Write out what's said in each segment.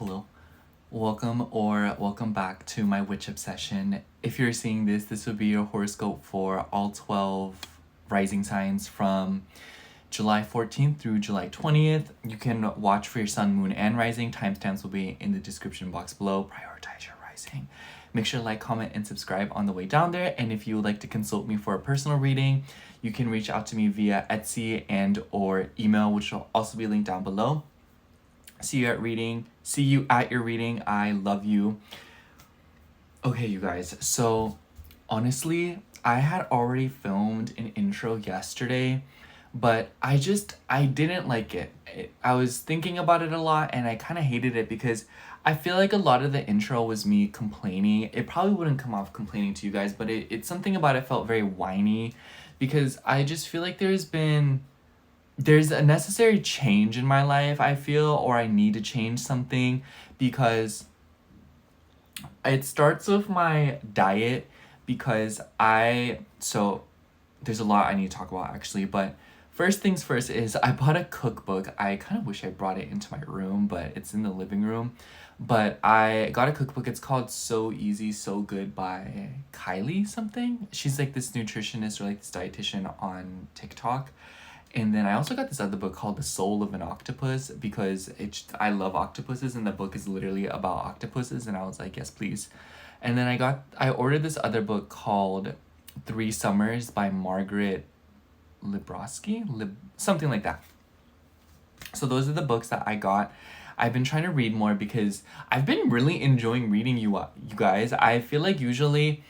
Hello. Welcome back to my witch obsession. If you're seeing this, this would be your horoscope for all 12 rising signs from July 14th through July 20th. You can watch for your sun, moon, and rising. Timestamps will be in the description box below. Prioritize your rising. Make sure to like, comment, and subscribe on the way down there. And if you would like to consult me for a personal reading, you can reach out to me via Etsy and or email, which will also be linked down below. See you at your reading. I love you. Okay, you guys. So honestly, I had already filmed an intro yesterday, but I didn't like it. I was thinking about it a lot and I kind of hated it because I feel like a lot of the intro was me complaining. It probably wouldn't come off complaining to you guys, but it's something about it felt very whiny because I just feel like there's a necessary change in my life, I feel, or I need to change something because it starts with my diet because so there's a lot I need to talk about actually, but first things first is I bought a cookbook. I kind of wish I brought it into my room, but it's in the living room. But I got a cookbook. It's called So Easy, So Good by Kylie something. She's like this nutritionist or like this dietitian on TikTok. And then I also got this other book called The Soul of an Octopus because I love octopuses and the book is literally about octopuses, and I was like, yes, please. And then I ordered this other book called 3 Summers by Margaret Librowski, something like that. So those are the books that I got. I've been trying to read more because I've been really enjoying reading you guys. I feel like usually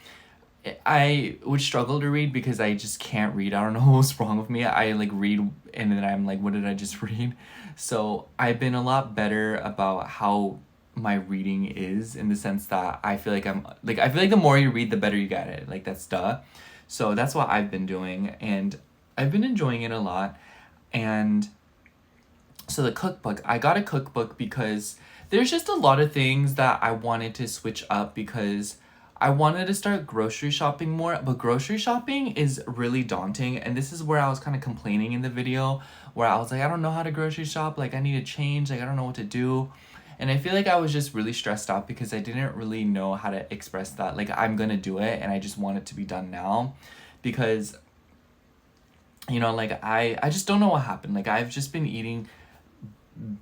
I would struggle to read because I just can't read. I don't know what's wrong with me. I like read and then I'm like, what did I just read? So I've been a lot better about how my reading is in the sense that I feel like the more you read, the better you get it. Like that's duh. So that's what I've been doing and I've been enjoying it a lot. And so the cookbook, I got a cookbook because there's just a lot of things that I wanted to switch up because I wanted to start grocery shopping more, but grocery shopping is really daunting. And this is where I was kind of complaining in the video where I was like, I don't know how to grocery shop. Like I need to change. Like I don't know what to do. And I feel like I was just really stressed out because I didn't really know how to express that. Like I'm going to do it and I just want it to be done now because, like I just don't know what happened. Like I've just been eating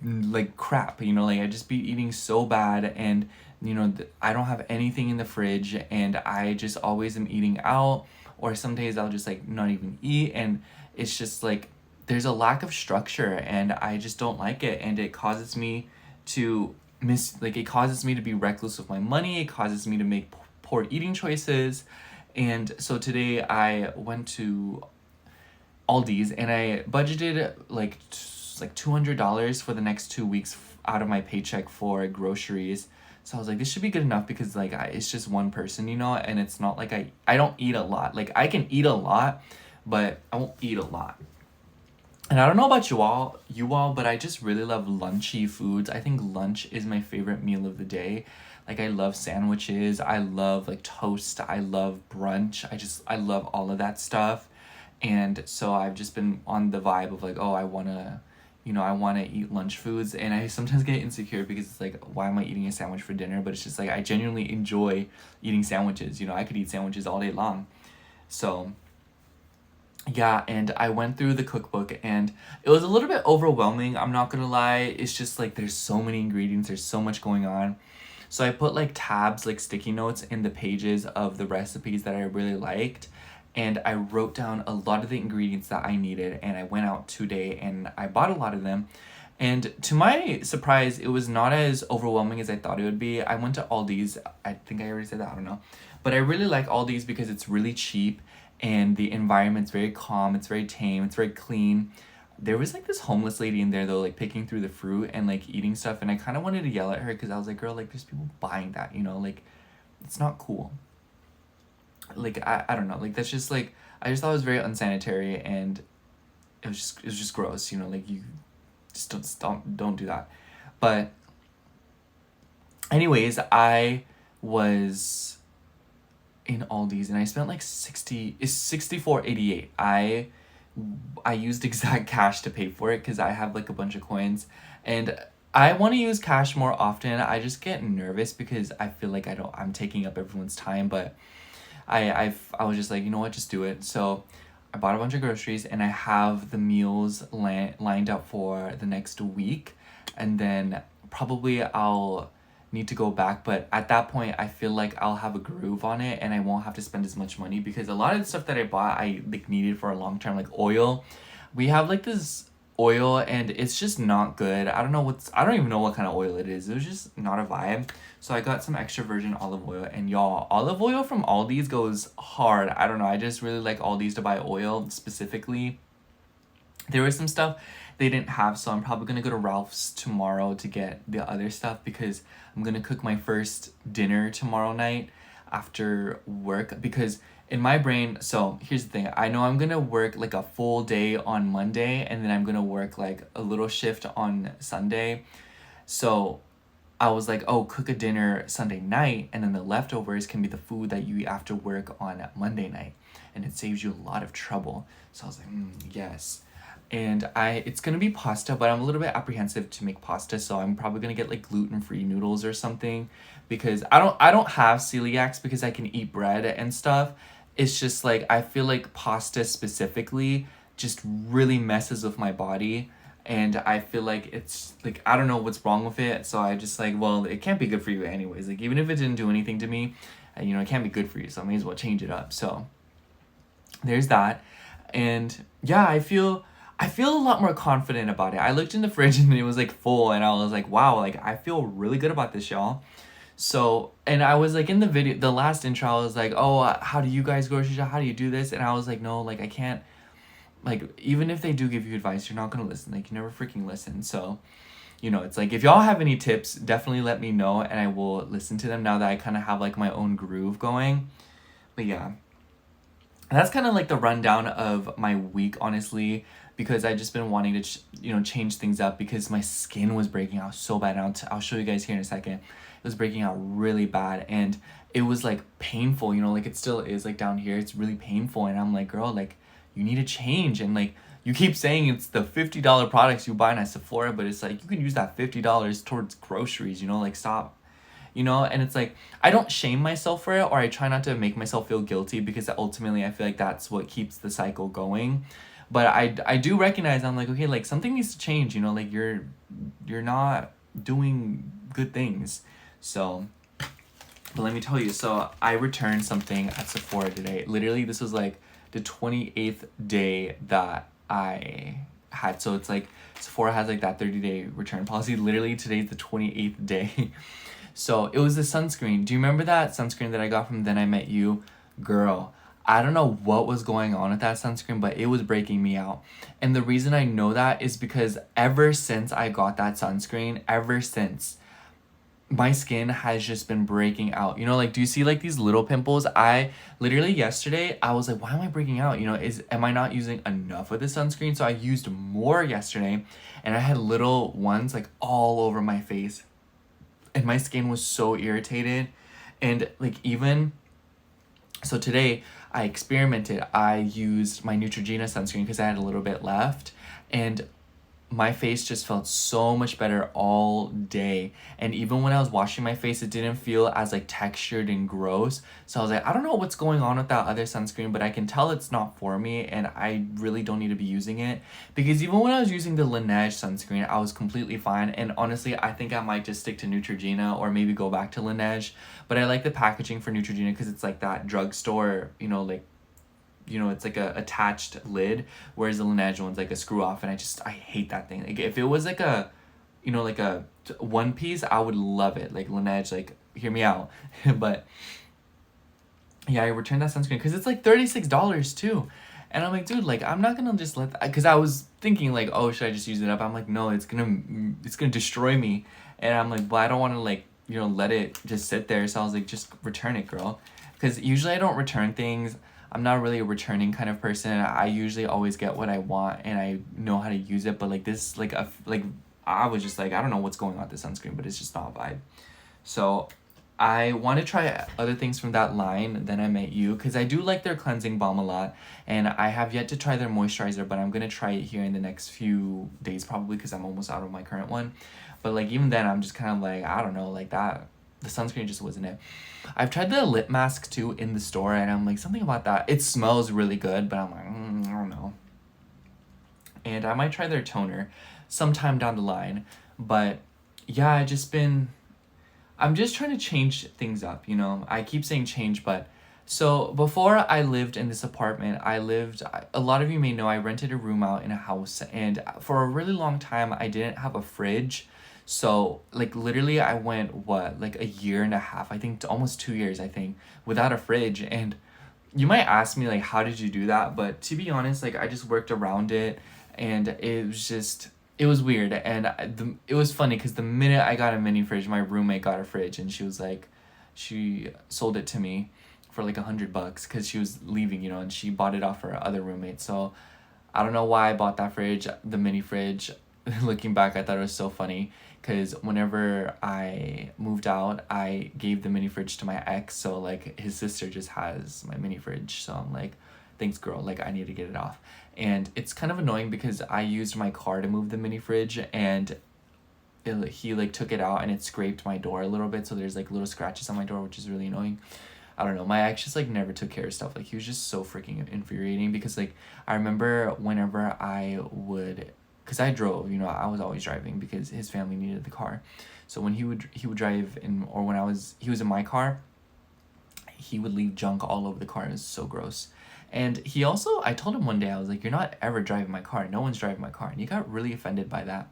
like crap, like I just be eating so bad and I don't have anything in the fridge and I just always am eating out, or some days I'll just like not even eat, and it's just like there's a lack of structure and I just don't like it, and it causes me to be reckless with my money. It causes me to make poor eating choices. And so today I went to Aldi's and I budgeted like $200 for the next 2 weeks out of my paycheck for groceries. So I was like, this should be good enough because like it's just one person, and it's not like I don't eat a lot. Like I can eat a lot, but I won't eat a lot. And I don't know about you all, but I just really love lunchy foods. I think lunch is my favorite meal of the day. Like I love sandwiches, I love like toast, I love brunch. I love all of that stuff. And so I've just been on the vibe of like, oh, I want to eat lunch foods, and I sometimes get insecure because it's like, why am I eating a sandwich for dinner? But it's just like, I genuinely enjoy eating sandwiches. I could eat sandwiches all day long. So yeah, and I went through the cookbook and it was a little bit overwhelming. I'm not gonna lie. It's just like, there's so many ingredients. There's so much going on. So I put like tabs, like sticky notes in the pages of the recipes that I really liked. And I wrote down a lot of the ingredients that I needed, and I went out today and I bought a lot of them. And to my surprise, it was not as overwhelming as I thought it would be. I went to Aldi's. I think I already said that, I don't know. But I really like Aldi's because it's really cheap and the environment's very calm, it's very tame, it's very clean. There was like this homeless lady in there though, like picking through the fruit and like eating stuff, and I kind of wanted to yell at her because I was like, girl, like there's people buying that, like it's not cool. Like I don't know, like that's just like, I just thought it was very unsanitary and it was just gross, like you just don't do that. But anyways, I was in Aldi's and I spent like $64.88. I used exact cash to pay for it because I have like a bunch of coins, and I want to use cash more often. I just get nervous because I feel like I'm taking up everyone's time, but I was just like, you know what, just do it. So I bought a bunch of groceries and I have the meals lined up for the next week, and then probably I'll need to go back, but at that point I feel like I'll have a groove on it and I won't have to spend as much money, because a lot of the stuff that I bought I like needed for a long term, like oil. We have like this oil and it's just not good. I don't even know what kind of oil it is. It was just not a vibe. So I got some extra virgin olive oil, and y'all, olive oil from Aldi's goes hard. I don't know. I just really like Aldi's to buy oil specifically. There was some stuff they didn't have, so I'm probably gonna go to Ralph's tomorrow to get the other stuff, because I'm gonna cook my first dinner tomorrow night after work. Because in my brain, so here's the thing, I know I'm gonna work like a full day on Monday, and then I'm gonna work like a little shift on Sunday. So I was like, oh, cook a dinner Sunday night, and then the leftovers can be the food that you eat after work on Monday night, and it saves you a lot of trouble. So I was like, yes. And it's gonna be pasta, but I'm a little bit apprehensive to make pasta, so I'm probably gonna get like gluten-free noodles or something, because I don't have celiacs because I can eat bread and stuff. It's just like I feel like pasta specifically just really messes with my body, and I feel like it's like I don't know what's wrong with it. So I just like, well, it can't be good for you anyways. Like even if it didn't do anything to me, you know, it can't be good for you. So I may as well change it up. So there's that. And yeah, I feel a lot more confident about it. I looked in the fridge and it was like full, and I was like, wow, like I feel really good about this, y'all. So, and I was like in the video, the last intro, I was like, oh, how do you guys grocery shop? How do you do this? And I was like, no, like I can't, like even if they do give you advice, you're not gonna listen. Like you never freaking listen. So, you know, it's like if y'all have any tips, definitely let me know and I will listen to them now that I kind of have like my own groove going. But yeah, that's kind of like the rundown of my week, honestly, because I just been wanting to change things up, because my skin was breaking out so bad. And I'll show you guys here in a second. It was breaking out really bad, and it was like painful, you know, like it still is, like down here it's really painful, and I'm like, girl, like you need to change. And like you keep saying it's the $50 products you buy in at Sephora, but it's like you can use that $50 towards groceries, you know, like stop. You know, and it's like I don't shame myself for it, or I try not to make myself feel guilty, because ultimately I feel like that's what keeps the cycle going. But I do recognize, I'm like, okay, like something needs to change, you know, like you're not doing good things. So, but let me tell you, so I returned something at Sephora today. Literally, this was like the 28th day that I had. So it's like Sephora has like that 30-day return policy. Literally, today's the 28th day. So it was the sunscreen. Do you remember that sunscreen that I got from Then I Met You? Girl, I don't know what was going on with that sunscreen, but it was breaking me out. And the reason I know that is because ever since I got that sunscreen, ever since, my skin has just been breaking out. You know, like, do you see like these little pimples? I literally yesterday, I was like, why am I breaking out? You know, am I not using enough of the sunscreen? So I used more yesterday, and I had little ones like all over my face. And my skin was so irritated. And like even so today I experimented. I used my Neutrogena sunscreen because I had a little bit left, and my face just felt so much better all day. And even when I was washing my face, it didn't feel as like textured and gross. So I was like, I don't know what's going on with that other sunscreen, but I can tell it's not for me, and I really don't need to be using it. Because even when I was using the Laneige sunscreen, I was completely fine. And honestly, I think I might just stick to Neutrogena or maybe go back to Laneige. But I like the packaging for Neutrogena because it's like that drugstore, you know, like, you know, it's like a attached lid, whereas the Laneige one's like a screw off, and I hate that thing. Like if it was like a, you know, like a one piece, I would love it. Like Laneige, like hear me out. But yeah, I returned that sunscreen because it's like $36 too. And I'm like, dude, like I'm not gonna just let that, because I was thinking like, oh, should I just use it up? I'm like, no, it's gonna destroy me. And I'm like, well, I don't want to like, you know, let it just sit there. So I was like, just return it, girl. Because usually I don't return things. I'm not really a returning kind of person. I usually always get what I want and I know how to use it. But like this, like I was just like, I don't know what's going on with this sunscreen, but it's just not a vibe. So I want to try other things from that line. Then I met you, because I do like their cleansing balm a lot, and I have yet to try their moisturizer, but I'm gonna try it here in the next few days probably, because I'm almost out of my current one. But like even then, I'm just kind of like, I don't know, like that the sunscreen just wasn't it. I've tried the lip mask too in the store, and I'm like, something about that, it smells really good, but I'm like, I don't know. And I might try their toner sometime down the line. But yeah, I'm just trying to change things up, you know? I keep saying change, but so before I lived in this apartment, a lot of you may know, I rented a room out in a house, and for a really long time, I didn't have a fridge. So like literally I went, like a year and a half, I think, to almost 2 years, I think, without a fridge. And you might ask me like, how did you do that? But to be honest, like I just worked around it, and it was weird. And it was funny because the minute I got a mini fridge, my roommate got a fridge, and she sold it to me for like $100 because she was leaving, you know, and she bought it off her other roommate. So I don't know why I bought that fridge, the mini fridge. Looking back, I thought it was so funny because whenever I moved out, I gave the mini fridge to my ex. So like his sister just has my mini fridge. So I'm like, thanks girl, like I need to get it off. And it's kind of annoying because I used my car to move the mini fridge, and he like took it out and it scraped my door a little bit. So there's like little scratches on my door, which is really annoying. I don't know. My ex just like never took care of stuff. Like he was just so freaking infuriating because like I remember whenever because I drove, you know, I was always driving because his family needed the car. So when he would drive in, or when he was in my car, he would leave junk all over the car. It was so gross. And I told him one day, I was like, you're not ever driving my car. No one's driving my car. And he got really offended by that.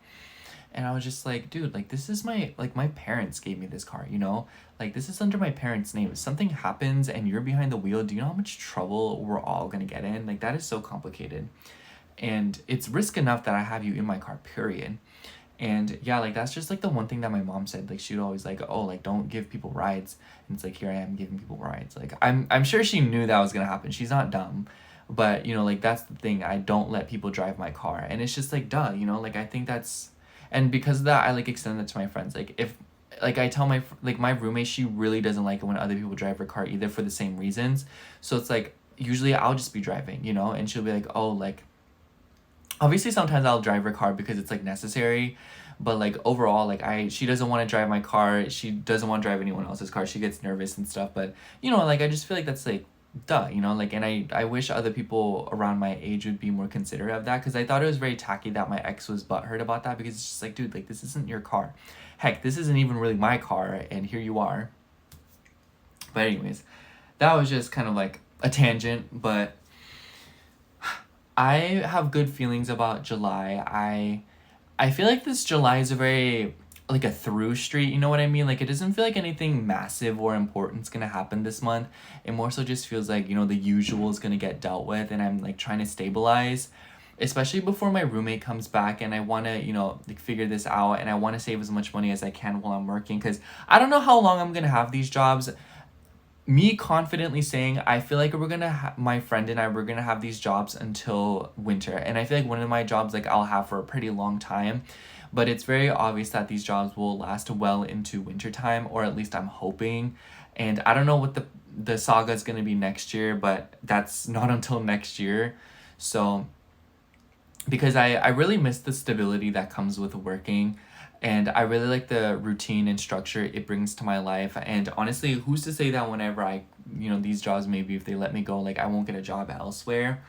And I was just like, dude, like this is my parents gave me this car, you know? Like this is under my parents' name. If something happens and you're behind the wheel, do you know how much trouble we're all gonna get in? Like that is so complicated. And it's risk enough that I have you in my car, period. And yeah, like that's just like the one thing that my mom said. Like she'd always like, oh, like don't give people rides. And it's like, here I am giving people rides. Like I'm sure she knew that was gonna happen. She's not dumb. But you know, like that's the thing. I don't let people drive my car. And it's just like, duh, you know, like I think that's, and because of that, I like extend that to my friends. Like if, like I tell my roommate, she really doesn't like it when other people drive her car either, for the same reasons. So it's like, usually I'll just be driving, you know, and she'll be like, oh, like, obviously sometimes I'll drive her car because it's like necessary, but like overall, like she doesn't want to drive my car. She doesn't want to drive anyone else's car. She gets nervous and stuff. But you know, like I just feel like that's like, duh, you know, like, and I wish other people around my age would be more considerate of that, because I thought it was very tacky that my ex was butthurt about that, because it's just like, dude, like this isn't your car. Heck, this isn't even really my car, and here you are. But anyways, that was just kind of like a tangent, but I have good feelings about July. I feel like this July is a very, like a through street, you know what I mean? Like it doesn't feel like anything massive or important's gonna happen this month. It more so just feels like, you know, the usual is gonna get dealt with, and I'm like trying to stabilize, especially before my roommate comes back, and I want to, you know, like figure this out, and I want to save as much money as I can while I'm working, because I don't know how long I'm gonna have these jobs. Me confidently saying, I feel like my friend and I, we're gonna have these jobs until winter, and I feel like one of my jobs, like I'll have for a pretty long time, but it's very obvious that these jobs will last well into winter time, or at least I'm hoping. And I don't know what the saga is gonna be next year, but that's not until next year. So because I really miss the stability that comes with working, and I really like the routine and structure it brings to my life. And honestly, who's to say that whenever you know, these jobs, maybe if they let me go, like I won't get a job elsewhere.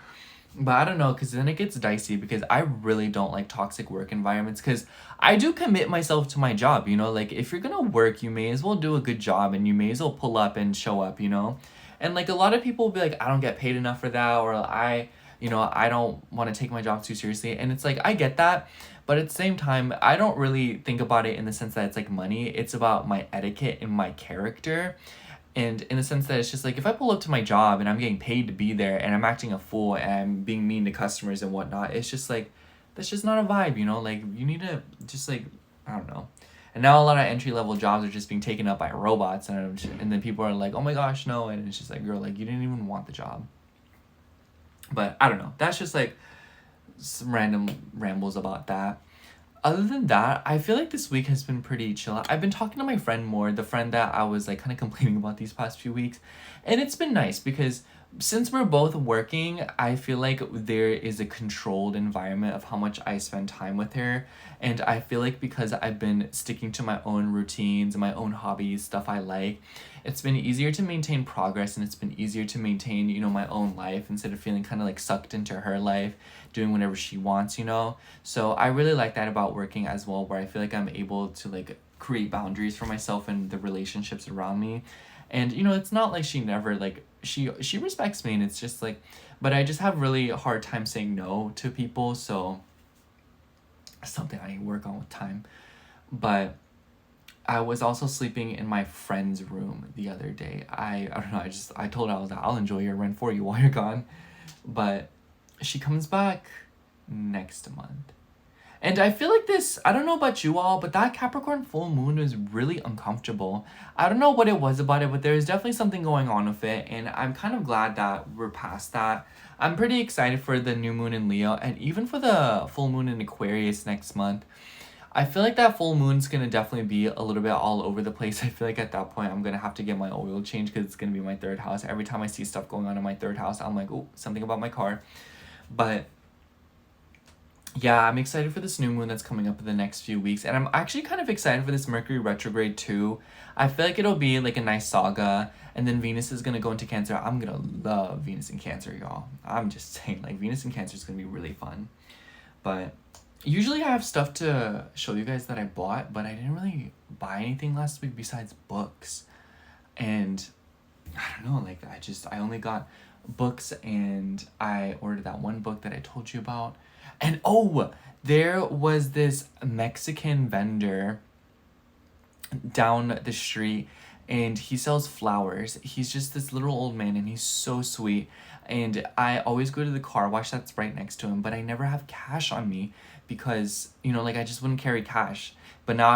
But I don't know, because then it gets dicey, because I really don't like toxic work environments, because I do commit myself to my job, you know? Like if you're gonna work, you may as well do a good job, and you may as well pull up and show up, you know? And like a lot of people will be like, I don't get paid enough for that, or I don't want to take my job too seriously. And it's like, I get that. But at the same time, I don't really think about it in the sense that it's like money. It's about my etiquette and my character. And in the sense that it's just like, if I pull up to my job and I'm getting paid to be there, and I'm acting a fool and I'm being mean to customers and whatnot, it's just like, that's just not a vibe, you know? Like, you need to just like, I don't know. And now a lot of entry-level jobs are just being taken up by robots, and then people are like, oh my gosh, no. And it's just like, girl, like you didn't even want the job. But I don't know. That's just like some random rambles about that. other than that, I feel like this week has been pretty chill. I've been talking to my friend more, the friend that I was like kind of complaining about these past few weeks. And it's been nice because since we're both working, I feel like there is a controlled environment of how much I spend time with her. And I feel like because I've been sticking to my own routines, my own hobbies, stuff I like, it's been easier to maintain progress, and it's been easier to maintain, you know, my own life instead of feeling kind of like sucked into her life, doing whatever she wants, you know? So I really like that about working as well, where I feel like I'm able to like create boundaries for myself and the relationships around me. And you know, it's not like she never like she respects me, and it's just like, but I just have really hard time saying no to people, so something I need to work on with time. But I was also sleeping in my friend's room the other day. I don't know, I told her, I was like, I'll enjoy your rent for you while you're gone. But she comes back next month. And I feel like this, I don't know about you all, but that Capricorn full moon was really uncomfortable. I don't know what it was about it, but there's definitely something going on with it. And I'm kind of glad that we're past that. I'm pretty excited for the new moon in Leo, and even for the full moon in Aquarius next month. I feel like that full moon's gonna definitely be a little bit all over the place. I feel like at that point I'm gonna have to get my oil changed because it's gonna be my third house. Every time I see stuff going on in my third house, I'm like, oh, something about my car. But yeah, I'm excited for this new moon that's coming up in the next few weeks. And I'm actually kind of excited for this Mercury retrograde too. I feel like it'll be like a nice saga. And then Venus is going to go into Cancer. I'm going to love Venus in Cancer, y'all. I'm just saying, like, Venus in Cancer is going to be really fun. But usually I have stuff to show you guys that I bought, but I didn't really buy anything last week besides books. And I don't know, like, I only got books, and I ordered that one book that I told you about. And oh, there was this Mexican vendor down the street, and he sells flowers. He's just this little old man, and he's so sweet. And I always go to the car wash that's right next to him, but I never have cash on me because, you know, like, I just wouldn't carry cash. But now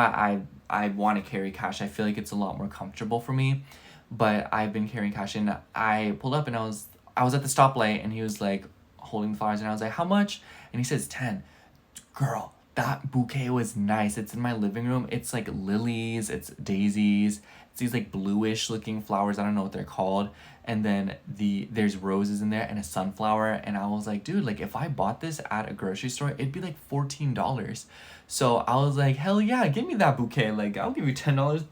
I want to carry cash. I feel like it's a lot more comfortable for me. But I've been carrying cash, and I pulled up, and I was at the stoplight, and he was like holding the flowers, and I was like, how much? And he says 10. Girl, that bouquet was nice. It's in my living room. It's like lilies, it's daisies, it's these like bluish looking flowers. I don't know what they're called. And then there's roses in there and a sunflower. And I was like, dude, like, if I bought this at a grocery store, it'd be like $14. So I was like, hell yeah, give me that bouquet. Like, I'll give you $10.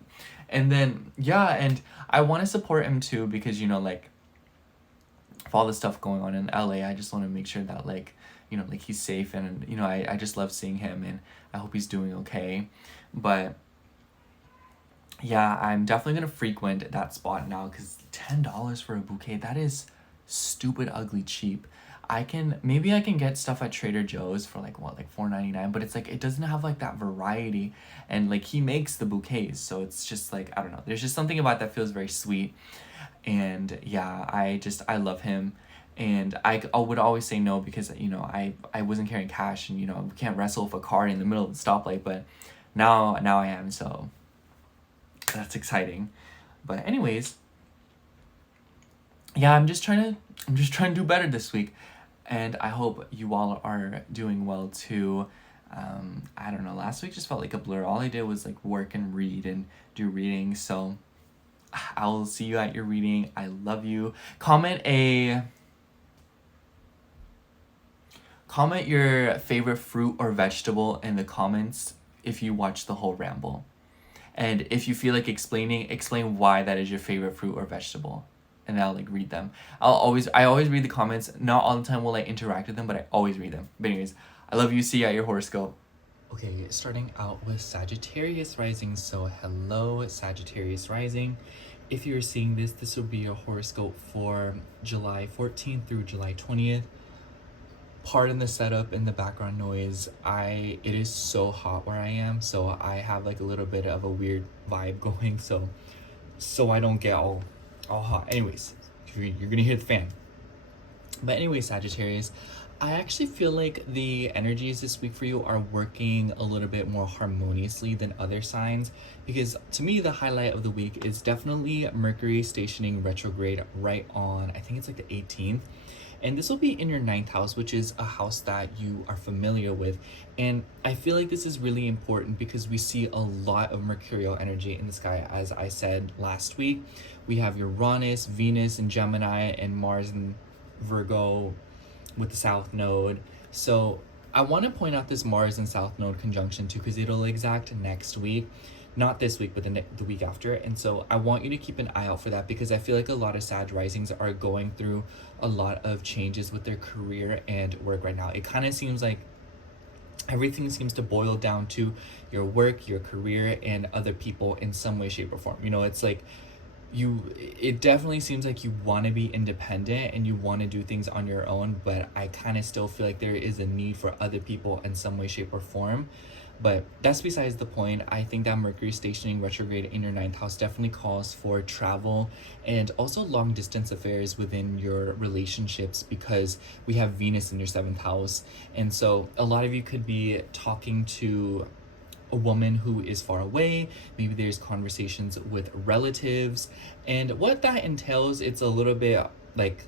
And then, yeah, and I want to support him too because, you know, like, with all the stuff going on in LA, I just want to make sure that, like, you know, like, he's safe, and, you know, I just love seeing him, and I hope he's doing okay. But yeah, I'm definitely gonna frequent that spot now because $10 for a bouquet, that is stupid ugly cheap. Maybe I can get stuff at Trader Joe's for like what, like $4.99, but it's like it doesn't have like that variety, and like he makes the bouquets, so it's just like, I don't know, there's just something about that feels very sweet. And yeah, I love him. And I would always say no because, you know, I wasn't carrying cash, and, you know, we can't wrestle with a car in the middle of the stoplight, but now I am, so that's exciting. But anyways, yeah, I'm just trying to do better this week, and I hope you all are doing well too. I don't know, last week just felt like a blur. All I did was like work and read and do reading, so I'll see you at your reading. I love you. Comment your favorite fruit or vegetable in the comments if you watch the whole ramble. And if you feel like explain why that is your favorite fruit or vegetable. And I'll like read them. I always read the comments. Not all the time will I interact with them, but I always read them. But anyways, I love you. See you at your horoscope. Okay, starting out with Sagittarius rising. So hello, Sagittarius rising. If you're seeing this, this will be your horoscope for July 14th through July 20th. Pardon the setup and the background noise. It is so hot where I am, so I have like a little bit of a weird vibe going, so I don't get all hot. Anyways, you're gonna hear the fan. But anyway, Sagittarius, I actually feel like the energies this week for you are working a little bit more harmoniously than other signs, because to me the highlight of the week is definitely Mercury stationing retrograde right on, I think it's like the 18th. And this will be in your 9th house, which is a house that you are familiar with. And I feel like this is really important because we see a lot of mercurial energy in the sky. As I said last week, we have Uranus, Venus in Gemini, and Mars in Virgo with the South Node. So I want to point out this Mars and South Node conjunction too, because it'll exact next week. Not this week, but the week after. And so I want you to keep an eye out for that, because I feel like a lot of Sag risings are going through a lot of changes with their career and work right now. It kind of seems like everything seems to boil down to your work, your career, and other people in some way, shape, or form. You know, it's like it definitely seems like you want to be independent and you want to do things on your own, but I kind of still feel like there is a need for other people in some way, shape, or form. But that's besides the point. I think that Mercury stationing retrograde in your 9th house definitely calls for travel and also long distance affairs within your relationships, because we have Venus in your 7th house. And so a lot of you could be talking to a woman who is far away. Maybe there's conversations with relatives, and what that entails, it's a little bit like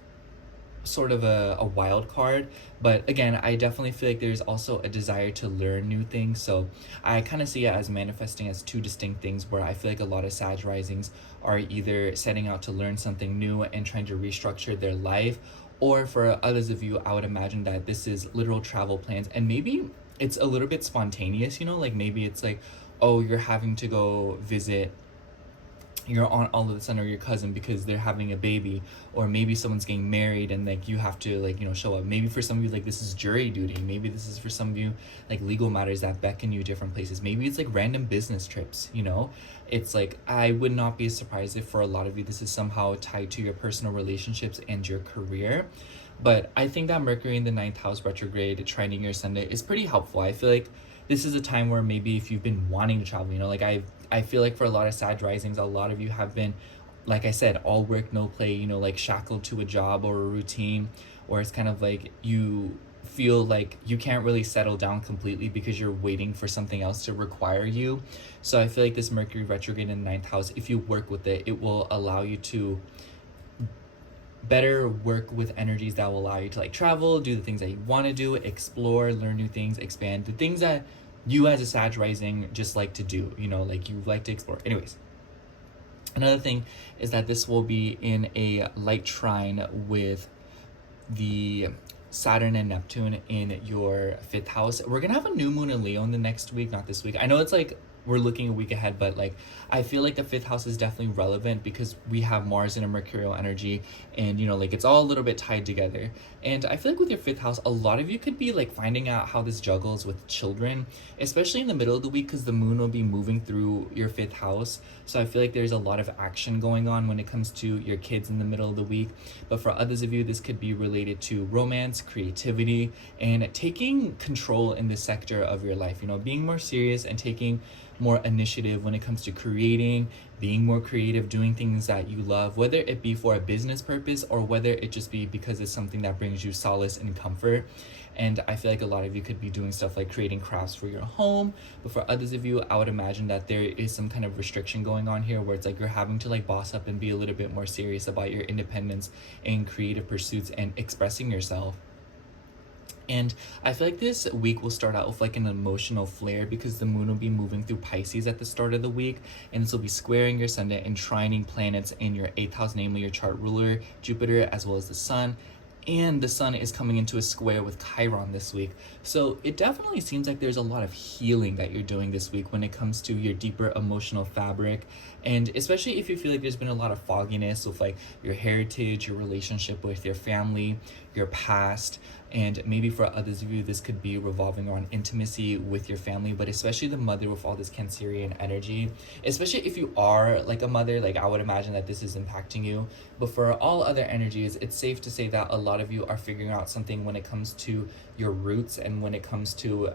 sort of a wild card. But again, I definitely feel like there's also a desire to learn new things. So I kind of see it as manifesting as two distinct things, where I feel like a lot of Sag risings are either setting out to learn something new and trying to restructure their life, or for others of you, I would imagine that this is literal travel plans, and maybe it's a little bit spontaneous, you know, like maybe it's like, oh, you're having to go visit your aunt all of a sudden, or your cousin, because they're having a baby, or maybe someone's getting married and like you have to, like, you know, show up. Maybe for some of you, like, this is jury duty. Maybe this is for some of you like legal matters that beckon you different places. Maybe it's like random business trips, you know. It's like, I would not be surprised if for a lot of you this is somehow tied to your personal relationships and your career. But I think that Mercury in the 9th house retrograde trining your Sunday is pretty helpful. I feel like this is a time where maybe if you've been wanting to travel, you know, like I feel like for a lot of Sag risings, a lot of you have been, like I said, all work, no play, you know, like shackled to a job or a routine, or it's kind of like you feel like you can't really settle down completely because you're waiting for something else to require you. So I feel like this Mercury retrograde in the 9th house, if you work with it, it will allow you to better work with energies that will allow you to like travel, do the things that you want to do, explore, learn new things, expand, the things that you as a Sag rising just like to do, you know, like you like to explore. Anyways, another thing is that this will be in a light trine with the Saturn and Neptune in your 5th house. We're gonna have a new moon in Leo in the next week, not this week. I know it's like we're looking a week ahead, but like I feel like the 5th house is definitely relevant because we have Mars in a mercurial energy, and you know, like it's all a little bit tied together. And I feel like with your 5th house, a lot of you could be like finding out how this juggles with children, especially in the middle of the week, because the moon will be moving through your 5th house. So I feel like there's a lot of action going on when it comes to your kids in the middle of the week. But for others of you, this could be related to romance, creativity, and taking control in this sector of your life, you know, being more serious and taking more initiative when it comes to creating, being more creative, doing things that you love, whether it be for a business purpose or whether it just be because it's something that brings you solace and comfort. And I feel like a lot of you could be doing stuff like creating crafts for your home. But for others of you, I would imagine that there is some kind of restriction going on here where it's like you're having to like boss up and be a little bit more serious about your independence and creative pursuits and expressing yourself. And I feel like this week will start out with like an emotional flare because the moon will be moving through Pisces at the start of the week, and this will be squaring your Sun and trining planets in your 8th house, namely your chart ruler, Jupiter, as well as the Sun. And the Sun is coming into a square with Chiron this week. So it definitely seems like there's a lot of healing that you're doing this week when it comes to your deeper emotional fabric. And especially if you feel like there's been a lot of fogginess with like your heritage, your relationship with your family, your past, and maybe for others of you, this could be revolving around intimacy with your family, but especially the mother with all this Cancerian energy. Especially if you are like a mother, like I would imagine that this is impacting you. But for all other energies, it's safe to say that a lot of you are figuring out something when it comes to your roots and when it comes to,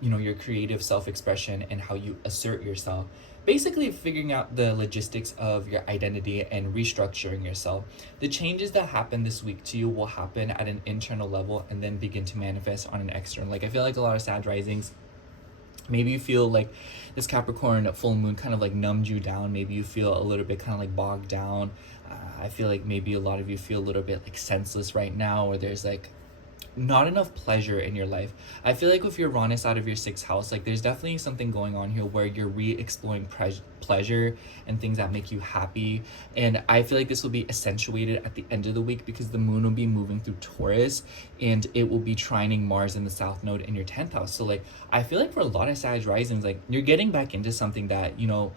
you know, your creative self-expression and how you assert yourself. Basically figuring out the logistics of your identity and restructuring yourself. The changes that happen this week to you will happen at an internal level and then begin to manifest on an external. Like I feel like a lot of Sag risings, Maybe you feel like this Capricorn full moon kind of like numbed you down. Maybe you feel a little bit kind of like bogged down. I feel like maybe a lot of you feel a little bit like senseless right now, or there's like not enough pleasure in your life. I feel like with your Uranus out of your 6th house, like there's definitely something going on here where you're re-exploring pleasure and things that make you happy. And I feel like this will be accentuated at the end of the week because the moon will be moving through Taurus and it will be trining Mars in the south node in your 10th house. So like I feel like for a lot of Sag risings, like you're getting back into something that, you know,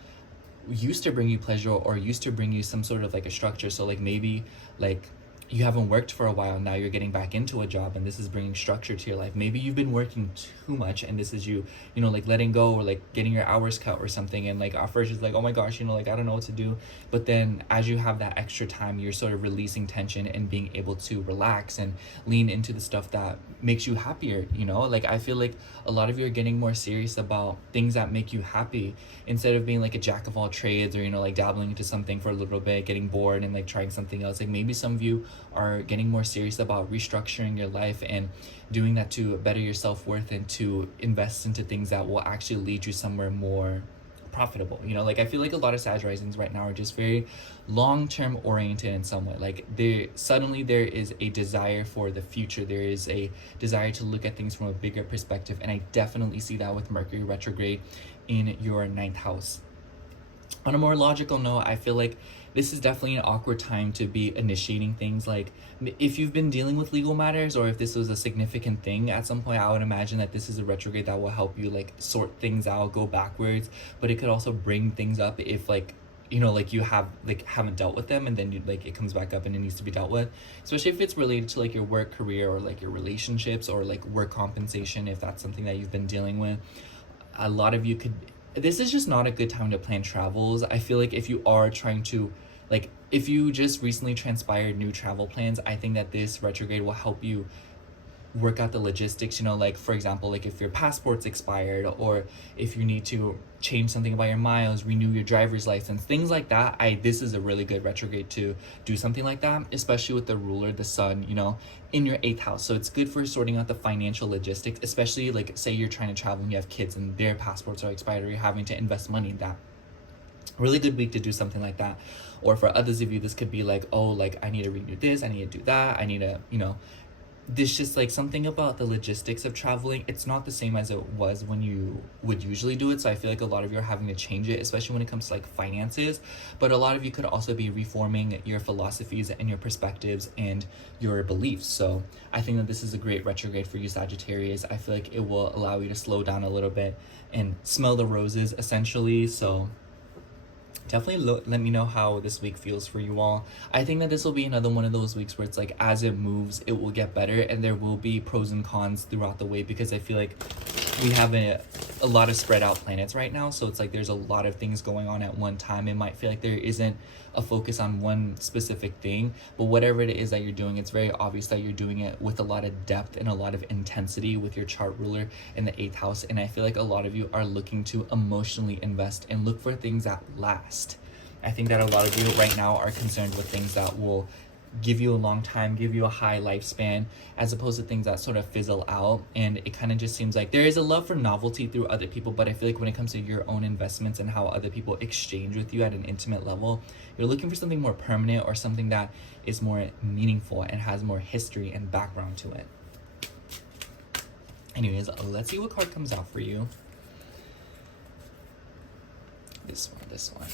used to bring you pleasure or used to bring you some sort of like a structure. So like maybe like you haven't worked for a while, now you're getting back into a job and this is bringing structure to your life. Maybe you've been working too much and this is you know, like letting go or like getting your hours cut or something, and like at first it's like, oh my gosh, you know, like I don't know what to do. But then as you have that extra time, you're sort of releasing tension and being able to relax and lean into the stuff that makes you happier, you know? Like I feel like a lot of you are getting more serious about things that make you happy instead of being like a jack of all trades, or you know, like dabbling into something for a little bit, getting bored and like trying something else. Like maybe some of you are getting more serious about restructuring your life and doing that to better your self-worth and to invest into things that will actually lead you somewhere more profitable. You know, like I feel like a lot of Sag risings right now are just very long-term oriented in some way. Like there is a desire for the future. There is a desire to look at things from a bigger perspective, and I definitely see that with Mercury retrograde in your 9th house. On a more logical note, I feel like this is definitely an awkward time to be initiating things. Like if you've been dealing with legal matters, or if this was a significant thing at some point, I would imagine that this is a retrograde that will help you like sort things out, go backwards. But it could also bring things up if like, you know, like you haven't dealt with them, and then you like it comes back up and it needs to be dealt with, especially if it's related to like your work career or like your relationships or like work compensation, if that's something that you've been dealing with. A lot of you could, this is just not a good time to plan travels. I feel like if you are trying to, like if you just recently transpired new travel plans, I think that this retrograde will help you work out the logistics, you know, like for example, like if your passport's expired, or if you need to change something about your miles, renew your driver's license, things like that. This is a really good retrograde to do something like that, especially with the ruler, the sun, you know, in your 8th house. So it's good for sorting out the financial logistics, especially like say you're trying to travel and you have kids and their passports are expired, or you're having to invest money in that. Really good week to do something like that. Or for others of you, this could be like, oh, like I need to renew this, I need to do that, I need to, you know, this just like something about the logistics of traveling. It's not the same as it was when you would usually do it. So I feel like a lot of you are having to change it, especially when it comes to like finances. But a lot of you could also be reforming your philosophies and your perspectives and your beliefs. So I think that this is a great retrograde for you, Sagittarius. I feel like it will allow you to slow down a little bit and smell the roses, essentially. So definitely let me know how this week feels for you all. I think that this will be another one of those weeks where it's like as it moves, it will get better, and there will be pros and cons throughout the way, because I feel like we have a lot of spread out planets right now. So it's like there's a lot of things going on at one time. It might feel like there isn't a focus on one specific thing, but whatever it is that you're doing, it's very obvious that you're doing it with a lot of depth and a lot of intensity with your chart ruler in the 8th house. And I feel like a lot of you are looking to emotionally invest and look for things that last. I think that a lot of you right now are concerned with things that will give you a long time, give you a high lifespan, as opposed to things that sort of fizzle out. And it kind of just seems like there is a love for novelty through other people, but I feel like when it comes to your own investments and how other people exchange with you at an intimate level, you're looking for something more permanent, or something that is more meaningful and has more history and background to it. Anyways, let's see what card comes out for you. This one.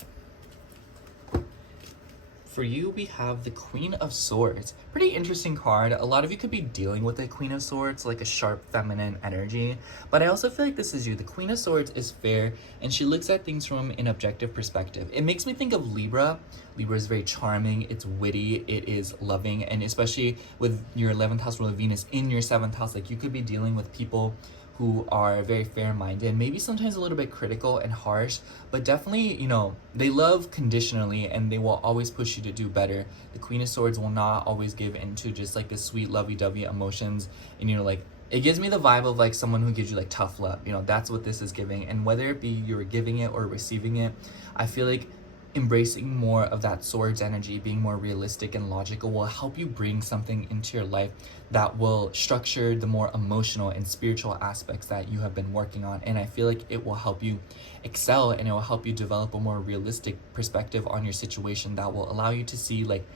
For you, we have the Queen of Swords. Pretty interesting card. A lot of you could be dealing with the Queen of Swords, like a sharp feminine energy. But I also feel like this is you. The Queen of Swords is fair, and she looks at things from an objective perspective. It makes me think of Libra. Libra is very charming, it's witty, it is loving, and especially with your 11th house ruler Venus in your 7th house, like you could be dealing with people who are very fair-minded, maybe sometimes a little bit critical and harsh, but definitely, you know, they love conditionally and they will always push you to do better. The Queen of Swords will not always give into just like the sweet lovey-dovey emotions, and you know, like it gives me the vibe of like someone who gives you like tough love. You know, that's what this is giving. And whether it be you're giving it or receiving it, I feel like embracing more of that swords energy, being more realistic and logical, will help you bring something into your life that will structure the more emotional and spiritual aspects that you have been working on. And I feel like it will help you excel, and it will help you develop a more realistic perspective on your situation that will allow you to see like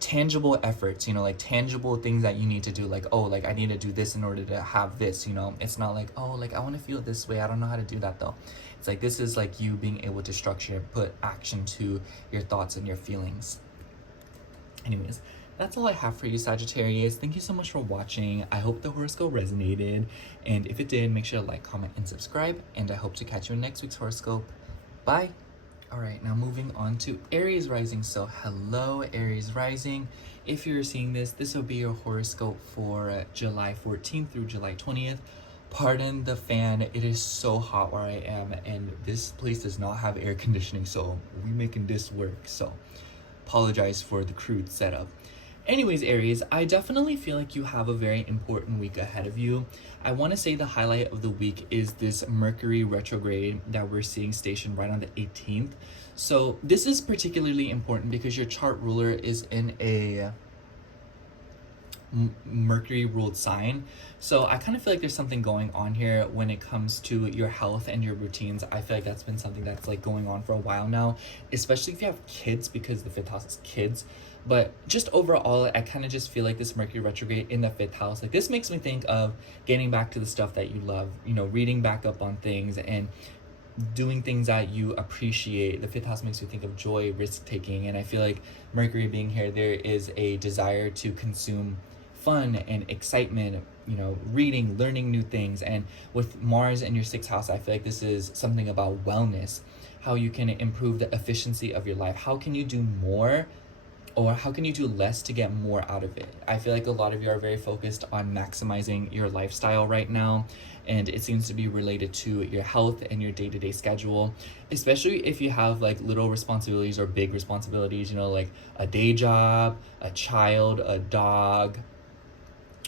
tangible efforts, you know, like tangible things that you need to do, like, oh, like I need to do this in order to have this, you know. It's not like, oh, like I want to feel this way, I don't know how to do that though. It's like, this is like you being able to structure and put action to your thoughts and your feelings. Anyways, that's all I have for you, Sagittarius. Thank you so much for watching. I hope the horoscope resonated, and if it did, make sure to like, comment, and subscribe, and I hope to catch you in next week's horoscope. Bye. All right, now moving on to Aries rising. So hello, Aries rising. If you're seeing this, this will be your horoscope for July 14th through July 20th. Pardon the fan, it is so hot where I am, and this place does not have air conditioning, so we making this work. So apologize for the crude setup. Anyways, Aries, I definitely feel like you have a very important week ahead of you. I want to say the highlight of the week is this Mercury retrograde that we're seeing stationed right on the 18th. So this is particularly important because your chart ruler is in a Mercury ruled sign. So I kind of feel like there's something going on here when it comes to your health and your routines. I feel like that's been something that's like going on for a while now, especially if you have kids, because the 5th house is kids. But just overall, I kind of just feel like this Mercury retrograde in the 5th house, like this makes me think of getting back to the stuff that you love, you know, reading back up on things and doing things that you appreciate. The 5th house makes me think of joy, risk taking, and I feel like Mercury being here, there is a desire to consume fun and excitement, you know, reading, learning new things. And with Mars in your 6th house, I feel like this is something about wellness, how you can improve the efficiency of your life. How can you do more, or how can you do less to get more out of it? I feel like a lot of you are very focused on maximizing your lifestyle right now, and it seems to be related to your health and your day-to-day schedule, especially if you have like little responsibilities or big responsibilities, you know, like a day job, a child, a dog,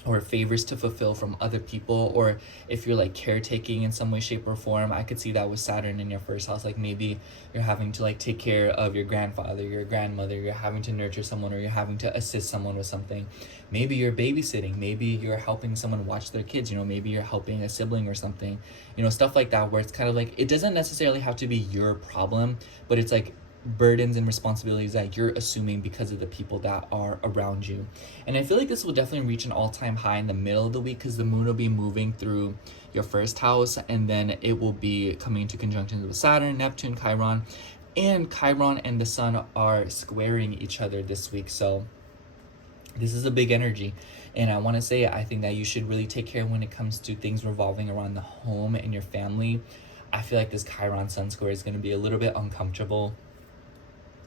or favors to fulfill from other people, or if you're like caretaking in some way, shape, or form. I could see that with Saturn in your 1st house. Like maybe you're having to like take care of your grandfather, your grandmother, you're having to nurture someone, or you're having to assist someone with something. Maybe you're babysitting, maybe you're helping someone watch their kids, you know, maybe you're helping a sibling or something, you know, stuff like that, where it's kind of like, it doesn't necessarily have to be your problem, but it's like burdens and responsibilities that you're assuming because of the people that are around you. And I feel like this will definitely reach an all-time high in the middle of the week, because the moon will be moving through your 1st house, and then it will be coming into conjunction with Saturn, Neptune, Chiron, and Chiron and the sun are squaring each other this week. So this is a big energy, and I want to say, I think that you should really take care when it comes to things revolving around the home and your family. I feel like this Chiron sun square is going to be a little bit uncomfortable,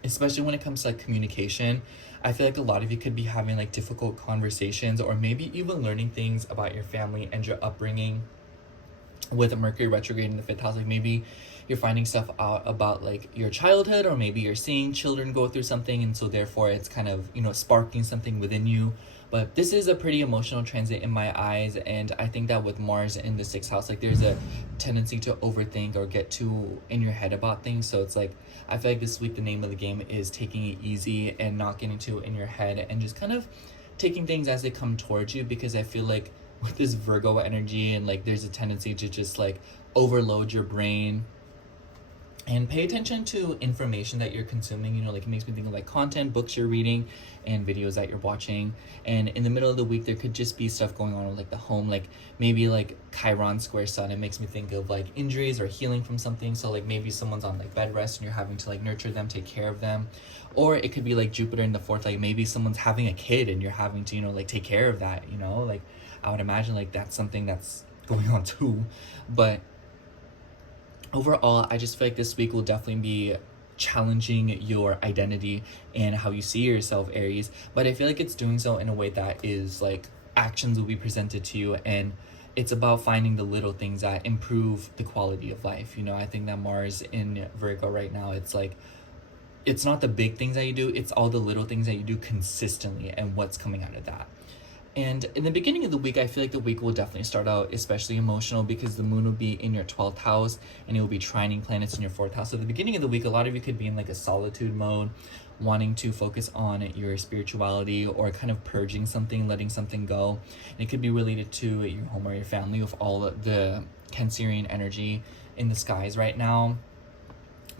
especially when it comes to like communication. I feel like a lot of you could be having like difficult conversations, or maybe even learning things about your family and your upbringing with a Mercury retrograde in the 5th house. Like maybe you're finding stuff out about like your childhood, or maybe you're seeing children go through something, and so therefore it's kind of, you know, sparking something within you. But this is a pretty emotional transit in my eyes, and I think that with Mars in the 6th house, like there's a tendency to overthink or get too in your head about things. So it's like, I feel like this week the name of the game is taking it easy and not getting too in your head, and just kind of taking things as they come towards you, because I feel like with this Virgo energy, and like there's a tendency to just like overload your brain. And pay attention to information that you're consuming. You know, like it makes me think of like content, books you're reading, and videos that you're watching. And in the middle of the week, there could just be stuff going on with like the home, like maybe like Chiron square sun. It makes me think of like injuries or healing from something. So like maybe someone's on like bed rest and you're having to like nurture them, take care of them. Or it could be like Jupiter in the 4th, like maybe someone's having a kid and you're having to, you know, like take care of that, you know, like I would imagine like that's something that's going on too. But overall, I just feel like this week will definitely be challenging your identity and how you see yourself, Aries. But I feel like it's doing so in a way that is like actions will be presented to you, and it's about finding the little things that improve the quality of life. You know, I think that Mars in Virgo right now, it's like, it's not the big things that you do, it's all the little things that you do consistently and what's coming out of that. And in the beginning of the week, I feel like the week will definitely start out especially emotional because the moon will be in your 12th house and it will be trining planets in your 4th house. So at the beginning of the week, a lot of you could be in like a solitude mode, wanting to focus on your spirituality or kind of purging something, letting something go. And it could be related to your home or your family with all the Cancerian energy in the skies right now,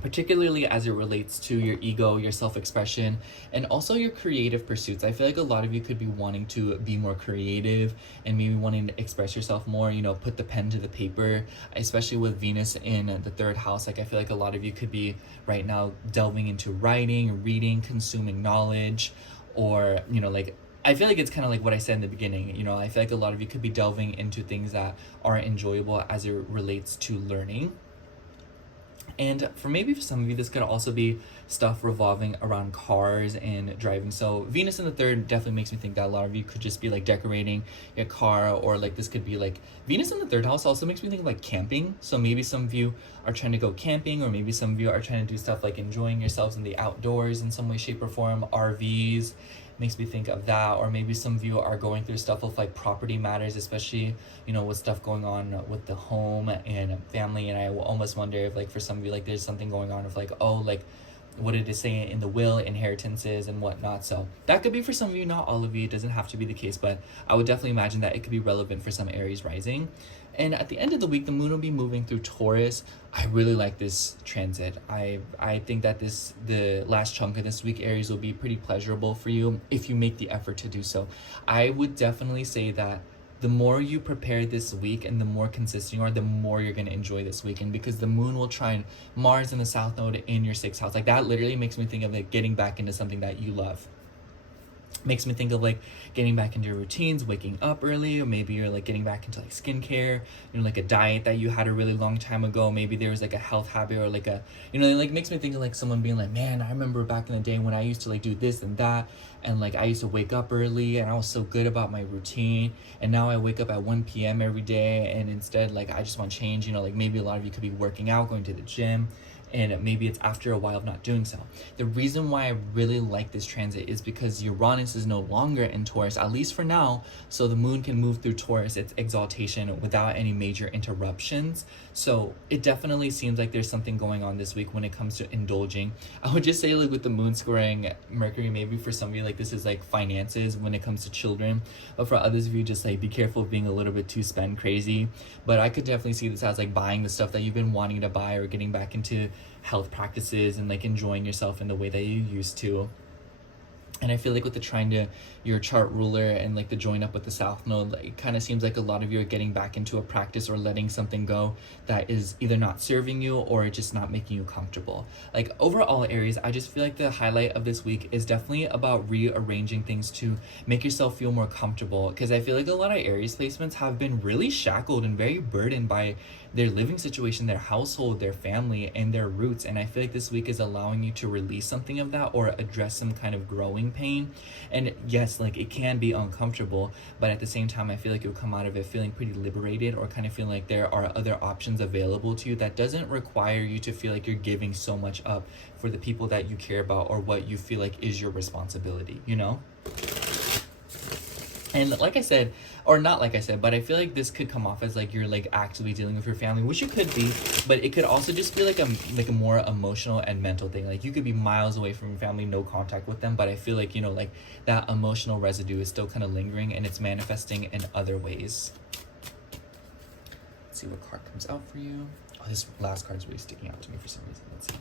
particularly as it relates to your ego, your self-expression, and also your creative pursuits. I feel like a lot of you could be wanting to be more creative and maybe wanting to express yourself more, you know, put the pen to the paper, especially with Venus in the 3rd house. Like I feel like a lot of you could be right now delving into writing, reading, consuming knowledge, or, you know, like I feel like it's kind of like what I said in the beginning, you know, I feel like a lot of you could be delving into things that are enjoyable as it relates to learning. And for some of you, this could also be stuff revolving around cars and driving. So Venus in the 3rd definitely makes me think that a lot of you could just be like decorating your car, or like this could be like Venus in the 3rd house also makes me think of like camping. So maybe some of you are trying to go camping, or maybe some of you are trying to do stuff like enjoying yourselves in the outdoors in some way, shape, or form. RVs makes me think of that. Or maybe some of you are going through stuff with like property matters, especially, you know, with stuff going on with the home and family. And I will almost wonder if like for some of you, like there's something going on of like, oh, like what did it say in the will, inheritances and whatnot. So that could be for some of you, not all of you. It doesn't have to be the case, but I would definitely imagine that it could be relevant for some Aries rising. And at the end of the week, the moon will be moving through Taurus. I really like this transit. I think that the last chunk of this week, Aries, will be pretty pleasurable for you if you make the effort to do so. I would definitely say that the more you prepare this week and the more consistent you are, the more you're going to enjoy this weekend, because the moon will trine Mars in the south node in your 6th house. Like that literally makes me think of like getting back into something that you love. Makes me think of like getting back into your routines, waking up early, or maybe you're like getting back into like skincare, you know, like a diet that you had a really long time ago. Maybe there was like a health habit, or like a, you know, it like makes me think of like someone being like, man, I remember back in the day when I used to like do this and that, and like I used to wake up early and I was so good about my routine, and now I wake up at 1 p.m. every day, and instead like I just want change. You know, like maybe a lot of you could be working out, going to the gym, and maybe it's after a while of not doing so. The reason why I really like this transit is because Uranus is no longer in Taurus, at least for now, so the moon can move through Taurus, its exaltation, without any major interruptions. So it definitely seems like there's something going on this week when it comes to indulging. I would just say like with the moon squaring Mercury, maybe for some of you like this is like finances when it comes to children, but for others of you, just like be careful of being a little bit too spend crazy. But I could definitely see this as like buying the stuff that you've been wanting to buy, or getting back into health practices and like enjoying yourself in the way that you used to. And I feel like with the trine to your chart ruler and like the join up with the south node, like, it kind of seems like a lot of you are getting back into a practice or letting something go that is either not serving you or just not making you comfortable. Like overall, Aries, I just feel like the highlight of this week is definitely about rearranging things to make yourself feel more comfortable, because I feel like a lot of Aries placements have been really shackled and very burdened by their living situation, their household, their family, and their roots. And I feel like this week is allowing you to release something of that or address some kind of growing pain. And yes, like it can be uncomfortable, but at the same time, I feel like you'll come out of it feeling pretty liberated, or kind of feeling like there are other options available to you that doesn't require you to feel like you're giving so much up for the people that you care about or what you feel like is your responsibility, you know? And like I said, or not like I said, but I feel like this could come off as like you're like actively dealing with your family, which you could be, but it could also just be like a more emotional and mental thing. Like you could be miles away from your family, no contact with them, but I feel like, you know, like that emotional residue is still kind of lingering and it's manifesting in other ways. Let's see what card comes out for you. Oh, this last card is really sticking out to me for some reason. Let's see.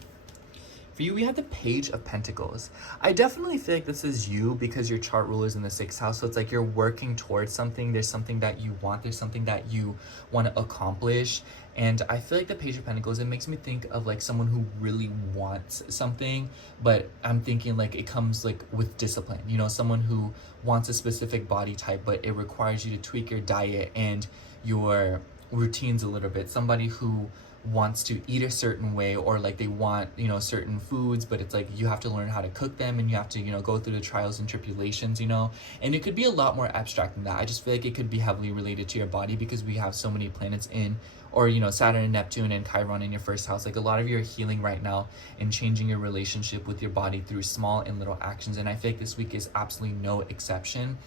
For you, we have the Page of Pentacles. I definitely feel like this is you because your chart ruler is in the 6th house. So it's like you're working towards something. There's something that you want. There's something that you want to accomplish. And I feel like the Page of Pentacles, it makes me think of like someone who really wants something, but I'm thinking like it comes like with discipline. You know, someone who wants a specific body type, but it requires you to tweak your diet and your routines a little bit. Somebody who wants to eat a certain way, or like they want, you know, certain foods, but it's like you have to learn how to cook them and you have to, you know, go through the trials and tribulations, you know. And it could be a lot more abstract than that. I just feel like it could be heavily related to your body because we have so many planets in, or, you know, Saturn and Neptune and Chiron in your 1st house. Like a lot of you are healing right now and changing your relationship with your body through small and little actions, and I feel like this week is absolutely no exception.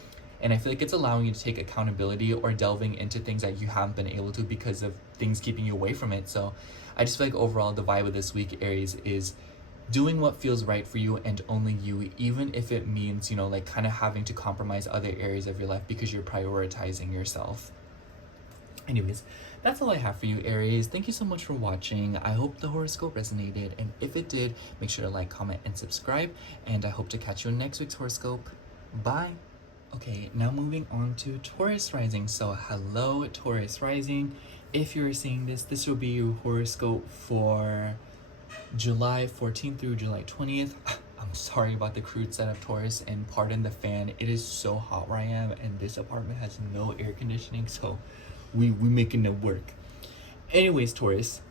And I feel like it's allowing you to take accountability or delving into things that you haven't been able to because of things keeping you away from it. So I just feel like overall the vibe of this week, Aries, is doing what feels right for you and only you, even if it means, you know, like kind of having to compromise other areas of your life because you're prioritizing yourself. Anyways, that's all I have for you, Aries. Thank you so much for watching. I hope the horoscope resonated, and if it did, make sure to like, comment, and subscribe, and I hope to catch you in next week's horoscope. Bye. Okay, now moving on to Taurus rising. So hello, Taurus rising. If you're seeing this, this will be your horoscope for July 14th through July 20th. I'm sorry about the crude setup, Taurus, and pardon the fan. It is so hot where I am, and this apartment has no air conditioning, so we making it work. Anyways, Taurus,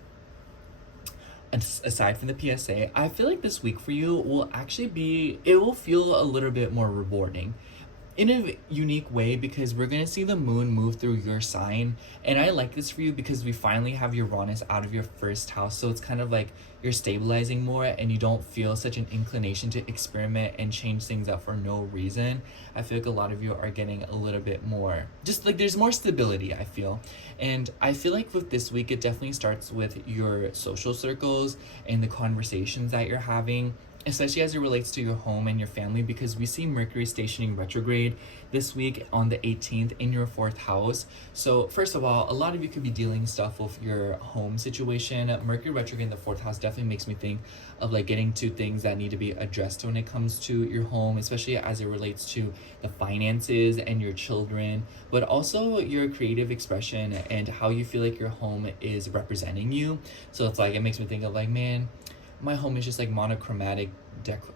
aside from the PSA, I feel like this week for you will actually be, it will feel a little bit more rewarding in a unique way, because we're going to see the moon move through your sign. And I like this for you because we finally have Uranus out of your first house. So it's kind of like you're stabilizing more and you don't feel such an inclination to experiment and change things up for no reason. I feel like a lot of you are getting a little bit more, just like there's more stability, I feel. And I feel like with this week, it definitely starts with your social circles and the conversations that you're having, especially as it relates to your home and your family, because we see Mercury stationing retrograde this week on the 18th in your 4th house. So first of all, a lot of you could be dealing stuff with your home situation. Mercury retrograde in the 4th house definitely makes me think of like getting to things that need to be addressed when it comes to your home, especially as it relates to the finances and your children, but also your creative expression and how you feel like your home is representing you. So it's like, it makes me think of like, man, my home is just like monochromatic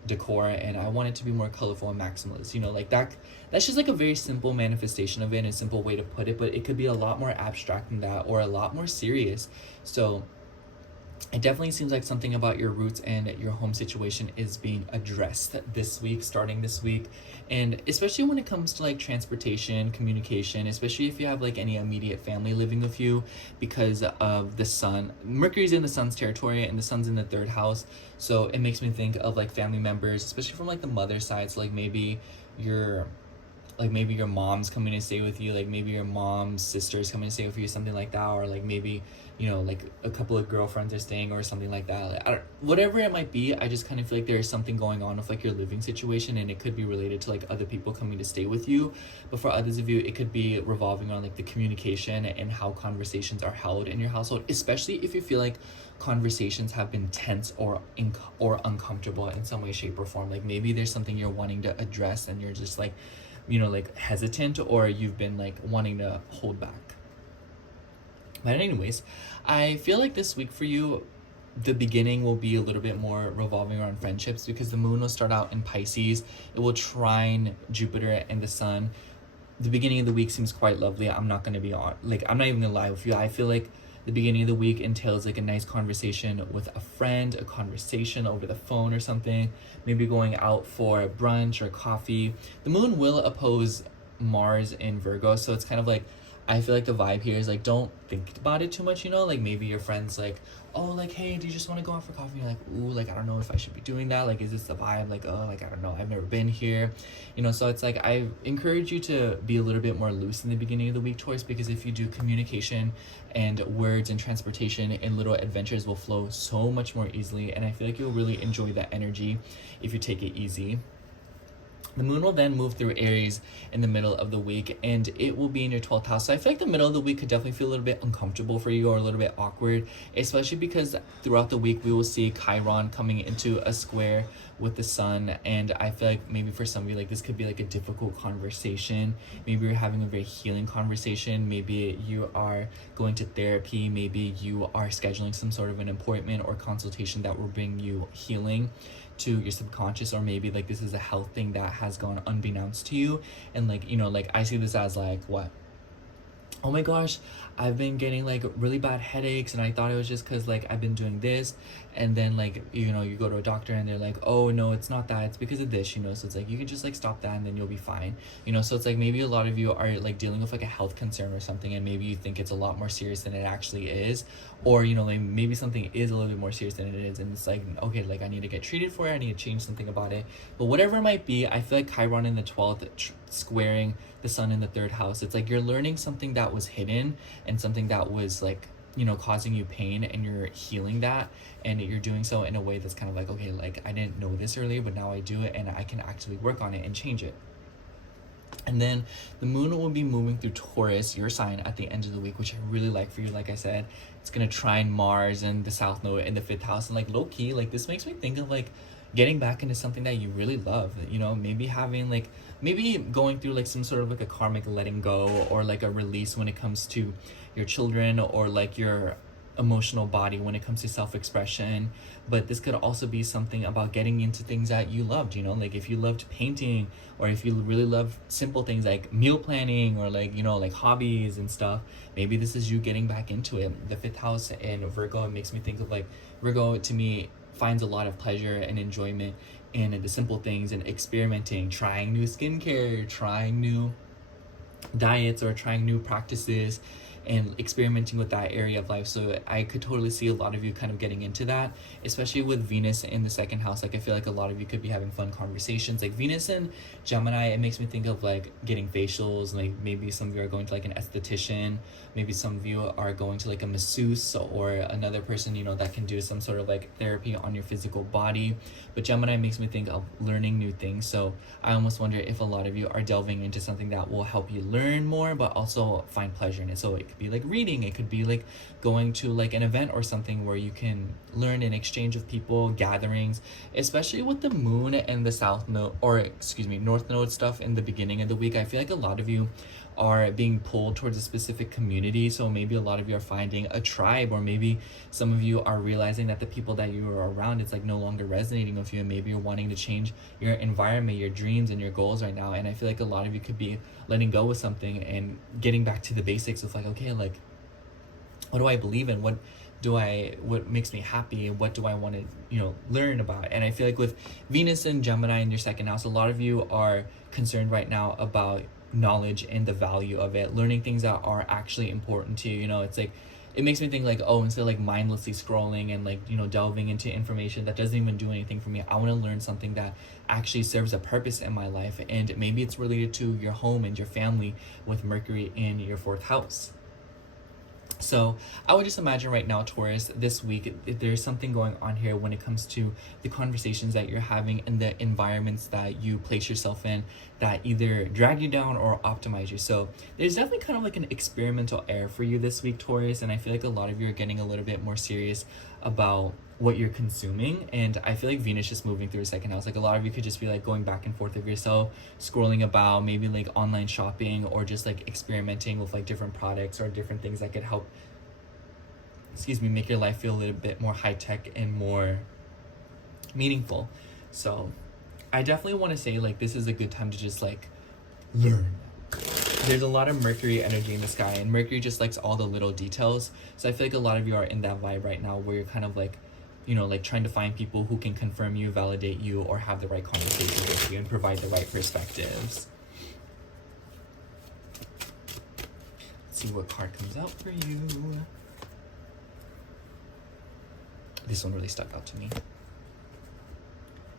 decor and I want it to be more colorful and maximalist, you know, like that's just like a very simple manifestation of it and a simple way to put it, but it could be a lot more abstract than that or a lot more serious. So it definitely seems like something about your roots and your home situation is being addressed this week, starting this week. And especially when it comes to like transportation, communication, especially if you have like any immediate family living with you, because of the sun. Mercury's in the sun's territory and the sun's in the 3rd house. So it makes me think of like family members, especially from like the mother side. So like maybe your mom's coming to stay with you, like maybe your mom's sister's coming to stay with you, something like that, or like maybe, you know, like a couple of girlfriends are staying or something like that. Like, whatever it might be, I just kind of feel like there's something going on with like your living situation, and it could be related to like other people coming to stay with you. But for others of you, it could be revolving on like the communication and how conversations are held in your household, especially if you feel like conversations have been tense or uncomfortable in some way, shape, or form. Like maybe there's something you're wanting to address and you're just like, you know, like hesitant, or you've been like wanting to hold back. But anyways, I feel like this week for you, the beginning will be a little bit more revolving around friendships, because the moon will start out in Pisces. It will trine Jupiter and the sun. The beginning of the week seems quite lovely. I'm not even gonna lie with you. I feel like the beginning of the week entails like a nice conversation with a friend, a conversation over the phone or something, maybe going out for brunch or coffee. The moon will oppose Mars in Virgo, so it's kind of like, I feel like the vibe here is like, don't think about it too much, you know, like maybe your friend's like, oh, like, hey, do you just want to go out for coffee? You're like, ooh, like, I don't know if I should be doing that. Like, is this the vibe? Like, oh, like, I don't know, I've never been here, you know. So it's like, I encourage you to be a little bit more loose in the beginning of the week, Taurus, because if you do, communication and words and transportation and little adventures will flow so much more easily, and I feel like you'll really enjoy that energy if you take it easy. The moon will then move through Aries in the middle of the week, and it will be in your 12th house. So I feel like the middle of the week could definitely feel a little bit uncomfortable for you, or a little bit awkward, especially because throughout the week we will see Chiron coming into a square with the sun. And I feel like maybe for some of you, like, this could be like a difficult conversation. Maybe you're having a very healing conversation. Maybe you are going to therapy. Maybe you are scheduling some sort of an appointment or consultation that will bring you healing to your subconscious, or maybe like this is a health thing that has gone unbeknownst to you. And like, you know, like I see this as like what, oh my gosh, I've been getting like really bad headaches, and I thought it was just because like I've been doing this. And then like, you know, you go to a doctor and they're like, oh no, it's not that, it's because of this, you know. So it's like you can just like stop that and then you'll be fine, you know. So it's like maybe a lot of you are like dealing with like a health concern or something, and maybe you think it's a lot more serious than it actually is. Or, you know, like maybe something is a little bit more serious than it is, and it's like, okay, like I need to get treated for it, I need to change something about it. But whatever it might be, I feel like Chiron in the 12th squaring the sun in the 3rd house, it's like you're learning something that was hidden and something that was like, you know, causing you pain, and you're healing that, and you're doing so in a way that's kind of like, okay, like I didn't know this earlier, but now I do it, and I can actually work on it and change it. And then the moon will be moving through Taurus, your sign, at the end of the week, which I really like for you. Like I said, it's gonna trine Mars and the South Node in the 5th house, and like low key, like this makes me think of like getting back into something that you really love, you know, maybe having like, maybe going through like some sort of like a karmic letting go, or like a release when it comes to your children, or like your emotional body when it comes to self-expression. But this could also be something about getting into things that you loved, you know, like if you loved painting, or if you really love simple things like meal planning, or like, you know, like hobbies and stuff, maybe this is you getting back into it. The 5th house in Virgo, it makes me think of like, Virgo to me finds a lot of pleasure and enjoyment in the simple things, and experimenting, trying new skincare, trying new diets, or trying new practices, and experimenting with that area of life. So I could totally see a lot of you kind of getting into that, especially with Venus in the 2nd house. Like I feel like a lot of you could be having fun conversations. Like Venus and Gemini, it makes me think of like getting facials. Like maybe some of you are going to like an esthetician, maybe some of you are going to like a masseuse, or another person, you know, that can do some sort of like therapy on your physical body. But Gemini makes me think of learning new things. So I almost wonder if a lot of you are delving into something that will help you learn more, but also find pleasure in it. So it could be like reading, it could be like going to like an event or something where you can learn and exchange with people, gatherings, especially with the moon and the South Node, or excuse me, North Node stuff in the beginning of the week. I feel like a lot of you are being pulled towards a specific community. So maybe a lot of you are finding a tribe, or maybe some of you are realizing that the people that you are around, it's like no longer resonating with you, and maybe you're wanting to change your environment, your dreams, and your goals right now. And I feel like a lot of you could be letting go with something and getting back to the basics of like, okay, like what do I believe in, what makes me happy, and what do I want to, you know, learn about. And I feel like with Venus and Gemini in your 2nd house, a lot of you are concerned right now about knowledge and the value of it, learning things that are actually important to you. You know, it's like, it makes me think like, oh, instead of like mindlessly scrolling and like, you know, delving into information that doesn't even do anything for me, I want to learn something that actually serves a purpose in my life. And maybe it's related to your home and your family, with Mercury in your 4th house. So I would just imagine right now, Taurus, this week, there's something going on here when it comes to the conversations that you're having and the environments that you place yourself in that either drag you down or optimize you. So there's definitely kind of like an experimental air for you this week, Taurus. And I feel like a lot of you are getting a little bit more serious about what you're consuming. And I feel like Venus just moving through a 2nd house, like a lot of you could just be like going back and forth of yourself, scrolling about, maybe like online shopping, or just like experimenting with like different products or different things that could help, make your life feel a little bit more high-tech and more meaningful. So I definitely want to say like this is a good time to just like learn. There's a lot of Mercury energy in the sky, and Mercury just likes all the little details. So I feel like a lot of you are in that vibe right now where you're kind of like, you know, like trying to find people who can confirm you, validate you, or have the right conversations with you and provide the right perspectives. Let's see what card comes out for you. This one really stuck out to me.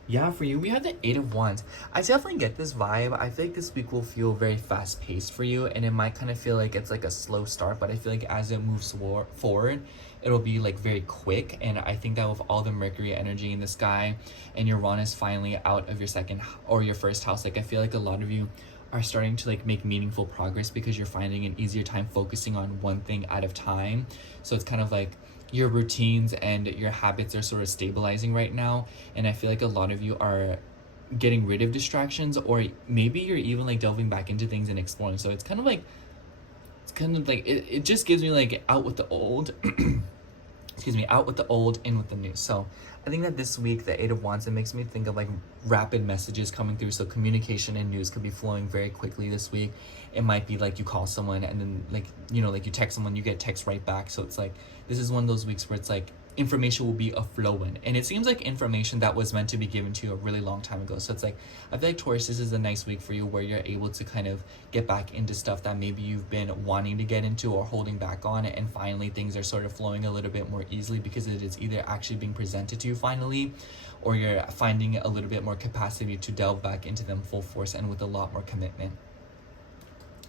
Yeah, for you, we have the 8 of Wands. I definitely get this vibe. I feel like this week will feel very fast-paced for you, and it might kind of feel like it's like a slow start, but I feel like as it moves forward, it'll be like very quick. And I think that with all the Mercury energy in the sky and Uranus finally out of your 2nd or your 1st house, like I feel like a lot of you are starting to like make meaningful progress because you're finding an easier time focusing on one thing at a time. So it's kind of like your routines and your habits are sort of stabilizing right now. And I feel like a lot of you are getting rid of distractions, or maybe you're even like delving back into things and exploring. So it's kind of like, it just gives me like out with the old, out with the old, in with the new. So I think that this week, the Eight of Wands, it makes me think of like rapid messages coming through. So communication and news could be flowing very quickly this week. It might be like you call someone and then like, you know, like you text someone, you get text right back. So it's like, this is one of those weeks where it's like information will be a-flowing. And it seems like information that was meant to be given to you a really long time ago. So it's like, I feel like Taurus, this is a nice week for you where you're able to kind of get back into stuff that maybe you've been wanting to get into or holding back on, and finally things are sort of flowing a little bit more easily because it is either actually being presented to you finally, or you're finding a little bit more capacity to delve back into them full force and with a lot more commitment.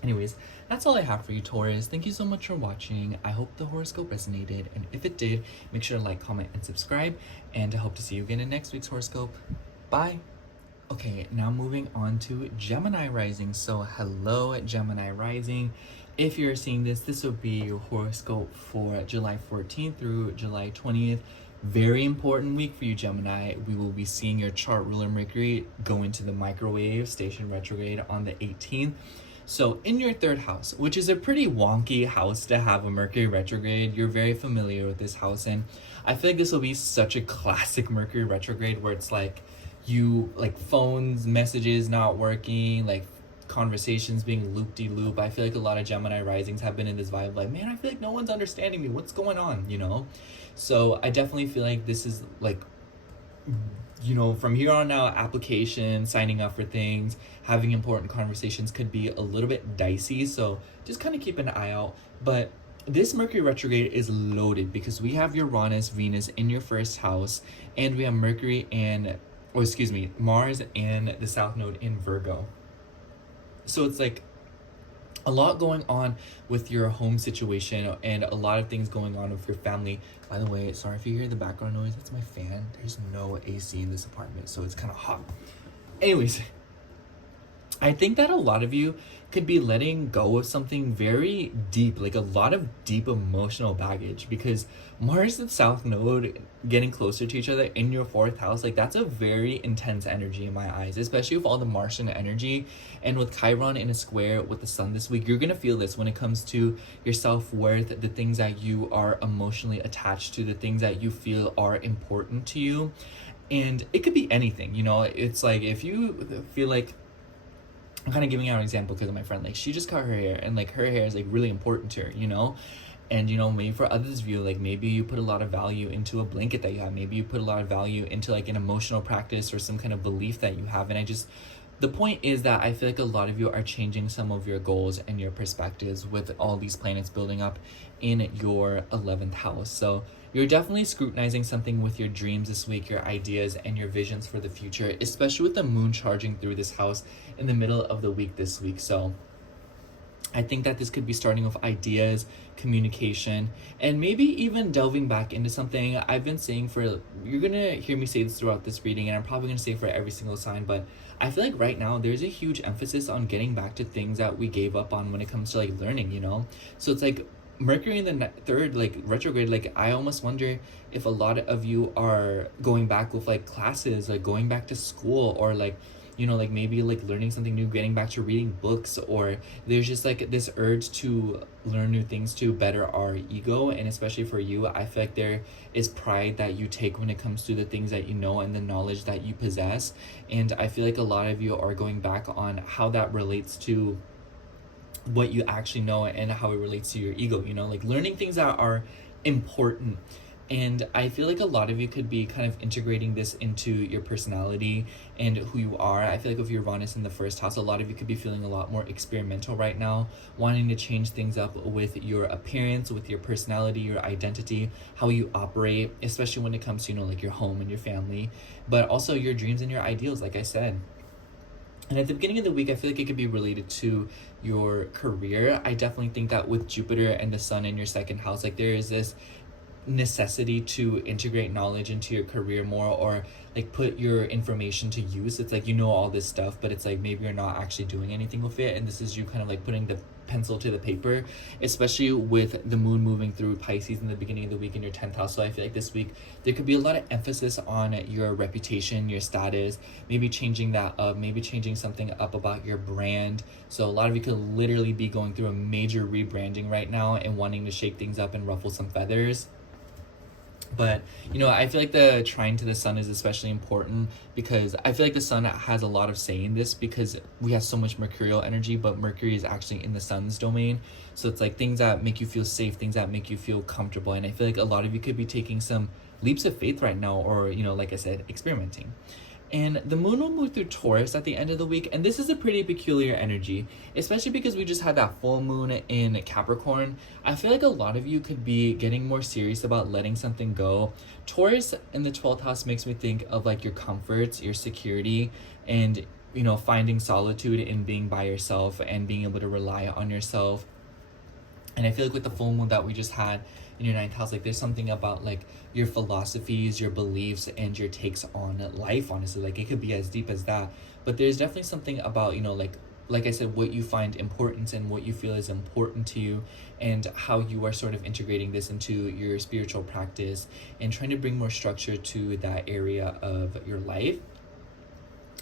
Anyways, that's all I have for you, Taurus. Thank you so much for watching. I hope the horoscope resonated, and if it did, make sure to like, comment, and subscribe, and I hope to see you again in next week's horoscope. Bye. Okay, now moving on to Gemini rising. So hello, Gemini rising. If you're seeing this, this will be your horoscope for July 14th through July 20th. Very important week for you, Gemini. We will be seeing your chart ruler Mercury go into the microwave station retrograde on the 18th. So in your third house, which is a pretty wonky house to have a Mercury retrograde, you're very familiar with this house, and I feel like this will be such a classic Mercury retrograde where it's like you like phones, messages not working, like conversations being loop-de-loop. I feel like a lot of Gemini risings have been in this vibe like, man, I feel like no one's understanding me. What's going on, you know? So I definitely feel like this is like, you know, from here on out, application, signing up for things, having important conversations could be a little bit dicey. So just kind of keep an eye out. But this Mercury retrograde is loaded because we have Uranus, Venus in your first house, and we have Mercury and, or excuse me, Mars and the South Node in Virgo. So it's like a lot going on with your home situation and a lot of things going on with your family. By the way, sorry if you hear the background noise, that's my fan. There's no AC in this apartment, so it's kind of hot. Anyways, I think that a lot of you could be letting go of something very deep, like a lot of deep emotional baggage, because Mars and South Node getting closer to each other in your fourth house, like that's a very intense energy in my eyes, especially with all the Martian energy. And with Chiron in a square with the sun this week, you're gonna feel this when it comes to your self-worth, the things that you are emotionally attached to, the things that you feel are important to you. And it could be anything, you know. It's like if you feel like, I'm kind of giving out an example because of my friend, like she just cut her hair and like her hair is like really important to her, you know. And you know, maybe for others of you, like maybe you put a lot of value into a blanket that you have, maybe you put a lot of value into like an emotional practice or some kind of belief that you have. And the point is that I feel like a lot of you are changing some of your goals and your perspectives with all these planets building up in your 11th house. So you're definitely scrutinizing something with your dreams this week, your ideas and your visions for the future, especially with the moon charging through this house in the middle of the week this week. So I think that this could be starting with ideas, communication, and maybe even delving back into something I've been saying for, you're gonna hear me say this throughout this reading, and I'm probably gonna say for every single sign, but I feel like right now there's a huge emphasis on getting back to things that we gave up on when it comes to like learning, you know? So it's like Mercury in the third like retrograde, like I almost wonder if a lot of you are going back with like classes, like going back to school, or like, you know, like maybe like learning something new, getting back to reading books, or there's just like this urge to learn new things to better our ego. And especially for you, I feel like there is pride that you take when it comes to the things that you know and the knowledge that you possess. And I feel like a lot of you are going back on how that relates to what you actually know and how it relates to your ego, you know, like learning things that are important. And I feel like a lot of you could be kind of integrating this into your personality and who you are. I feel like with Uranus in the first house, a lot of you could be feeling a lot more experimental right now, wanting to change things up with your appearance, with your personality, your identity, how you operate, especially when it comes to, you know, like your home and your family, but also your dreams and your ideals, like I said. And at the beginning of the week, I feel like it could be related to your career. I definitely think that with Jupiter and the sun in your second house, like there is this necessity to integrate knowledge into your career more, or like put your information to use. It's like you know all this stuff, but it's like maybe you're not actually doing anything with it, and this is you kind of like putting the pencil to the paper, especially with the moon moving through Pisces in the beginning of the week in your 10th house. So I feel like this week there could be a lot of emphasis on your reputation, your status, maybe changing that up, maybe changing something up about your brand. So a lot of you could literally be going through a major rebranding right now and wanting to shake things up and ruffle some feathers. But, you know, I feel like the trine to the sun is especially important because I feel like the sun has a lot of say in this because we have so much mercurial energy, but Mercury is actually in the sun's domain. So it's like things that make you feel safe, things that make you feel comfortable. And I feel like a lot of you could be taking some leaps of faith right now, or, you know, like I said, experimenting. And the moon will move through Taurus at the end of the week. And this is a pretty peculiar energy, especially because we just had that full moon in Capricorn. I feel like a lot of you could be getting more serious about letting something go. Taurus in the 12th house makes me think of like your comforts, your security, and, you know, finding solitude in being by yourself and being able to rely on yourself. And I feel like with the full moon that we just had in your 9th house, like there's something about like your philosophies, your beliefs, and your takes on life, honestly. Like it could be as deep as that. But there's definitely something about, you know, like I said, what you find important and what you feel is important to you, and how you are sort of integrating this into your spiritual practice and trying to bring more structure to that area of your life.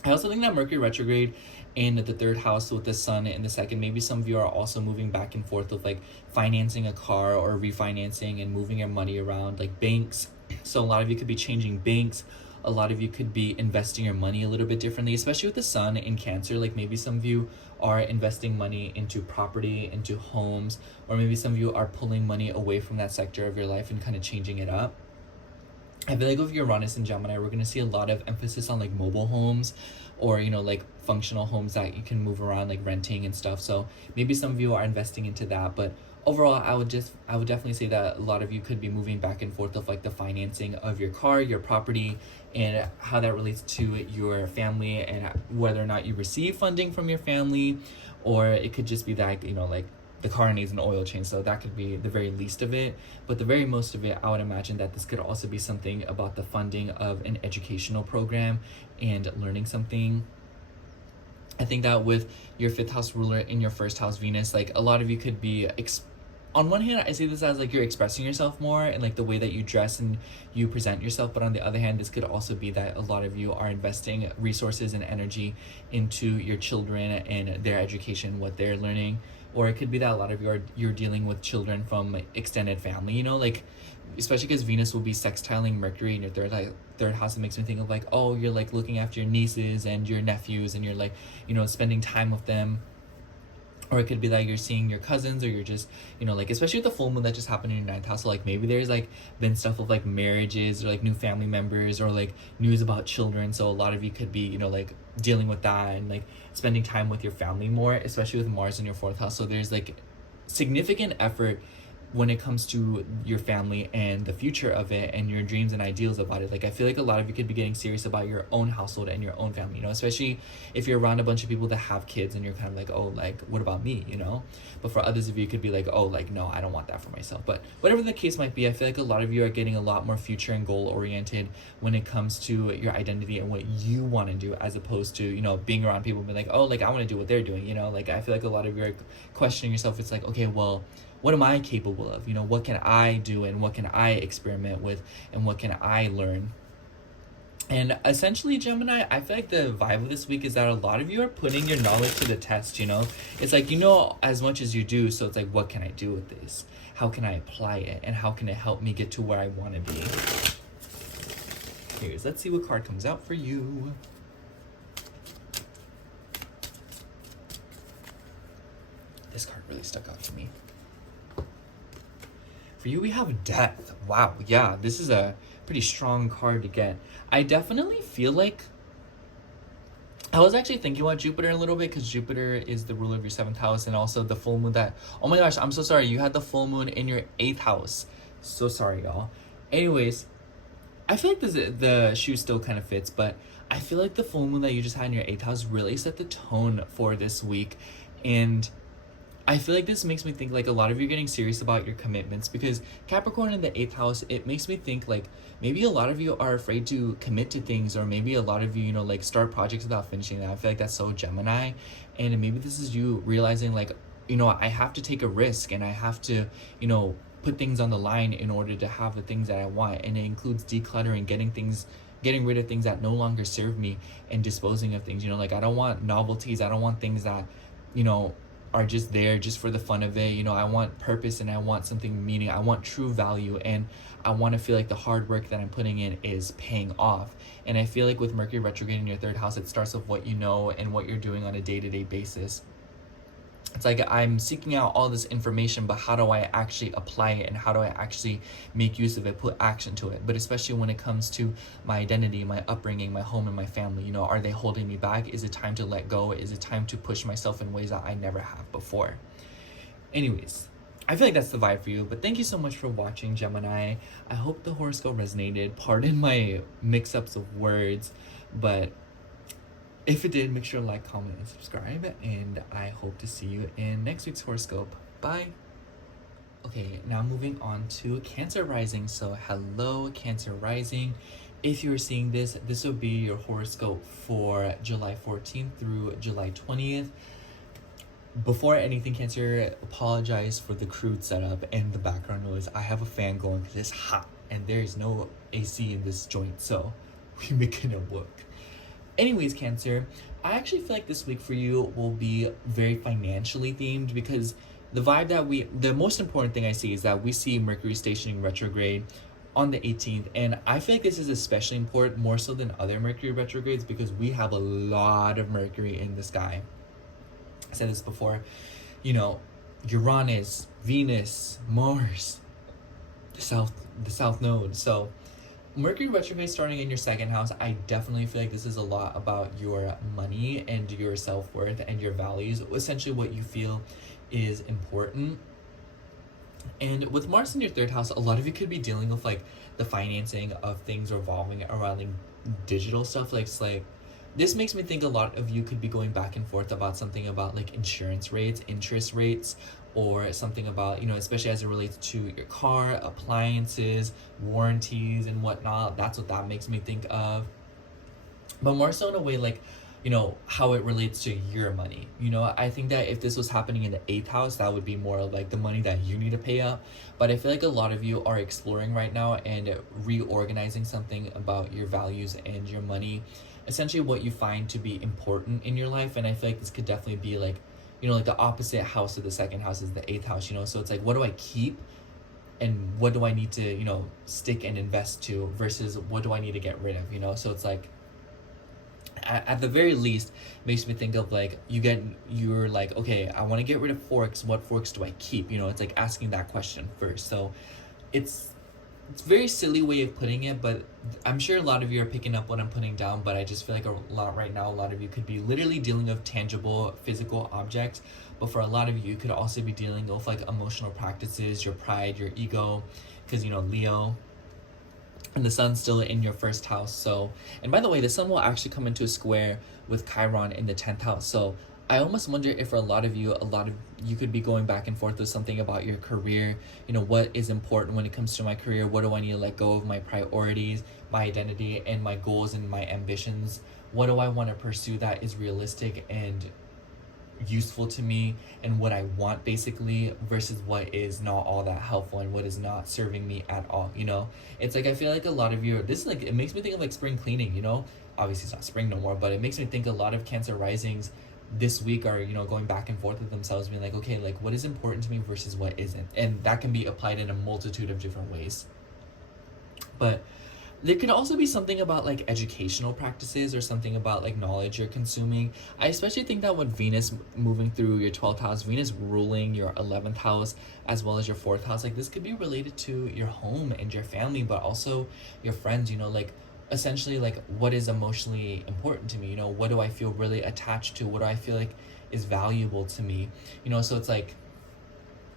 I also think that Mercury retrograde in the 3rd house with the sun in the 2nd, maybe some of you are also moving back and forth with like financing a car or refinancing and moving your money around, like banks. So a lot of you could be changing banks. A lot of you could be investing your money a little bit differently, especially with the sun in Cancer. Like maybe some of you are investing money into property, into homes, or maybe some of you are pulling money away from that sector of your life and kind of changing it up. I feel like with Uranus and Gemini, we're going to see a lot of emphasis on like mobile homes, or, you know, like functional homes that you can move around, like renting and stuff. So maybe some of you are investing into that. But overall, I would definitely say that a lot of you could be moving back and forth of like the financing of your car, your property, and how that relates to your family, and whether or not you receive funding from your family, or it could just be that, you know, like the car needs an oil change, so that could be the very least of it. But the very most of it, I would imagine that this could also be something about the funding of an educational program and learning something. I think that with your 5th house ruler in your 1st house Venus, like a lot of you could be on one hand, I see this as like you're expressing yourself more and like the way that you dress and you present yourself. But on the other hand, this could also be that a lot of you are investing resources and energy into your children and their education, what they're learning. Or it could be that a lot of you you're dealing with children from extended family, you know, like especially because Venus will be sextiling Mercury in your third house. It makes me think of like, oh, you're like looking after your nieces and your nephews, and you're like, you know, spending time with them. Or it could be that you're seeing your cousins, or you're just, you know, like, especially with the full moon that just happened in your 9th house. So like maybe there's like been stuff of like marriages, or like new family members, or like news about children. So a lot of you could be, you know, like dealing with that and like spending time with your family more, especially with Mars in your 4th house. So there's like significant effort when it comes to your family and the future of it and your dreams and ideals about it. Like I feel like a lot of you could be getting serious about your own household and your own family, you know, especially if you're around a bunch of people that have kids and you're kind of like, oh, like what about me, you know? But for others of you, it could be like, oh, like no, I don't want that for myself. But whatever the case might be, I feel like a lot of you are getting a lot more future and goal oriented when it comes to your identity and what you want to do, as opposed to, you know, being around people being like, oh, like I want to do what they're doing, you know? Like I feel like a lot of you are questioning yourself. It's like, okay, well, what am I capable of? You know, what can I do, and what can I experiment with, and what can I learn? And essentially, Gemini, I feel like the vibe of this week is that a lot of you are putting your knowledge to the test, you know? It's like, you know as much as you do, so it's like, what can I do with this? How can I apply it? And how can it help me get to where I want to be? Here's, let's see what card comes out for you. This card really stuck out to me. For you, we have Death. Wow, yeah, this is a pretty strong card to get. I definitely feel like I was actually thinking about Jupiter a little bit, because Jupiter is the ruler of your 7th house, and also the full moon that, oh my gosh, I'm so sorry, you had the full moon in your 8th house. So sorry, y'all. Anyways, I feel like the shoe still kind of fits, but I feel like the full moon that you just had in your 8th house really set the tone for this week. And I feel like this makes me think like a lot of you are getting serious about your commitments, because Capricorn in the 8th house, it makes me think like maybe a lot of you are afraid to commit to things, or maybe a lot of you, you know, like start projects without finishing them. I feel like that's so Gemini. And maybe this is you realizing like, you know, I have to take a risk, and I have to, you know, put things on the line in order to have the things that I want. And it includes decluttering, getting rid of things that no longer serve me, and disposing of things, you know, like I don't want novelties. I don't want things that, you know, are just there just for the fun of it. You know, I want purpose and I want something meaning. I want true value, and I want to feel like the hard work that I'm putting in is paying off. And I feel like with Mercury retrograde in your third house, it starts with what you know and what you're doing on a day-to-day basis. It's like I'm seeking out all this information, but how do I actually apply it, and how do I actually make use of it, put action to it? But especially when it comes to my identity, my upbringing, my home, and my family, you know, are they holding me back? Is it time to let go? Is it time to push myself in ways that I never have before? Anyways, I feel like that's the vibe for you. But thank you so much for watching, Gemini. I hope the horoscope resonated. Pardon my mix-ups of words, but if it did, make sure to like, comment, and subscribe, and I hope to see you in next week's horoscope. Bye! Okay, now moving on to Cancer rising. So hello, Cancer rising. If you're seeing this, this will be your horoscope for July 14th through July 20th. Before anything, Cancer, apologize for the crude setup and the background noise. I have a fan going because it's hot, and there is no AC in this joint, so we're making it work. Anyways, Cancer, I actually feel like this week for you will be very financially themed, because the vibe that the most important thing I see is that we see Mercury stationing retrograde on the 18th. And I feel like this is especially important, more so than other Mercury retrogrades, because we have a lot of Mercury in the sky. I said this before, you know, Uranus, Venus, Mars, the south node. So Mercury retrograde starting in your second house, I definitely feel like this is a lot about your money and your self-worth and your values, essentially what you feel is important. And with Mars in your third house, a lot of you could be dealing with like the financing of things revolving around like digital stuff. Like, it's like, this makes me think a lot of you could be going back and forth about something about like insurance rates, interest rates, or something about, you know, especially as it relates to your car, appliances, warranties, and whatnot. That's what that makes me think of. But more so in a way like, you know, how it relates to your money. You know, I think that if this was happening in the 8th house, that would be more like the money that you need to pay up. But I feel like a lot of you are exploring right now and reorganizing something about your values and your money, essentially what you find to be important in your life. And I feel like this could definitely be like, you know, like the opposite house of the second house is the 8th house, you know? So it's like, what do I keep and what do I need to, you know, stick and invest to versus what do I need to get rid of, you know? So it's like, at the very least, makes me think of like, you're like, okay, I want to get rid of forks. What forks do I keep? You know, it's like asking that question first. So it's a very silly way of putting it, but I'm sure a lot of you are picking up what I'm putting down. But I just feel like a lot right now, a lot of you could be literally dealing with tangible physical objects, but for a lot of you could also be dealing with like emotional practices, your pride, your ego, because, you know, Leo and the sun's still in your first house. So, and by the way, the sun will actually come into a square with Chiron in the 10th house. So I almost wonder if for a lot of you could be going back and forth with something about your career. You know, what is important when it comes to my career? What do I need to let go of? My priorities, my identity, and my goals and my ambitions? What do I want to pursue that is realistic and useful to me, and what I want basically, versus what is not all that helpful and what is not serving me at all, you know? It's like, I feel like a lot of you, this is like, it makes me think of like spring cleaning, you know? Obviously it's not spring no more, but it makes me think a lot of Cancer risings this week are, you know, going back and forth with themselves, being like, okay, like what is important to me versus what isn't. And that can be applied in a multitude of different ways. But there could also be something about like educational practices or something about like knowledge you're consuming. I especially think that with Venus moving through your 12th house, Venus ruling your 11th house as well as your 4th house, like this could be related to your home and your family, but also your friends, you know, like essentially like what is emotionally important to me, you know, what do I feel really attached to, what do I feel like is valuable to me, you know? So it's like,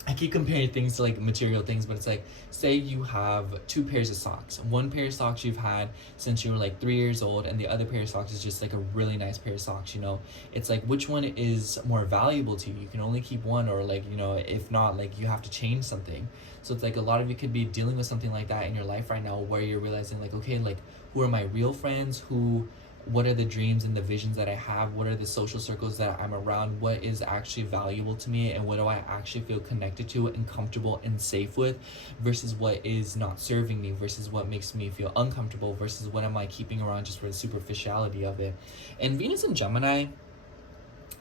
I keep comparing things to like material things, but it's like, say you have 2 pairs of socks. One pair of socks you've had since you were like 3 years old, and the other pair of socks is just like a really nice pair of socks, you know? It's like, which one is more valuable to you? You can only keep one, or like, you know, if not, like you have to change something. So it's like a lot of you could be dealing with something like that in your life right now, where you're realizing like, okay, like who are my real friends? What are the dreams and the visions that I have? What are the social circles that I'm around? What is actually valuable to me? And what do I actually feel connected to and comfortable and safe with, versus what is not serving me, versus what makes me feel uncomfortable, versus what am I keeping around just for the superficiality of it. And Venus and Gemini,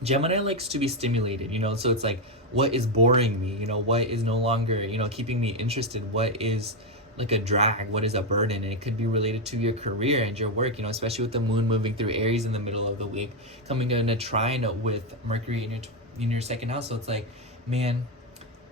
Gemini likes to be stimulated, you know, so it's like, what is boring me, you know, what is no longer, you know, keeping me interested, what is like a drag, what is a burden. And it could be related to your career and your work, you know, especially with the moon moving through Aries in the middle of the week, coming in a trine with Mercury in your second house. So it's like, man,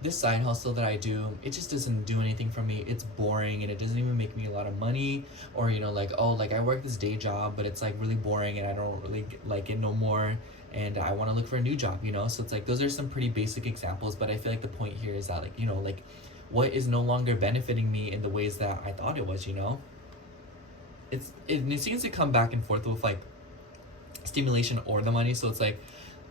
this side hustle that I do, it just doesn't do anything for me. It's boring and it doesn't even make me a lot of money. Or, you know, like, oh, like I work this day job, but it's like really boring and I don't really like it no more. And I want to look for a new job, you know? So it's like, those are some pretty basic examples, but I feel like the point here is that, like, you know, like, what is no longer benefiting me in the ways that I thought it was, you know? It seems to come back and forth with like stimulation or the money. So it's like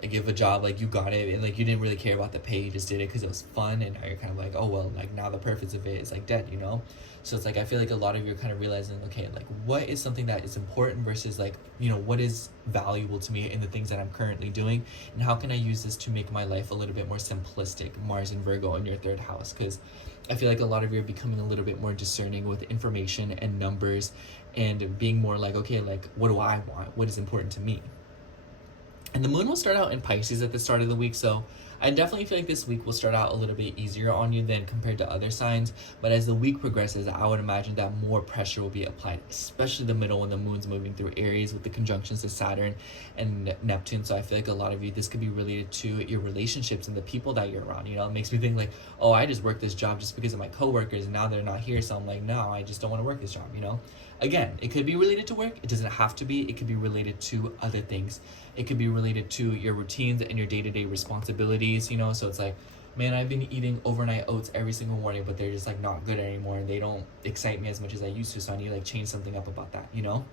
you have a job, like you got it and like you didn't really care about the pay, you just did it because it was fun, and now you're kind of like, oh well, like now the purpose of it is like dead, you know? So it's like, I feel like a lot of you are kind of realizing, okay, like what is something that is important versus like, you know, what is valuable to me in the things that I'm currently doing, and how can I use this to make my life a little bit more simplistic. Mars and Virgo in your third house, because I feel like a lot of you are becoming a little bit more discerning with information and numbers, and being more like, okay, like what do I want, what is important to me. And the moon will start out in Pisces at the start of the week, so I definitely feel like this week will start out a little bit easier on you than compared to other signs. But as the week progresses, I would imagine that more pressure will be applied, especially the middle when the moon's moving through Aries with the conjunctions to Saturn and Neptune. So I feel like a lot of you, this could be related to your relationships and the people that you're around. You know, it makes me think like, oh, I just work this job just because of my coworkers, and now they're not here, so I'm like, no, I just don't want to work this job, you know? Again, it could be related to work. It doesn't have to be. It could be related to other things. It could be related to your routines and your day-to-day responsibilities, you know? So it's like, man, I've been eating overnight oats every single morning, but they're just like not good anymore, and they don't excite me as much as I used to, so I need to like change something up about that, you know?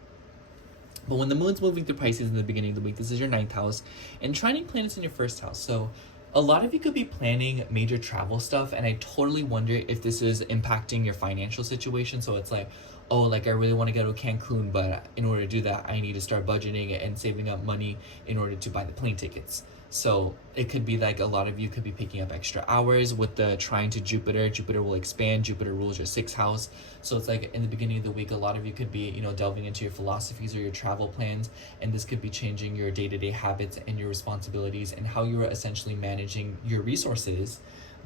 But when the moon's moving through Pisces in the beginning of the week, this is your 9th house, and trining planets in your 1st house. So a lot of you could be planning major travel stuff, and I totally wonder if this is impacting your financial situation. So it's like, oh, like I really want to go to Cancun, but in order to do that, I need to start budgeting and saving up money in order to buy the plane tickets. So it could be like a lot of you could be picking up extra hours with the trine to Jupiter. Jupiter will expand. Jupiter rules your 6th house. So it's like in the beginning of the week, a lot of you could be, you know, delving into your philosophies or your travel plans. And this could be changing your day-to-day habits and your responsibilities and how you're essentially managing your resources.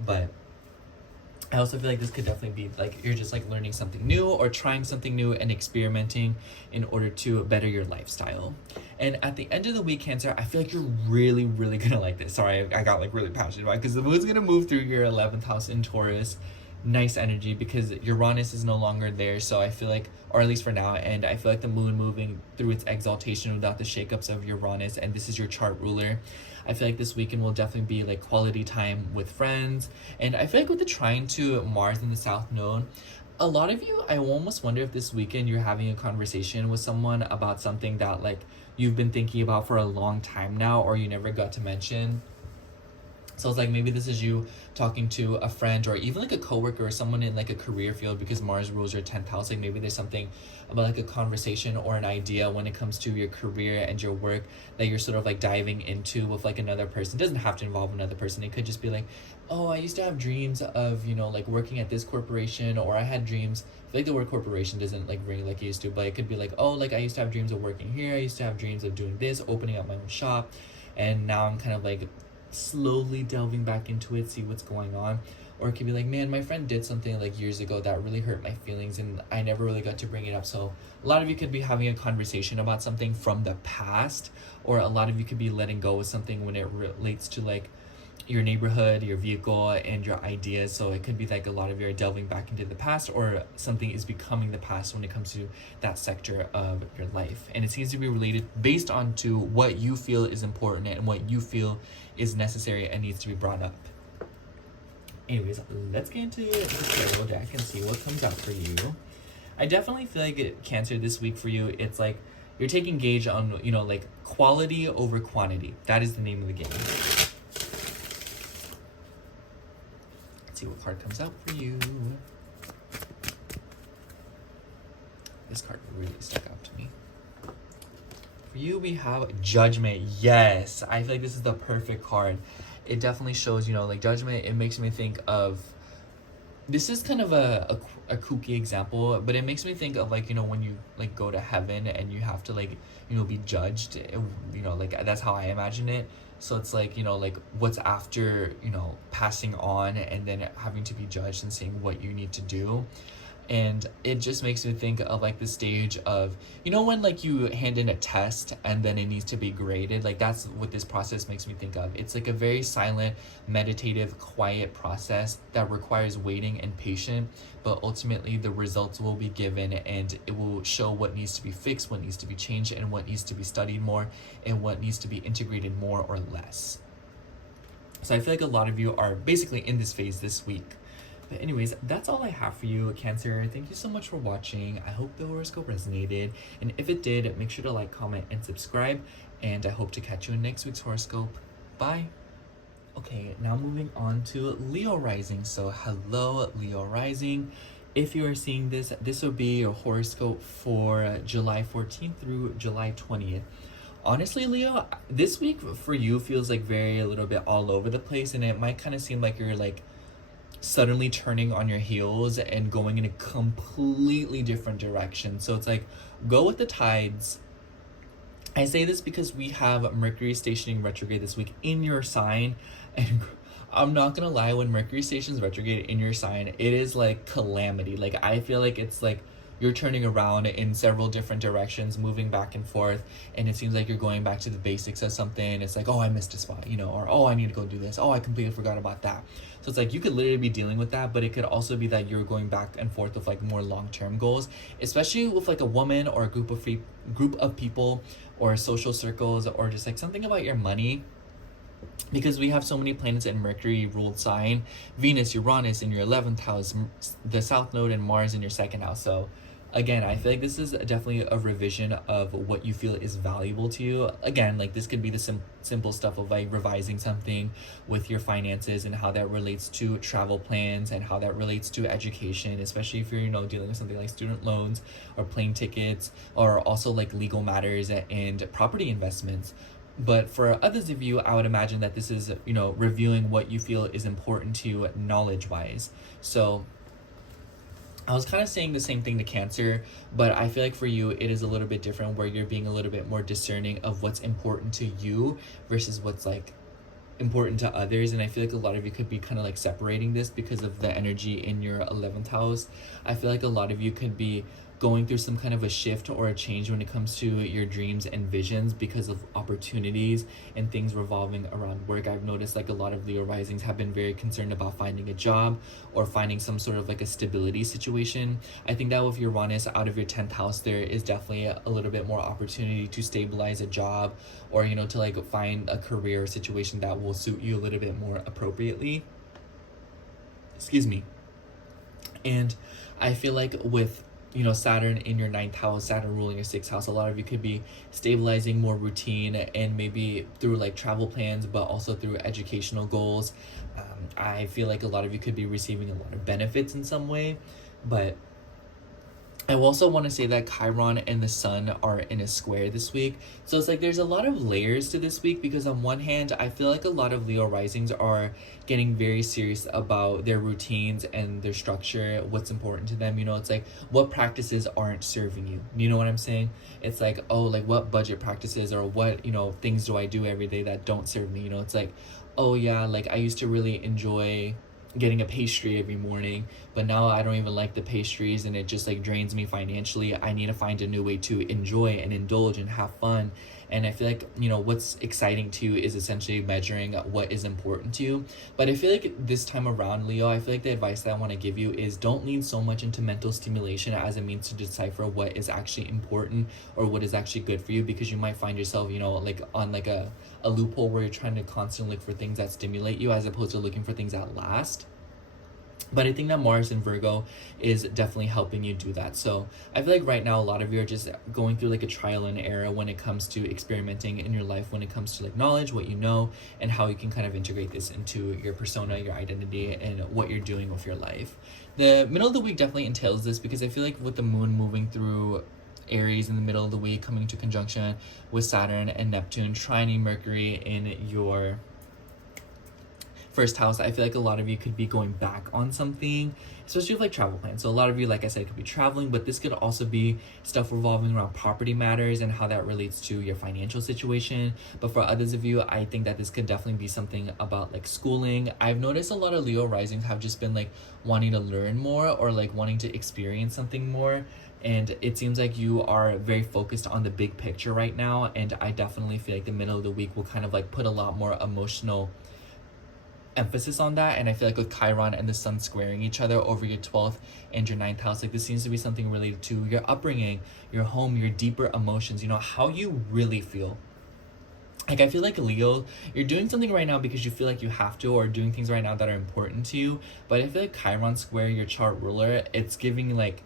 But I also feel like this could definitely be like you're just like learning something new or trying something new and experimenting in order to better your lifestyle. And at the end of the week, Cancer, I feel like you're really, really gonna like this. Sorry, I got like really passionate about it because the moon's gonna move through your 11th house in Taurus. Nice energy because Uranus is no longer there. So I feel like, or at least for now, and I feel like the moon moving through its exaltation without the shakeups of Uranus, and this is your chart ruler. I feel like this weekend will definitely be like quality time with friends. And I feel like with the trine to Mars in the South Node, a lot of you, I almost wonder if this weekend you're having a conversation with someone about something that like you've been thinking about for a long time now, or you never got to mention. So it's like maybe this is you talking to a friend or even like a coworker or someone in like a career field, because Mars rules your 10th house. Like maybe there's something about like a conversation or an idea when it comes to your career and your work that you're sort of like diving into with like another person. It doesn't have to involve another person. It could just be like, oh, I used to have dreams of, you know, like working at this corporation, or I had dreams. I feel like the word corporation doesn't like ring like it used to, but it could be like, oh, like I used to have dreams of working here. I used to have dreams of doing this, opening up my own shop. And now I'm kind of like slowly delving back into it, see what's going on. Or it could be like, man, my friend did something like years ago that really hurt my feelings and I never really got to bring it up. So a lot of you could be having a conversation about something from the past, or a lot of you could be letting go of something when it relates to like your neighborhood, your vehicle, and your ideas. So it could be like a lot of you are delving back into the past, or something is becoming the past when it comes to that sector of your life. And it seems to be related based on to what you feel is important and what you feel is necessary and needs to be brought up. Anyways, let's get into the tarot deck and see what comes out for you. I definitely feel like Cancer this week for you, it's like you're taking gauge on, you know, like quality over quantity. That is the name of the game. See what card comes out for you. This card really stuck out to me. For you, we have Judgment. Yes, I feel like this is the perfect card. It definitely shows, you know, like Judgment, it makes me think of this is kind of a kooky example, but it makes me think of like, you know, when you like go to heaven and you have to like, you know, be judged, you know, like that's how I imagine it. So it's like, you know, like what's after, you know, passing on and then having to be judged and seeing what you need to do. And it just makes me think of like the stage of, you know, when like you hand in a test and then it needs to be graded. Like that's what this process makes me think of. It's like a very silent, meditative, quiet process that requires waiting and patience, but ultimately the results will be given and it will show what needs to be fixed, what needs to be changed, and what needs to be studied more, and what needs to be integrated more or less. So I feel like a lot of you are basically in this phase this week. But anyways, that's all I have for you, Cancer. Thank you so much for watching. I hope the horoscope resonated. And if it did, make sure to like, comment, and subscribe. And I hope to catch you in next week's horoscope. Bye. Okay, now moving on to Leo rising. So hello, Leo rising. If you are seeing this, this will be your horoscope for July 14th through July 20th. Honestly, Leo, this week for you feels like a little bit all over the place. And it might kind of seem like you're like suddenly turning on your heels and going in a completely different direction. So it's like, go with the tides. I say this because we have Mercury stationing retrograde this week in your sign, and I'm not gonna lie, when Mercury stations retrograde in your sign, it is like calamity. Like I feel like it's like you're turning around in several different directions, moving back and forth, and it seems like you're going back to the basics of something. It's like, oh, I missed a spot, you know, or oh, I need to go do this. Oh, I completely forgot about that. So it's like you could literally be dealing with that, but it could also be that you're going back and forth with like more long-term goals, especially with like a woman or a group of people or social circles, or just like something about your money. Because we have so many planets in Mercury ruled sign, Venus, Uranus in your 11th house, the South Node, and Mars in your 2nd house. So again, I feel like this is definitely a revision of what you feel is valuable to you. Again, like this could be the simple stuff of like revising something with your finances and how that relates to travel plans and how that relates to education, especially if you're, you know, dealing with something like student loans or plane tickets, or also like legal matters and property investments. But for others of you, I would imagine that this is, you know, reviewing what you feel is important to you knowledge-wise. So I was kind of saying the same thing to Cancer, but I feel like for you, it is a little bit different, where you're being a little bit more discerning of what's important to you versus what's like important to others. And I feel like a lot of you could be kind of like separating this because of the energy in your 11th house. I feel like a lot of you could be going through some kind of a shift or a change when it comes to your dreams and visions because of opportunities and things revolving around work. I've noticed like a lot of Leo risings have been very concerned about finding a job or finding some sort of like a stability situation. I think that with Uranus out of your 10th house, there is definitely a little bit more opportunity to stabilize a job, or, you know, to like find a career situation that will suit you a little bit more appropriately. Excuse me. And I feel like with, you know, Saturn in your 9th house, Saturn ruling your 6th house, a lot of you could be stabilizing more routine, and maybe through like travel plans, but also through educational goals. I feel like a lot of you could be receiving a lot of benefits in some way. But I also want to say that Chiron and the Sun are in a square this week. So it's like there's a lot of layers to this week, because on one hand, I feel like a lot of Leo risings are getting very serious about their routines and their structure, what's important to them. You know, it's like what practices aren't serving you. You know what I'm saying? It's like, oh, like what budget practices or what, you know, things do I do every day that don't serve me? You know, it's like, oh yeah, like I used to really enjoy getting a pastry every morning, but now I don't even like the pastries and it just like drains me financially. I need to find a new way to enjoy and indulge and have fun. And I feel like, you know, what's exciting to you is essentially measuring what is important to you. But I feel like this time around, Leo, I feel like the advice that I want to give you is don't lean so much into mental stimulation as a means to decipher what is actually important or what is actually good for you, because you might find yourself, you know, like on like a loophole where you're trying to constantly look for things that stimulate you as opposed to looking for things that last. But I think that Mars in Virgo is definitely helping you do that. So I feel like right now a lot of you are just going through like a trial and error when it comes to experimenting in your life, when it comes to like knowledge, what you know, and how you can kind of integrate this into your persona, your identity, and what you're doing with your life. The middle of the week definitely entails this, because I feel like with the moon moving through Aries in the middle of the week, coming to conjunction with Saturn and Neptune, trining Mercury in your first house, I feel like a lot of you could be going back on something, especially with like travel plans. So a lot of you, like I said, could be traveling, but this could also be stuff revolving around property matters and how that relates to your financial situation. But for others of you, I think that this could definitely be something about like schooling. I've noticed a lot of Leo risings have just been like wanting to learn more or like wanting to experience something more. And it seems like you are very focused on the big picture right now. And I definitely feel like the middle of the week will kind of like put a lot more emotional emphasis on that. And I feel like with Chiron and the sun squaring each other over your 12th and your 9th house, like this seems to be something related to your upbringing, your home, your deeper emotions, you know, how you really feel. Like I feel like Leo, you're doing something right now because you feel like you have to, or doing things right now that are important to you. But I feel like Chiron square your chart ruler, it's giving like,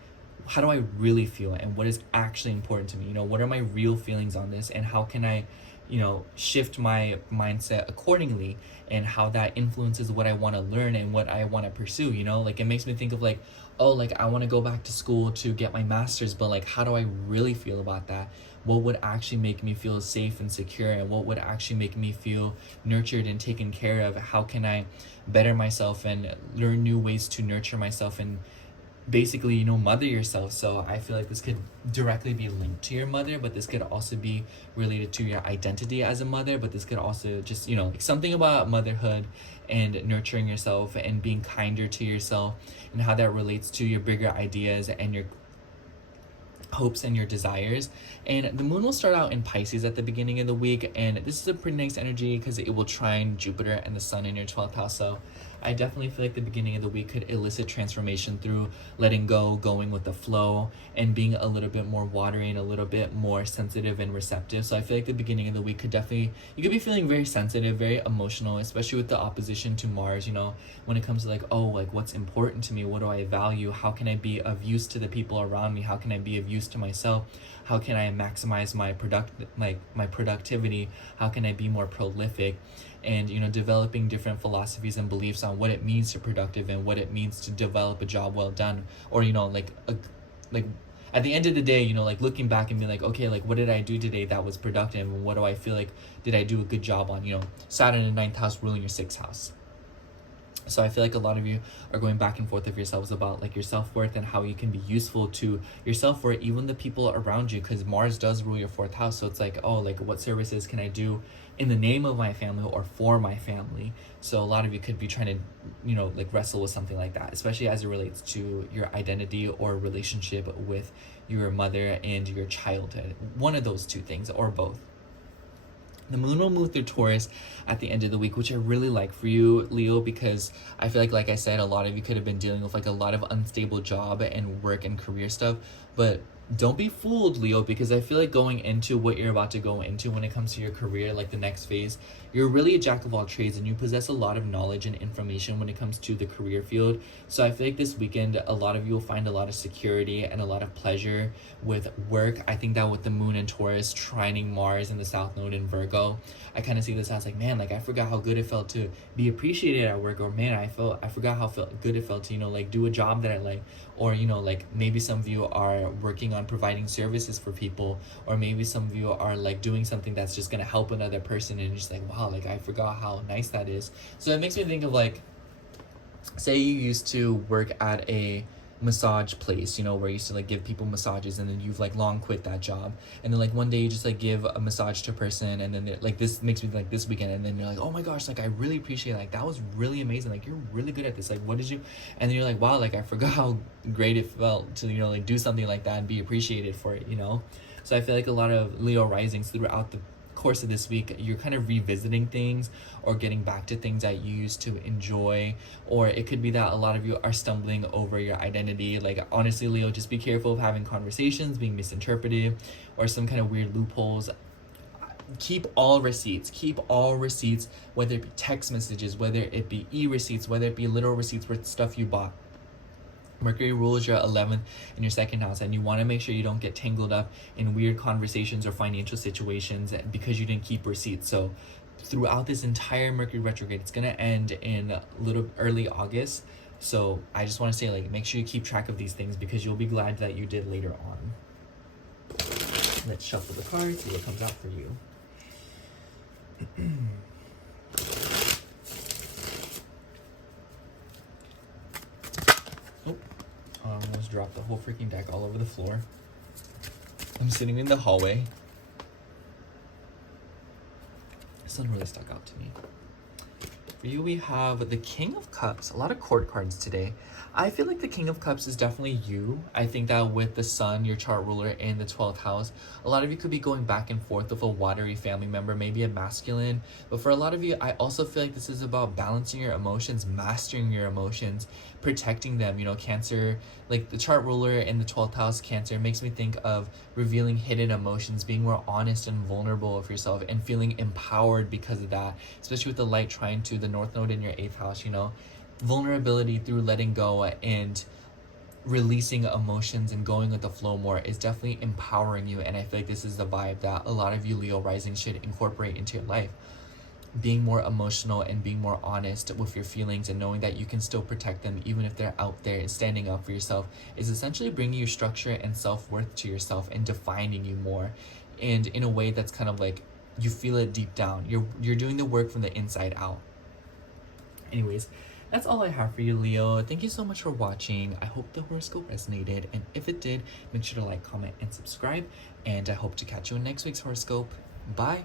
how do I really feel and what is actually important to me? You know, what are my real feelings on this, and how can I, you know, shift my mindset accordingly, and how that influences what I want to learn and what I want to pursue. You know, like it makes me think of like, oh, like I want to go back to school to get my master's, but like how do I really feel about that? What would actually make me feel safe and secure, and what would actually make me feel nurtured and taken care of? How can I better myself and learn new ways to nurture myself and basically, you know, mother yourself? So I feel like this could directly be linked to your mother, but this could also be related to your identity as a mother. But this could also just, you know, like something about motherhood and nurturing yourself and being kinder to yourself, and how that relates to your bigger ideas and your hopes and your desires. And the moon will start out in Pisces at the beginning of the week, and this is a pretty nice energy because it will trine Jupiter and the sun in your 12th house. So I definitely feel like the beginning of the week could elicit transformation through letting go, going with the flow, and being a little bit more watery and a little bit more sensitive and receptive. So I feel like the beginning of the week could definitely, you could be feeling very sensitive, very emotional, especially with the opposition to Mars, you know, when it comes to like, oh, like what's important to me? What do I value? How can I be of use to the people around me? How can I be of use to myself? How can I maximize my productivity? How can I be more prolific? And, you know, developing different philosophies and beliefs on what it means to productive and what it means to develop a job well done. Or, you know, like at the end of the day, you know, like looking back and being like, okay, like what did I do today that was productive, and what do I feel like did I do a good job on? You know, Saturn in 9th house ruling your 6th house. So I feel like a lot of you are going back and forth of yourselves about like your self-worth and how you can be useful to yourself or even the people around you, because Mars does rule your 4th house. So it's like, oh, like what services can I do in the name of my family or for my family? So a lot of you could be trying to, you know, like wrestle with something like that, especially as it relates to your identity or relationship with your mother and your childhood. One of those two things or both. The moon will move through Taurus at the end of the week, which I really like for you, Leo, because I feel like I said, a lot of you could have been dealing with like a lot of unstable job and work and career stuff. But don't be fooled, Leo, because I feel like going into what you're about to go into when it comes to your career, like the next phase, you're really a jack of all trades and you possess a lot of knowledge and information when it comes to the career field. So I feel like this weekend, a lot of you will find a lot of security and a lot of pleasure with work. I think that with the moon in Taurus trining Mars in the South Node in Virgo, I kind of see this as like, man, like I forgot how good it felt to be appreciated at work, or man, I forgot how good it felt to, you know, like do a job that I like. Or, you know, like maybe some of you are working on providing services for people, or maybe some of you are like doing something that's just going to help another person, and you're just like, wow, like I forgot how nice that is. So it makes me think of like, say you used to work at a massage place, you know, where you used to like give people massages, and then you've like long quit that job, and then like one day you just like give a massage to a person, and then like this makes me like this weekend, and then you're like, oh my gosh, like I really appreciate it. Like that was really amazing, like you're really good at this, like what did you, and then you're like, wow, like I forgot how great it felt to, you know, like do something like that and be appreciated for it, you know. So I feel like a lot of Leo risings throughout the course of this week, you're kind of revisiting things or getting back to things that you used to enjoy, or it could be that a lot of you are stumbling over your identity. Like honestly, Leo, just be careful of having conversations being misinterpreted or some kind of weird loopholes. Keep all receipts, whether it be text messages, whether it be e-receipts, whether it be literal receipts for stuff you bought. Mercury rules your 11th and your 2nd house, and you want to make sure you don't get tangled up in weird conversations or financial situations because you didn't keep receipts. So throughout this entire Mercury retrograde, it's going to end in a little early August. So I just want to say, like, make sure you keep track of these things because you'll be glad that you did later on. Let's shuffle the cards, see what comes out for you. the whole freaking deck all over the floor. I'm sitting in the hallway. This one really stuck out to me. For you, we have the King of Cups. A lot of court cards today. I feel like the King of Cups is definitely you. I think that with the Sun, your chart ruler, in the 12th house, a lot of you could be going back and forth with a watery family member, maybe a masculine. But for a lot of you, I also feel like this is about balancing your emotions, mastering your emotions, protecting them. You know, Cancer, like the chart ruler in the 12th house, Cancer, makes me think of revealing hidden emotions, being more honest and vulnerable of yourself, and feeling empowered because of that, especially with the light trine to the North Node in your 8th house, you know. Vulnerability through letting go and releasing emotions and going with the flow more is definitely empowering you. And I feel like this is the vibe that a lot of you Leo rising should incorporate into your life. Being more emotional and being more honest with your feelings and knowing that you can still protect them even if they're out there, and standing up for yourself is essentially bringing you structure and self-worth to yourself and defining you more, and in a way that's kind of like you feel it deep down. You're doing the work from the inside out. Anyways, that's all I have for you, Leo. Thank you so much for watching. I hope the horoscope resonated, and if it did, make sure to like, comment, and subscribe, and I hope to catch you in next week's horoscope. Bye.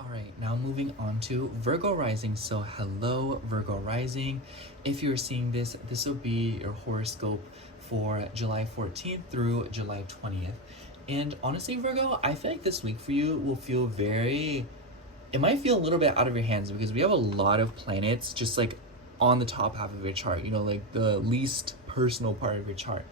All right, now moving on to Virgo rising. So hello, Virgo rising. If you're seeing this, this will be your horoscope for July 14th through July 20th. And honestly, Virgo, I feel like this week for you will feel very, it might feel a little bit out of your hands because we have a lot of planets just like on the top half of your chart, you know, like the least personal part of your chart.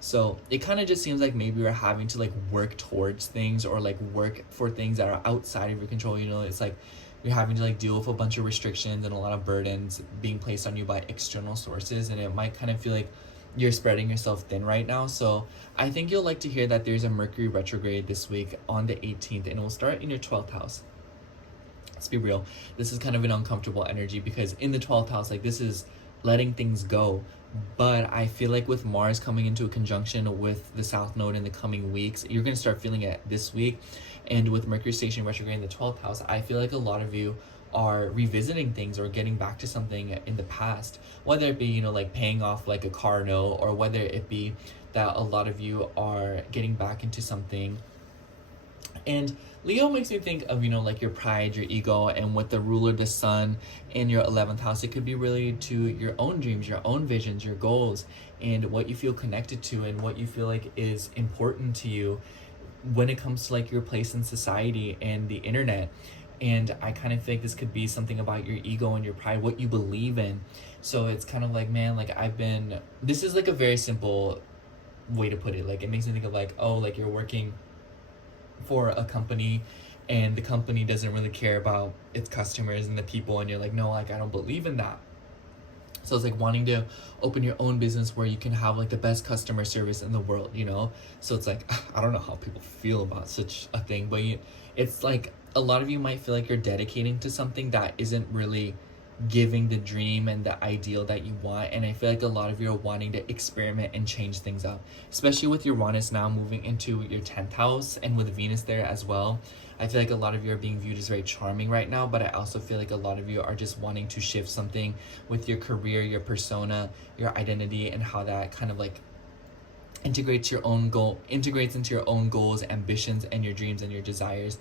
So it kind of just seems like maybe you're having to like work towards things, or like work for things that are outside of your control. You know, it's like you're having to like deal with a bunch of restrictions and a lot of burdens being placed on you by external sources, and it might kind of feel like you're spreading yourself thin right now. So I think you'll like to hear that there's a Mercury retrograde this week on the 18th, and it will start in your 12th house. Let's be real, this is kind of an uncomfortable energy because in the 12th house, like, this is letting things go. But I feel like with Mars coming into a conjunction with the South Node in the coming weeks, you're going to start feeling it this week. And with Mercury station retrograde in the 12th house, I feel like a lot of you are revisiting things or getting back to something in the past, whether it be, you know, like paying off like a car note, or whether it be that a lot of you are getting back into something. And Leo makes me think of, you know, like your pride, your ego, and with the ruler, the sun, in your 11th house, it could be really to your own dreams, your own visions, your goals, and what you feel connected to and what you feel like is important to you when it comes to like your place in society and the internet. And I kind of think this could be something about your ego and your pride, what you believe in. So it's kind of like, man, like this is like a very simple way to put it. Like, it makes me think of like, oh, like you're working for a company and the company doesn't really care about its customers and the people, and you're like, no, like I don't believe in that. So it's like wanting to open your own business where you can have like the best customer service in the world, you know? So it's like, I don't know how people feel about such a thing, but it's like a lot of you might feel like you're dedicating to something that isn't really giving the dream and the ideal that you want. And I feel like a lot of you are wanting to experiment and change things up, especially with Uranus now moving into your 10th house and with Venus there as well. I feel like a lot of you are being viewed as very charming right now, but I also feel like a lot of you are just wanting to shift something with your career, your persona, your identity, and how that kind of like integrates into your own goals, ambitions, and your dreams and your desires.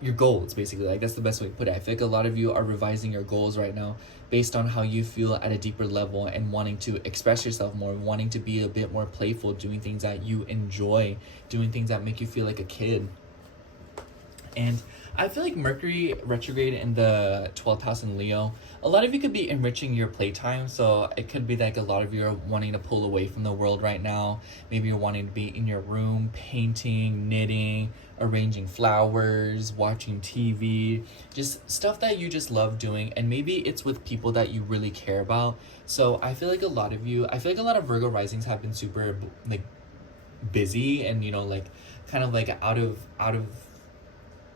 Your goals, basically. Like, that's the best way to put it. I feel like a lot of you are revising your goals right now based on how you feel at a deeper level and wanting to express yourself more, wanting to be a bit more playful, doing things that you enjoy, doing things that make you feel like a kid. And I feel like Mercury retrograde in the 12th house in Leo, a lot of you could be enriching your playtime. So it could be like a lot of you are wanting to pull away from the world right now. Maybe you're wanting to be in your room, painting, knitting, arranging flowers, watching TV, just stuff that you just love doing. And maybe it's with people that you really care about. So I feel like a lot of Virgo risings have been super like busy and, you know, like kind of like out of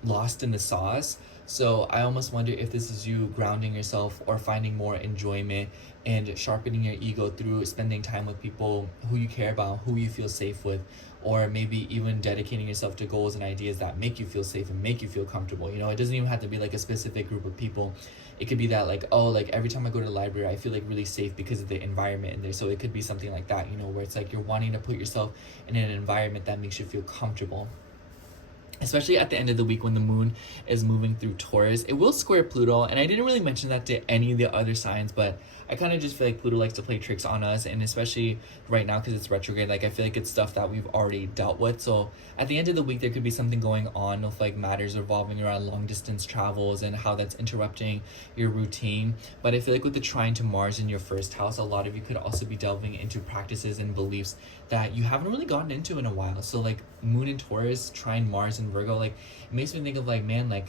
lost in the sauce. So I almost wonder if this is you grounding yourself or finding more enjoyment and sharpening your ego through spending time with people who you care about, who you feel safe with, or maybe even dedicating yourself to goals and ideas that make you feel safe and make you feel comfortable. You know, it doesn't even have to be like a specific group of people. It could be that like, oh, like every time I go to the library, I feel like really safe because of the environment in there. So it could be something like that, you know, where it's like you're wanting to put yourself in an environment that makes you feel comfortable. Especially at the end of the week when the moon is moving through Taurus, it will square Pluto. And I didn't really mention that to any of the other signs, but I kind of just feel like Pluto likes to play tricks on us. And especially right now because it's retrograde, like I feel like it's stuff that we've already dealt with. So at the end of the week, there could be something going on with like matters revolving around long distance travels and how that's interrupting your routine. But I feel like with the trine to Mars in your first house, a lot of you could also be delving into practices and beliefs that you haven't really gotten into in a while. So like moon in Taurus, trine Mars in Virgo, like it makes me think of like, man, like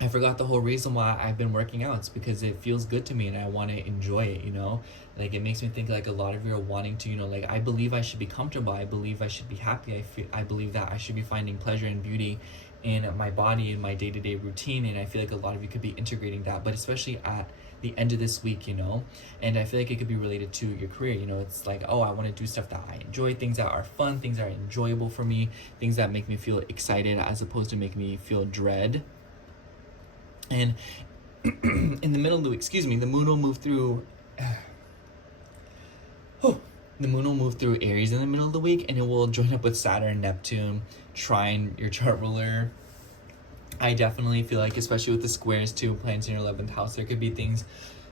I forgot the whole reason why I've been working out. It's because it feels good to me and I want to enjoy it, you know? Like it makes me think like a lot of you are wanting to, you know, like I believe I should be comfortable. I believe I should be happy. I believe that I should be finding pleasure and beauty in my body, in my day-to-day routine. And I feel like a lot of you could be integrating that, but especially at the end of this week, you know? And I feel like it could be related to your career, you know? It's like, oh, I want to do stuff that I enjoy, things that are fun, things that are enjoyable for me, things that make me feel excited as opposed to make me feel dread. And in the middle of the week, the moon will move through the moon will move through Aries in the middle of the week, and it will join up with Saturn, Neptune, trine your chart ruler. I definitely feel like, especially with the squares to planets in your 11th house, there could be things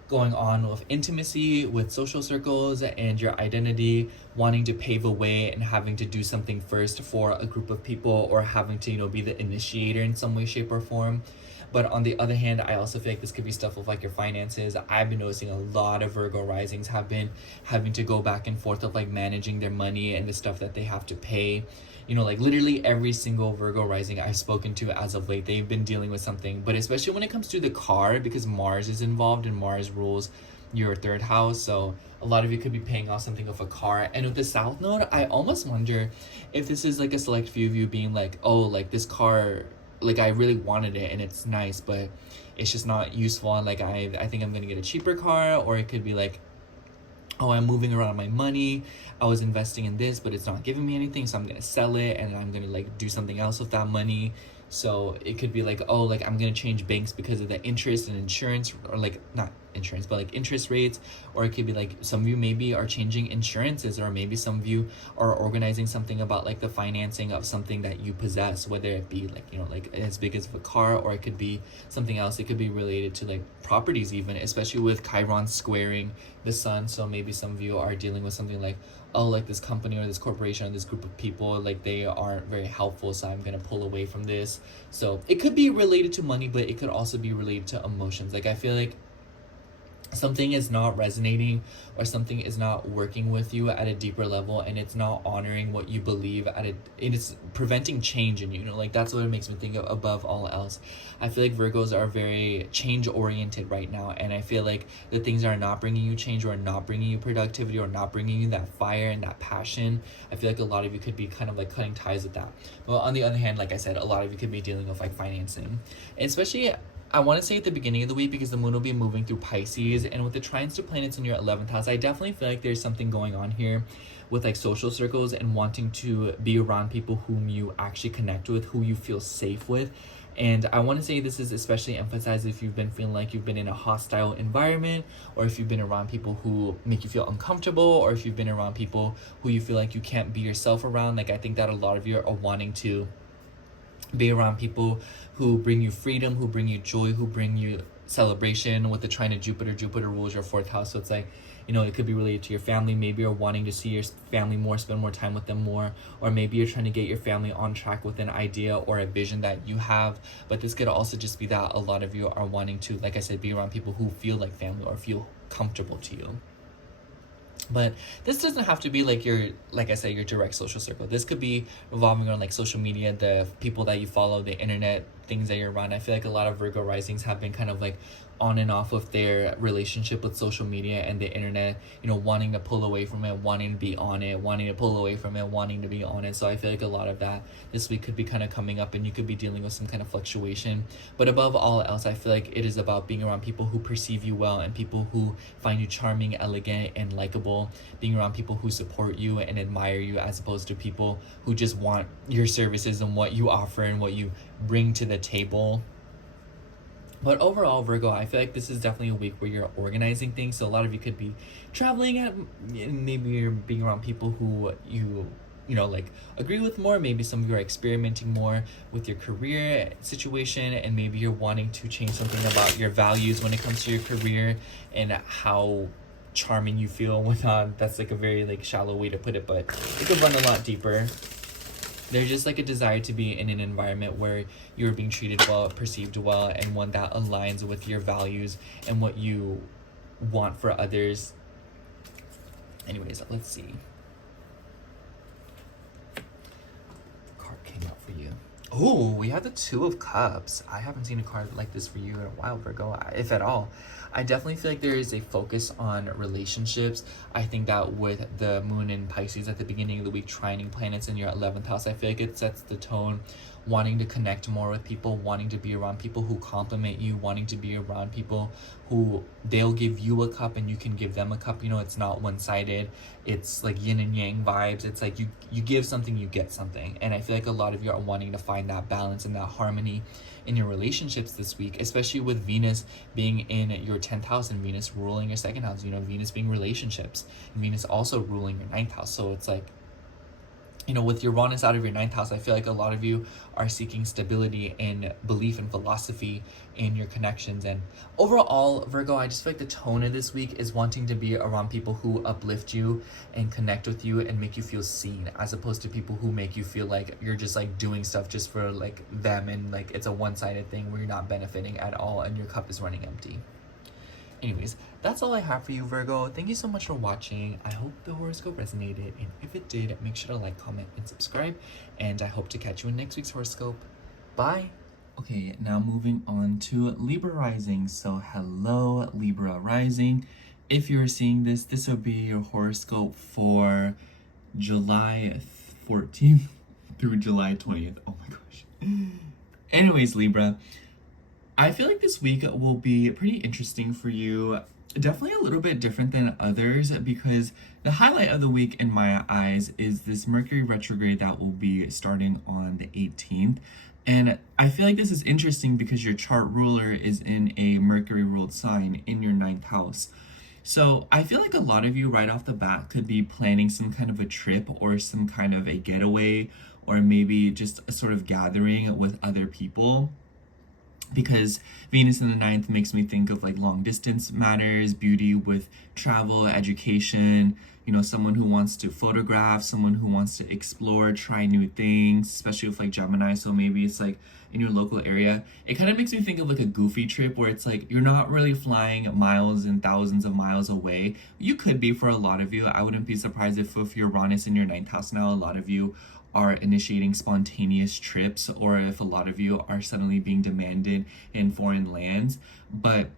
going on with intimacy, with social circles, and your identity, wanting to pave a way and having to do something first for a group of people, or having to, you know, be the initiator in some way, shape, or form. But on the other hand, I also feel like this could be stuff with like your finances. I've been noticing a lot of Virgo risings have been having to go back and forth of like managing their money and the stuff that they have to pay. You know, like literally every single Virgo rising I've spoken to as of late, they've been dealing with something. But especially when it comes to the car, because Mars is involved and Mars rules your third house. So a lot of you could be paying off something with a car. And with the South Node, I almost wonder if this is like a select few of you being like, oh, like this car, like I really wanted it and it's nice, but it's just not useful. And like I think I'm gonna get a cheaper car. Or it could be like, oh, I'm moving around my money, I was investing in this, but it's not giving me anything, so I'm gonna sell it and I'm gonna like do something else with that money. So it could be like, oh, like I'm gonna change banks because of the interest and insurance, or like not insurance, but like interest rates. Or it could be like some of you maybe are changing insurances, or maybe some of you are organizing something about like the financing of something that you possess, whether it be like, you know, like as big as a car, or it could be something else. It could be related to like properties even, especially with Chiron squaring the sun. So maybe some of you are dealing with something like, oh, like this company or this corporation or this group of people, like they aren't very helpful, so I'm gonna pull away from this. So it could be related to money, but it could also be related to emotions. Like I feel like something is not resonating, or something is not working with you at a deeper level, and it's not honoring what you believe it's preventing change in you, you know, like that's what it makes me think of above all else. I feel like Virgos are very change oriented right now, and I feel like the things are not bringing you change, or not bringing you productivity, or not bringing you that fire and that passion. I feel like a lot of you could be kind of like cutting ties with that. Well, on the other hand, like I said, a lot of you could be dealing with like financing, and especially I want to say at the beginning of the week, because the moon will be moving through Pisces, and with the trines to planets in your 11th house, I definitely feel like there's something going on here with like social circles and wanting to be around people whom you actually connect with, who you feel safe with. And I want to say this is especially emphasized if you've been feeling like you've been in a hostile environment, or if you've been around people who make you feel uncomfortable, or if you've been around people who you feel like you can't be yourself around. Like I think that a lot of you are wanting to be around people who bring you freedom, who bring you joy, who bring you celebration. With the trine of Jupiter rules your fourth house, so it's like, you know, it could be related to your family. Maybe you're wanting to see your family more, spend more time with them more, or maybe you're trying to get your family on track with an idea or a vision that you have. But this could also just be that a lot of you are wanting to, like I said, be around people who feel like family or feel comfortable to you. But this doesn't have to be like your, like I said, your direct social circle. This could be revolving around like social media, the people that you follow, the internet, things that you're around. I feel like a lot of Virgo risings have been kind of like on and off with their relationship with social media and the internet, you know, wanting to pull away from it, wanting to be on it, wanting to pull away from it, wanting to be on it. So I feel like a lot of that this week could be kind of coming up, and you could be dealing with some kind of fluctuation. But above all else, I feel like it is about being around people who perceive you well and people who find you charming, elegant, and likable, being around people who support you and admire you, as opposed to people who just want your services and what you offer and what you bring to the table. But overall, Virgo, I feel like this is definitely a week where you're organizing things. So a lot of you could be traveling at, maybe you're being around people who you know, like agree with more. Maybe some of you are experimenting more with your career situation, and maybe you're wanting to change something about your values when it comes to your career and how charming you feel and whatnot. That's like a very like shallow way to put it, but it could run a lot deeper. There's just like a desire to be in an environment where you're being treated well, perceived well, and one that aligns with your values and what you want for others. Anyways, let's see. Card came out for you. Oh, we had the Two of Cups. I haven't seen a card like this for you in a while, Virgo, if at all. I definitely feel like there is a focus on relationships. I think that with the moon in Pisces at the beginning of the week, trining planets in your 11th house, I feel like it sets the tone, wanting to connect more with people, wanting to be around people who compliment you, wanting to be around people who they'll give you a cup and you can give them a cup. You know, it's not one-sided. It's like yin and yang vibes. It's like you give something, you get something. And I feel like a lot of you are wanting to find that balance and that harmony in your relationships this week, especially with Venus being in your 10th house and Venus ruling your 2nd house. You know, Venus being relationships and Venus also ruling your 9th house. So it's like, you know, with Uranus out of your 9th house, I feel like a lot of you are seeking stability and belief and philosophy in your connections. And overall, Virgo, I just feel like the tone of this week is wanting to be around people who uplift you and connect with you and make you feel seen, as opposed to people who make you feel like you're just like doing stuff just for like them, and like it's a one-sided thing where you're not benefiting at all and your cup is running empty. Anyways, that's all I have for you, Virgo. Thank you so much for watching. I hope the horoscope resonated, and if it did, make sure to like, comment, and subscribe, and I hope to catch you in next week's horoscope. Bye! Okay, now moving on to Libra rising. So hello, Libra rising. If you're seeing this, this will be your horoscope for July 14th through July 20th. Oh my gosh. Anyways, Libra, I feel like this week will be pretty interesting for you. Definitely a little bit different than others, because the highlight of the week in my eyes is this Mercury retrograde that will be starting on the 18th. And I feel like this is interesting because your chart ruler is in a Mercury ruled sign in your 9th house. So I feel like a lot of you right off the bat could be planning some kind of a trip or some kind of a getaway, or maybe just a sort of gathering with other people. Because Venus in the 9th makes me think of like long distance matters, beauty with travel, education, you know, someone who wants to photograph, someone who wants to explore, try new things, especially with like Gemini. So maybe it's like in your local area. It kind of makes me think of like a goofy trip where it's like you're not really flying miles and thousands of miles away. You could be for a lot of you. I wouldn't be surprised if with Uranus in your 9th house now, a lot of you are initiating spontaneous trips, or if a lot of you are suddenly being demanded in foreign lands. But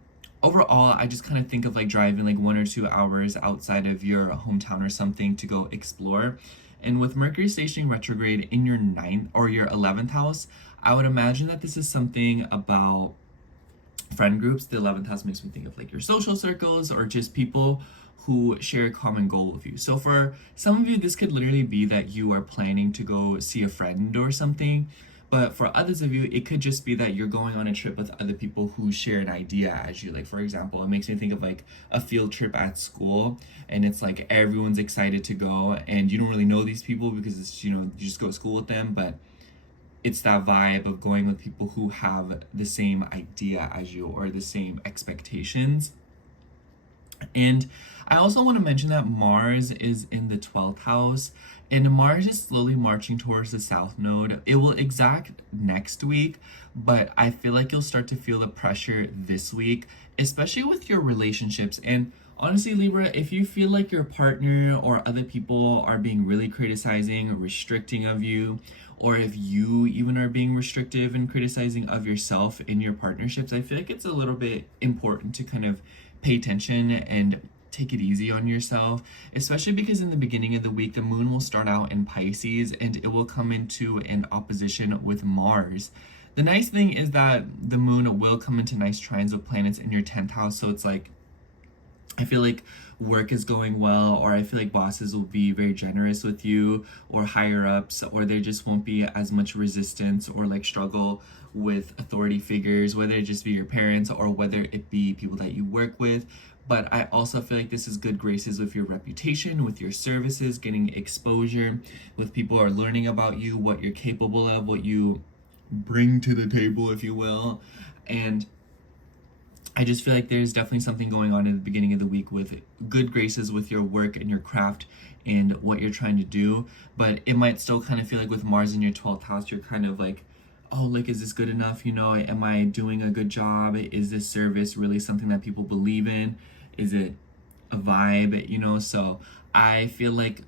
overall, I just kind of think of like driving like 1 or 2 hours outside of your hometown or something to go explore. And with Mercury stationing retrograde in your 9th or your 11th house, I would imagine that this is something about friend groups. The 11th house makes me think of like your social circles, or just people who share a common goal with you. So for some of you, this could literally be that you are planning to go see a friend or something. But for others of you, it could just be that you're going on a trip with other people who share an idea as you. Like, for example, it makes me think of like a field trip at school, and it's like everyone's excited to go, and you don't really know these people because it's, you know, you just go to school with them, but it's that vibe of going with people who have the same idea as you or the same expectations. And I also want to mention that Mars is in the 12th house, and Mars is slowly marching towards the South Node. It will exact next week, but I feel like you'll start to feel the pressure this week, especially with your relationships. And Honestly, Libra, if you feel like your partner or other people are being really criticizing, restricting of you, or if you even are being restrictive and criticizing of yourself in your partnerships, I feel like it's a little bit important to kind of pay attention and take it easy on yourself, especially because in the beginning of the week, the moon will start out in Pisces and it will come into an opposition with Mars. The nice thing is that the moon will come into nice trines with planets in your 10th house, so it's like, I feel like work is going well, or I feel like bosses will be very generous with you, or higher ups, or there just won't be as much resistance or like struggle with authority figures, whether it just be your parents or whether it be people that you work with. But I also feel like this is good graces with your reputation, with your services, getting exposure, with people are learning about you, what you're capable of, what you bring to the table, if you will. And I just feel like there's definitely something going on in the beginning of the week with good graces with your work and your craft and what you're trying to do. But it might still kind of feel like with Mars in your 12th house, you're kind of like, oh, like, is this good enough? You know, am I doing a good job? Is this service really something that people believe in? Is it a vibe? You know, so I feel like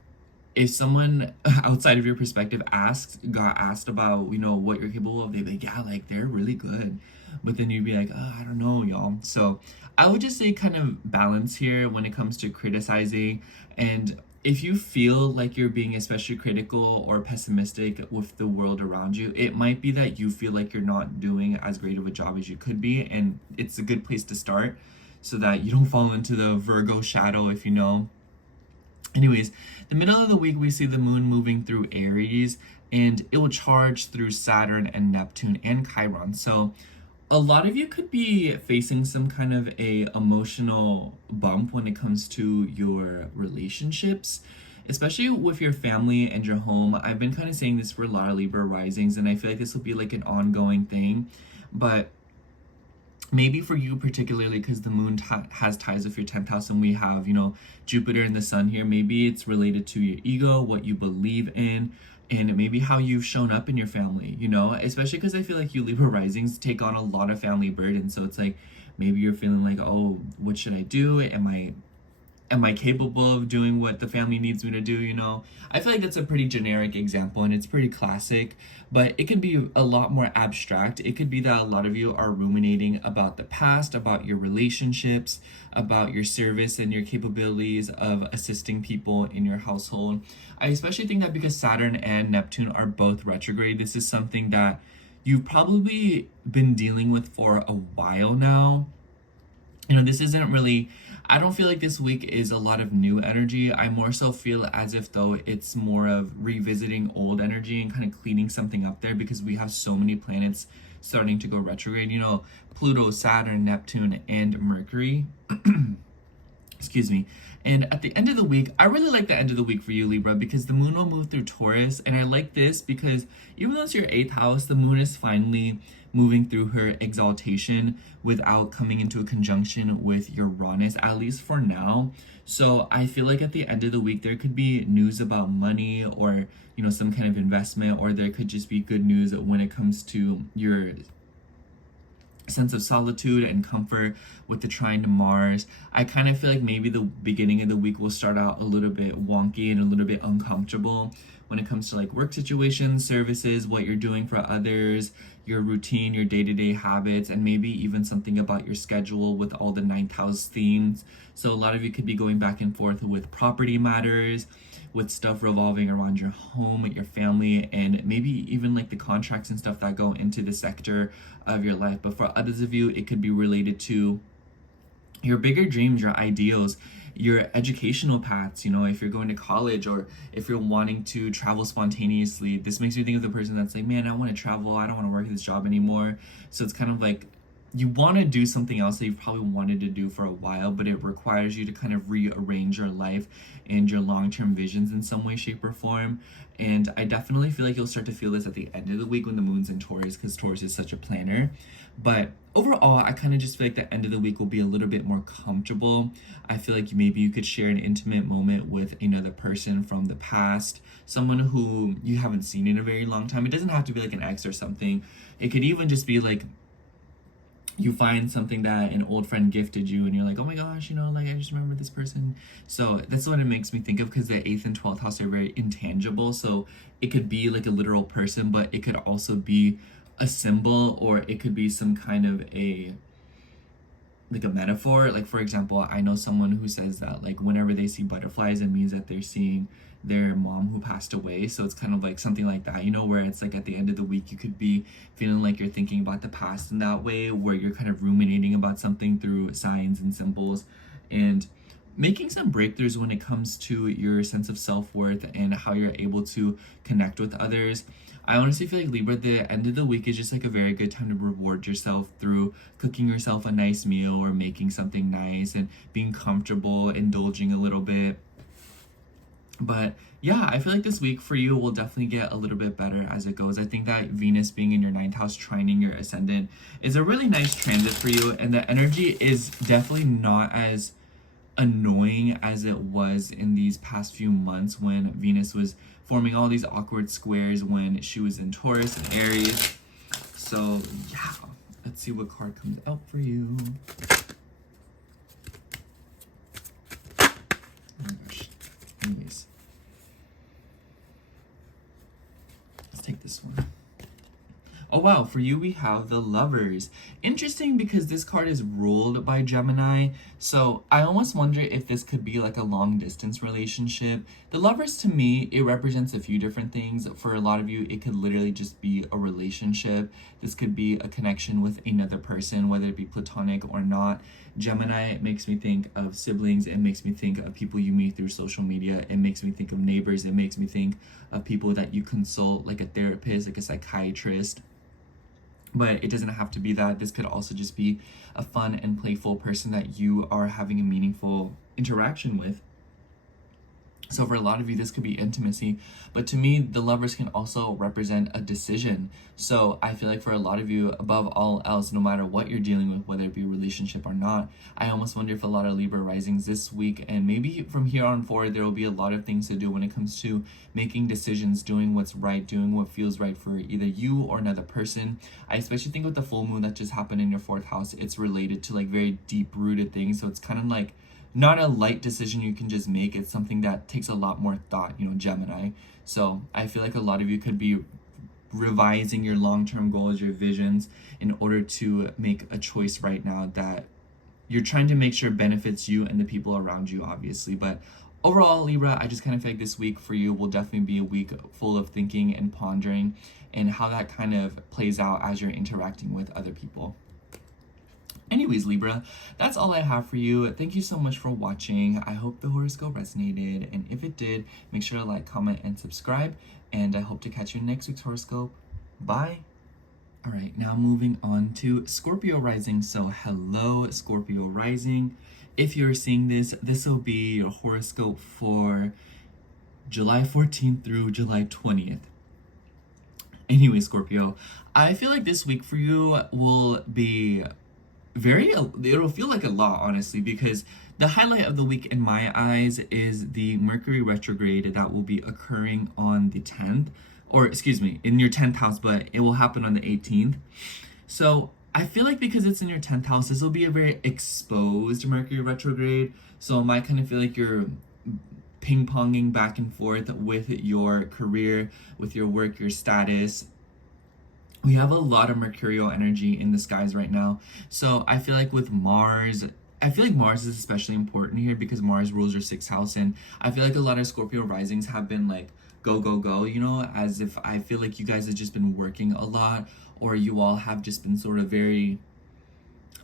if someone outside of your perspective got asked about, you know, what you're capable of, they'd be like, yeah, like, they're really good. But then you'd be like, oh, I don't know, y'all. So I would just say kind of balance here when it comes to criticizing. And if you feel like you're being especially critical or pessimistic with the world around you, it might be that you feel like you're not doing as great of a job as you could be. And it's a good place to start so that you don't fall into the Virgo shadow, if you know. Anyways, the middle of the week, we see the moon moving through Aries, and it will charge through Saturn and Neptune and Chiron. So a lot of you could be facing some kind of a emotional bump when it comes to your relationships, especially with your family and your home. I've been kind of saying this for a lot of Libra risings, and I feel like this will be like an ongoing thing. But maybe for you particularly, because the moon has ties with your 10th house, and we have, you know, Jupiter and the sun here. Maybe it's related to your ego, what you believe in, and maybe how you've shown up in your family, you know, especially because I feel like you Libra risings take on a lot of family burden. So it's like, maybe you're feeling like, oh, what should I do? Am I capable of doing what the family needs me to do, you know? I feel like that's a pretty generic example and it's pretty classic, but it can be a lot more abstract. It could be that a lot of you are ruminating about the past, about your relationships, about your service and your capabilities of assisting people in your household. I especially think that because Saturn and Neptune are both retrograde, this is something that you've probably been dealing with for a while now. You know, this isn't really, I don't feel like this week is a lot of new energy. I more so feel as if though it's more of revisiting old energy and kind of cleaning something up there, because we have so many planets starting to go retrograde. You know, Pluto, Saturn, Neptune, and Mercury. Excuse me. And at the end of the week, I really like the end of the week for you, Libra, because the moon will move through Taurus. And I like this because even though it's your 8th house, the moon is finally moving through her exaltation without coming into a conjunction with Uranus, at least for now. So I feel like at the end of the week, there could be news about money or, you know, some kind of investment, or there could just be good news when it comes to your sense of solitude and comfort with the trine to Mars. I kind of feel like maybe the beginning of the week will start out a little bit wonky and a little bit uncomfortable when it comes to like work situations, services, what you're doing for others, your routine, your day-to-day habits, and maybe even something about your schedule with all the 9th house themes. So a lot of you could be going back and forth with property matters, with stuff revolving around your home, your family, and maybe even like the contracts and stuff that go into the sector of your life. But for others of you, it could be related to your bigger dreams, your ideals, your educational paths. You know, if you're going to college or if you're wanting to travel spontaneously, this makes me think of the person that's like, man, I want to travel, I don't want to work this job anymore. So it's kind of like you want to do something else that you've probably wanted to do for a while, but it requires you to kind of rearrange your life and your long-term visions in some way, shape, or form. And I definitely feel like you'll start to feel this at the end of the week when the moon's in Taurus, because Taurus is such a planner. But overall, I kind of just feel like the end of the week will be a little bit more comfortable. I feel like maybe you could share an intimate moment with another person from the past, someone who you haven't seen in a very long time. It doesn't have to be like an ex or something. It could even just be like, you find something that an old friend gifted you and you're like, oh my gosh, you know, like I just remember this person. So that's what it makes me think of, because the 8th and 12th house are very intangible. So it could be like a literal person, but it could also be a symbol, or it could be some kind of a metaphor. Like, for example, I know someone who says that like whenever they see butterflies, it means that they're seeing their mom who passed away. So it's kind of like something like that, you know, where it's like at the end of the week you could be feeling like you're thinking about the past in that way, where you're kind of ruminating about something through signs and symbols, and making some breakthroughs when it comes to your sense of self-worth and how you're able to connect with others. I honestly feel like Libra, the end of the week is just like a very good time to reward yourself through cooking yourself a nice meal or making something nice and being comfortable, indulging a little bit. But yeah, I feel like this week for you will definitely get a little bit better as it goes. I think that Venus being in your 9th house, trining your ascendant, is a really nice transit for you. And the energy is definitely not as annoying as it was in these past few months when Venus was forming all these awkward squares when she was in Taurus and Aries. So yeah, let's see what card comes out for you. Oh my gosh. Anyways, let's take this one. Oh wow, for you we have the Lovers. Interesting, because this card is ruled by Gemini, so I almost wonder if this could be like a long distance relationship. The Lovers, to me, it represents a few different things. For a lot of you, it could literally just be a relationship. This could be a connection with another person, whether it be platonic or not. Gemini makes me think of siblings. It makes me think of people you meet through social media. It makes me think of neighbors. It makes me think of people that you consult, like a therapist, like a psychiatrist. But it doesn't have to be that. This could also just be a fun and playful person that you are having a meaningful interaction with. So for a lot of you, this could be intimacy. But to me, the Lovers can also represent a decision. So I feel like for a lot of you, above all else, no matter what you're dealing with, whether it be a relationship or not, I almost wonder if a lot of Libra risings this week, and maybe from here on forward, there will be a lot of things to do when it comes to making decisions, doing what's right, doing what feels right for either you or another person. I especially think with the full moon that just happened in your 4th house, it's related to like very deep-rooted things. So it's kind of like not a light decision you can just make. It's something that takes a lot more thought, you know, Gemini. So I feel like a lot of you could be revising your long-term goals, your visions, in order to make a choice right now that you're trying to make sure benefits you and the people around you, obviously. But overall, Libra, I just kind of feel like this week for you will definitely be a week full of thinking and pondering, and how that kind of plays out as you're interacting with other people. Anyways, Libra, that's all I have for you. Thank you so much for watching. I hope the horoscope resonated, and if it did, make sure to like, comment, and subscribe, and I hope to catch you in next week's horoscope. Bye! All right, now moving on to Scorpio rising. So hello, Scorpio rising. If you're seeing this, this will be your horoscope for July 14th through July 20th. Anyway, Scorpio, I feel like this week for you will be it'll feel like a lot, honestly, because the highlight of the week in my eyes is the Mercury retrograde that will be occurring on the 10th, or excuse me, in your 10th house, but it will happen on the 18th. So I feel like because it's in your 10th house, this will be a very exposed Mercury retrograde. So it might kind of feel like you're ping-ponging back and forth with your career, with your work, your status. We have a lot of Mercurial energy in the skies right now. So I feel like with Mars, I feel like Mars is especially important here because Mars rules your 6th house. And I feel like a lot of Scorpio risings have been like, go, go, go, you know, as if I feel like you guys have just been working a lot, or you all have just been sort of very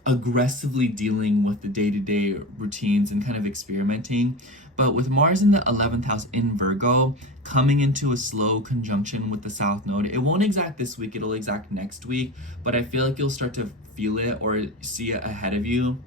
aggressively dealing with the day-to-day routines and kind of experimenting. But with Mars in the 11th house in Virgo, coming into a slow conjunction with the South Node, it won't exact this week, it'll exact next week, but I feel like you'll start to feel it or see it ahead of you.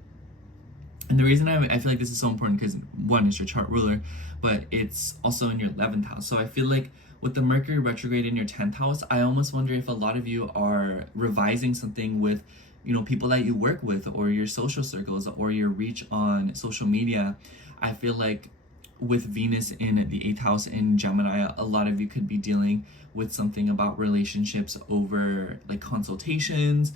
And the reason I feel like this is so important, because one, it's your chart ruler, but it's also in your 11th house. So I feel like with the Mercury retrograde in your 10th house, I almost wonder if a lot of you are revising something with, you know, people that you work with, or your social circles, or your reach on social media. I feel like with Venus in the 8th house in Gemini, a lot of you could be dealing with something about relationships over like consultations,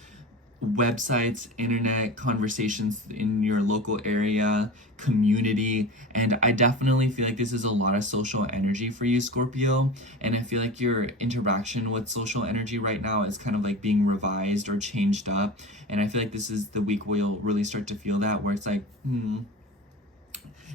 websites, internet conversations in your local area, community, and I definitely feel like this is a lot of social energy for you, Scorpio, and I feel like your interaction with social energy right now is kind of like being revised or changed up, and I feel like this is the week where you'll really start to feel that, where it's like,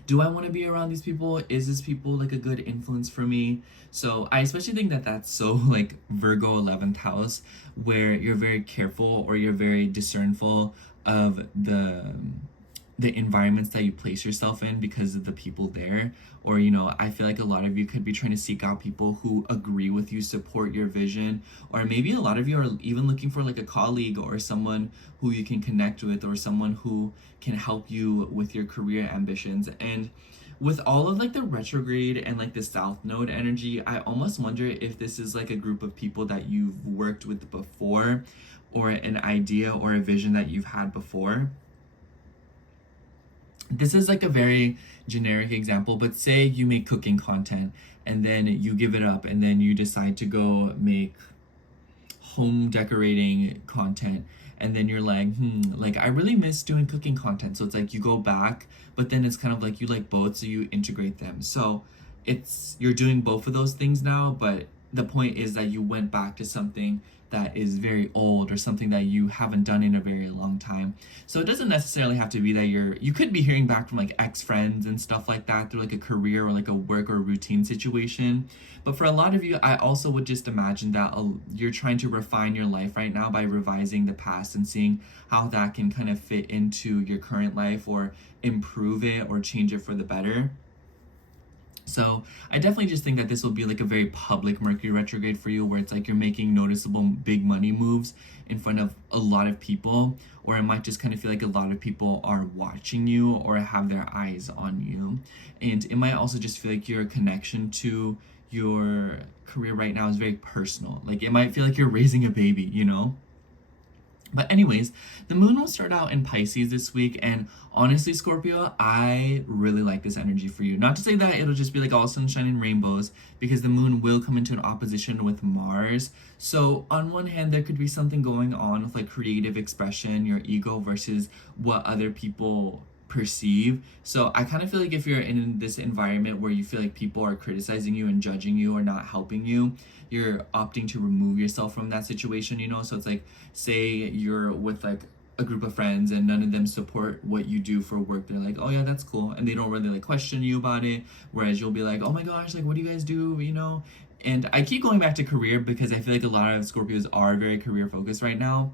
do I want to be around these people? Is this people like a good influence for me? So I especially think that that's so like Virgo 11th house, where you're very careful or you're very discernful of the environments that you place yourself in because of the people there. Or, you know, I feel like a lot of you could be trying to seek out people who agree with you, support your vision, or maybe a lot of you are even looking for like a colleague or someone who you can connect with, or someone who can help you with your career ambitions. And with all of like the retrograde and like the South Node energy, I almost wonder if this is like a group of people that you've worked with before, or an idea or a vision that you've had before. This is like a very generic example, but say you make cooking content and then you give it up and then you decide to go make home decorating content, and then you're like, like I really miss doing cooking content. So it's like you go back, but then it's kind of like you like both, so you integrate them. So you're doing both of those things now, but the point is that you went back to something that is very old or something that you haven't done in a very long time. So it doesn't necessarily have to be that you could be hearing back from like ex-friends and stuff like that through like a career or like a work or routine situation. But for a lot of you, I also would just imagine that you're trying to refine your life right now by revising the past and seeing how that can kind of fit into your current life or improve it or change it for the better. So I definitely just think that this will be like a very public Mercury retrograde for you, where it's like you're making noticeable big money moves in front of a lot of people, or it might just kind of feel like a lot of people are watching you or have their eyes on you. And it might also just feel like your connection to your career right now is very personal. Like it might feel like you're raising a baby, you know? But anyways, the moon will start out in Pisces this week, and honestly, Scorpio, I really like this energy for you. Not to say that it'll just be like all sunshine and rainbows, because the moon will come into an opposition with Mars. So on one hand, there could be something going on with like creative expression, your ego versus what other people perceive. So I kind of feel like if you're in this environment where you feel like people are criticizing you and judging you or not helping you, you're opting to remove yourself from that situation, you know? So it's like, say you're with like a group of friends and none of them support what you do for work. They're like, oh yeah, that's cool. And they don't really like question you about it. Whereas you'll be like, oh my gosh, like what do you guys do, you know? And I keep going back to career because I feel like a lot of Scorpios are very career focused right now.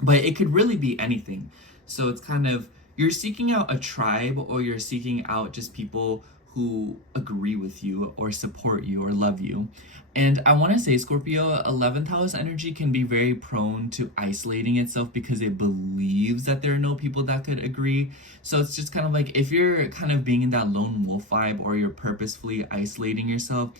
But it could really be anything. So it's kind of, you're seeking out a tribe, or you're seeking out just people who agree with you or support you or love you. And I want to say, Scorpio, 11th house energy can be very prone to isolating itself because it believes that there are no people that could agree. So it's just kind of like, if you're kind of being in that lone wolf vibe, or you're purposefully isolating yourself,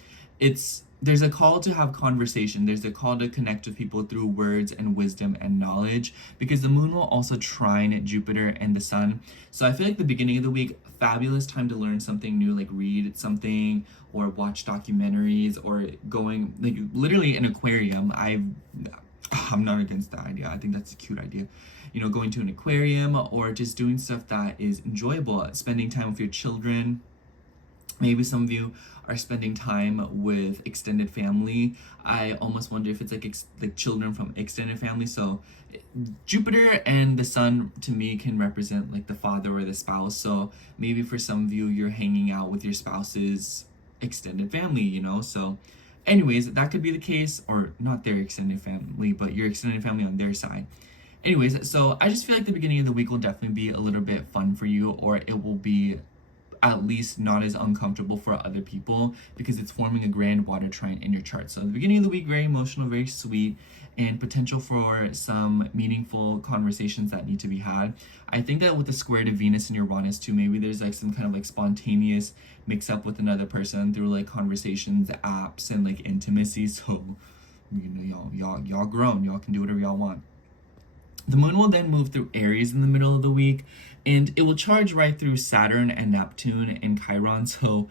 there's a call to have conversation. There's a call to connect with people through words and wisdom and knowledge, because the moon will also trine Jupiter and the sun. So I feel like the beginning of the week, fabulous time to learn something new, like read something or watch documentaries, or going like literally an aquarium. I'm not against that idea. I think that's a cute idea. You know, going to an aquarium or just doing stuff that is enjoyable, spending time with your children. Maybe some of you are spending time with extended family. I almost wonder if it's like children from extended family. So Jupiter and the sun to me can represent like the father or the spouse. So maybe for some of you, you're hanging out with your spouse's extended family, you know? So anyways, that could be the case, or not their extended family, but your extended family on their side. Anyways, so I just feel like the beginning of the week will definitely be a little bit fun for you, or it will be at least not as uncomfortable for other people, because it's forming a grand water trine in your chart. So the beginning of the week, very emotional, very sweet, and potential for some meaningful conversations that need to be had. I think that with the square to Venus and Uranus too, maybe there's like some kind of like spontaneous mix up with another person through like conversations, apps, and like intimacy. So, you know, y'all grown, y'all can do whatever y'all want. The moon will then move through Aries in the middle of the week, and it will charge right through Saturn and Neptune and Chiron. So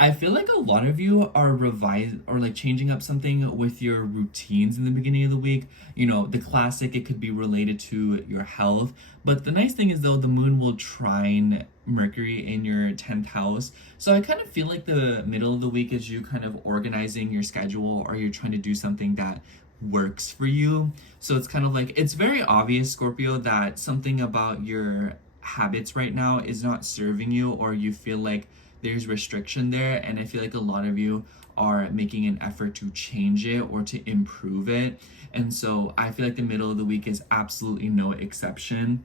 I feel like a lot of you are revised or like changing up something with your routines in the beginning of the week. You know, the classic, it could be related to your health. But the nice thing is, though, the moon will trine Mercury in your 10th house. So I kind of feel like the middle of the week is you kind of organizing your schedule, or you're trying to do something that works for you. So it's kind of like, it's very obvious, Scorpio, that something about your habits right now is not serving you, or you feel like there's restriction there. And I feel like a lot of you are making an effort to change it or to improve it. And so I feel like the middle of the week is absolutely no exception.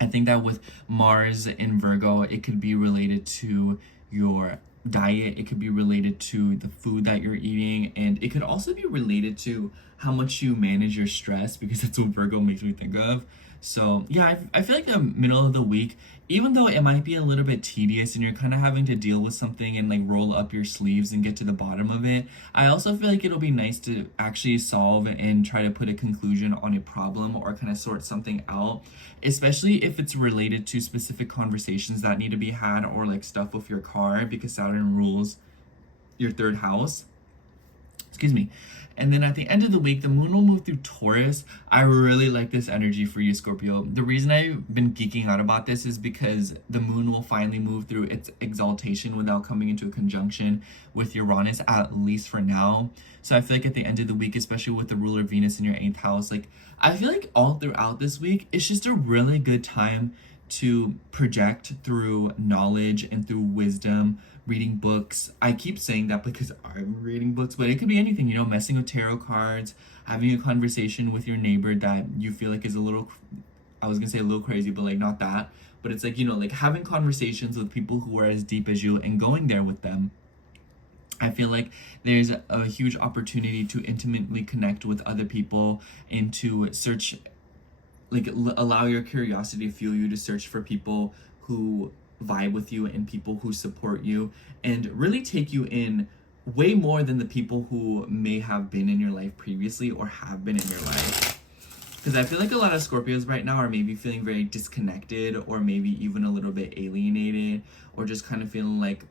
I think that with Mars in Virgo, it could be related to your diet, it could be related to the food that you're eating, and it could also be related to how much you manage your stress, because that's what Virgo makes me think of. So yeah, I feel like the middle of the week, even though it might be a little bit tedious and you're kind of having to deal with something and like roll up your sleeves and get to the bottom of it, I also feel like it'll be nice to actually solve and try to put a conclusion on a problem, or kind of sort something out, especially if it's related to specific conversations that need to be had, or like stuff with your car, because Saturn rules your 3rd house. Excuse me. And then at the end of the week, the moon will move through Taurus. I really like this energy for you, Scorpio. The reason I've been geeking out about this is because the moon will finally move through its exaltation without coming into a conjunction with Uranus, at least for now. So I feel like at the end of the week, especially with the ruler Venus in your 8th house, like I feel like all throughout this week, it's just a really good time to project through knowledge and through wisdom, reading books. I keep saying that because I'm reading books, but it could be anything, you know, messing with tarot cards, having a conversation with your neighbor that you feel like is a little, I was gonna say a little crazy, but like not that. But it's like, you know, like having conversations with people who are as deep as you and going there with them. I feel like there's a huge opportunity to intimately connect with other people and to search, like allow your curiosity to fuel you to search for people who vibe with you and people who support you, and really take you in way more than the people who may have been in your life previously or have been in your life. Because I feel like a lot of Scorpios right now are maybe feeling very disconnected, or maybe even a little bit alienated, or just kind of feeling like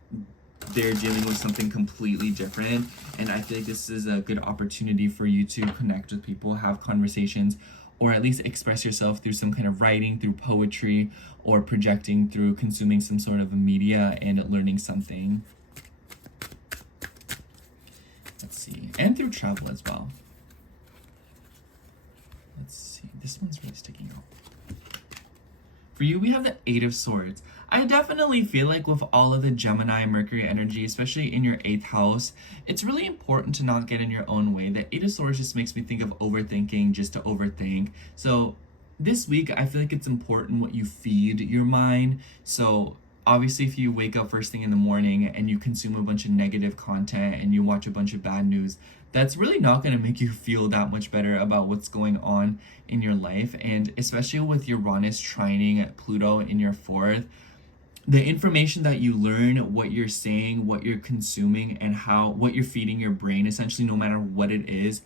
they're dealing with something completely different. And I feel like this is a good opportunity for you to connect with people, have conversations, or at least express yourself through some kind of writing, through poetry, or projecting through consuming some sort of media and learning something. Let's see. And through travel as well. Let's see. This one's really sticking out. For you, we have the 8 of Swords. I definitely feel like with all of the Gemini Mercury energy, especially in your 8th house, it's really important to not get in your own way. The 8 of Swords just makes me think of overthinking just to overthink. So this week, I feel like it's important what you feed your mind. So obviously, if you wake up first thing in the morning and you consume a bunch of negative content and you watch a bunch of bad news, that's really not going to make you feel that much better about what's going on in your life. And especially with Uranus trining Pluto in your 4th, the information that you learn, what you're saying, what you're consuming, and what you're feeding your brain, essentially, no matter what it is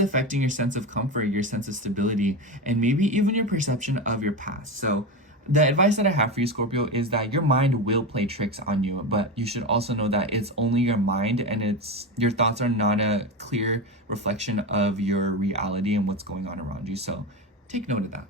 affecting your sense of comfort, your sense of stability, and maybe even your perception of your past. So the advice that I have for you, Scorpio, is that your mind will play tricks on you, but you should also know that it's only your mind, and your thoughts are not a clear reflection of your reality and what's going on around you. So take note of that.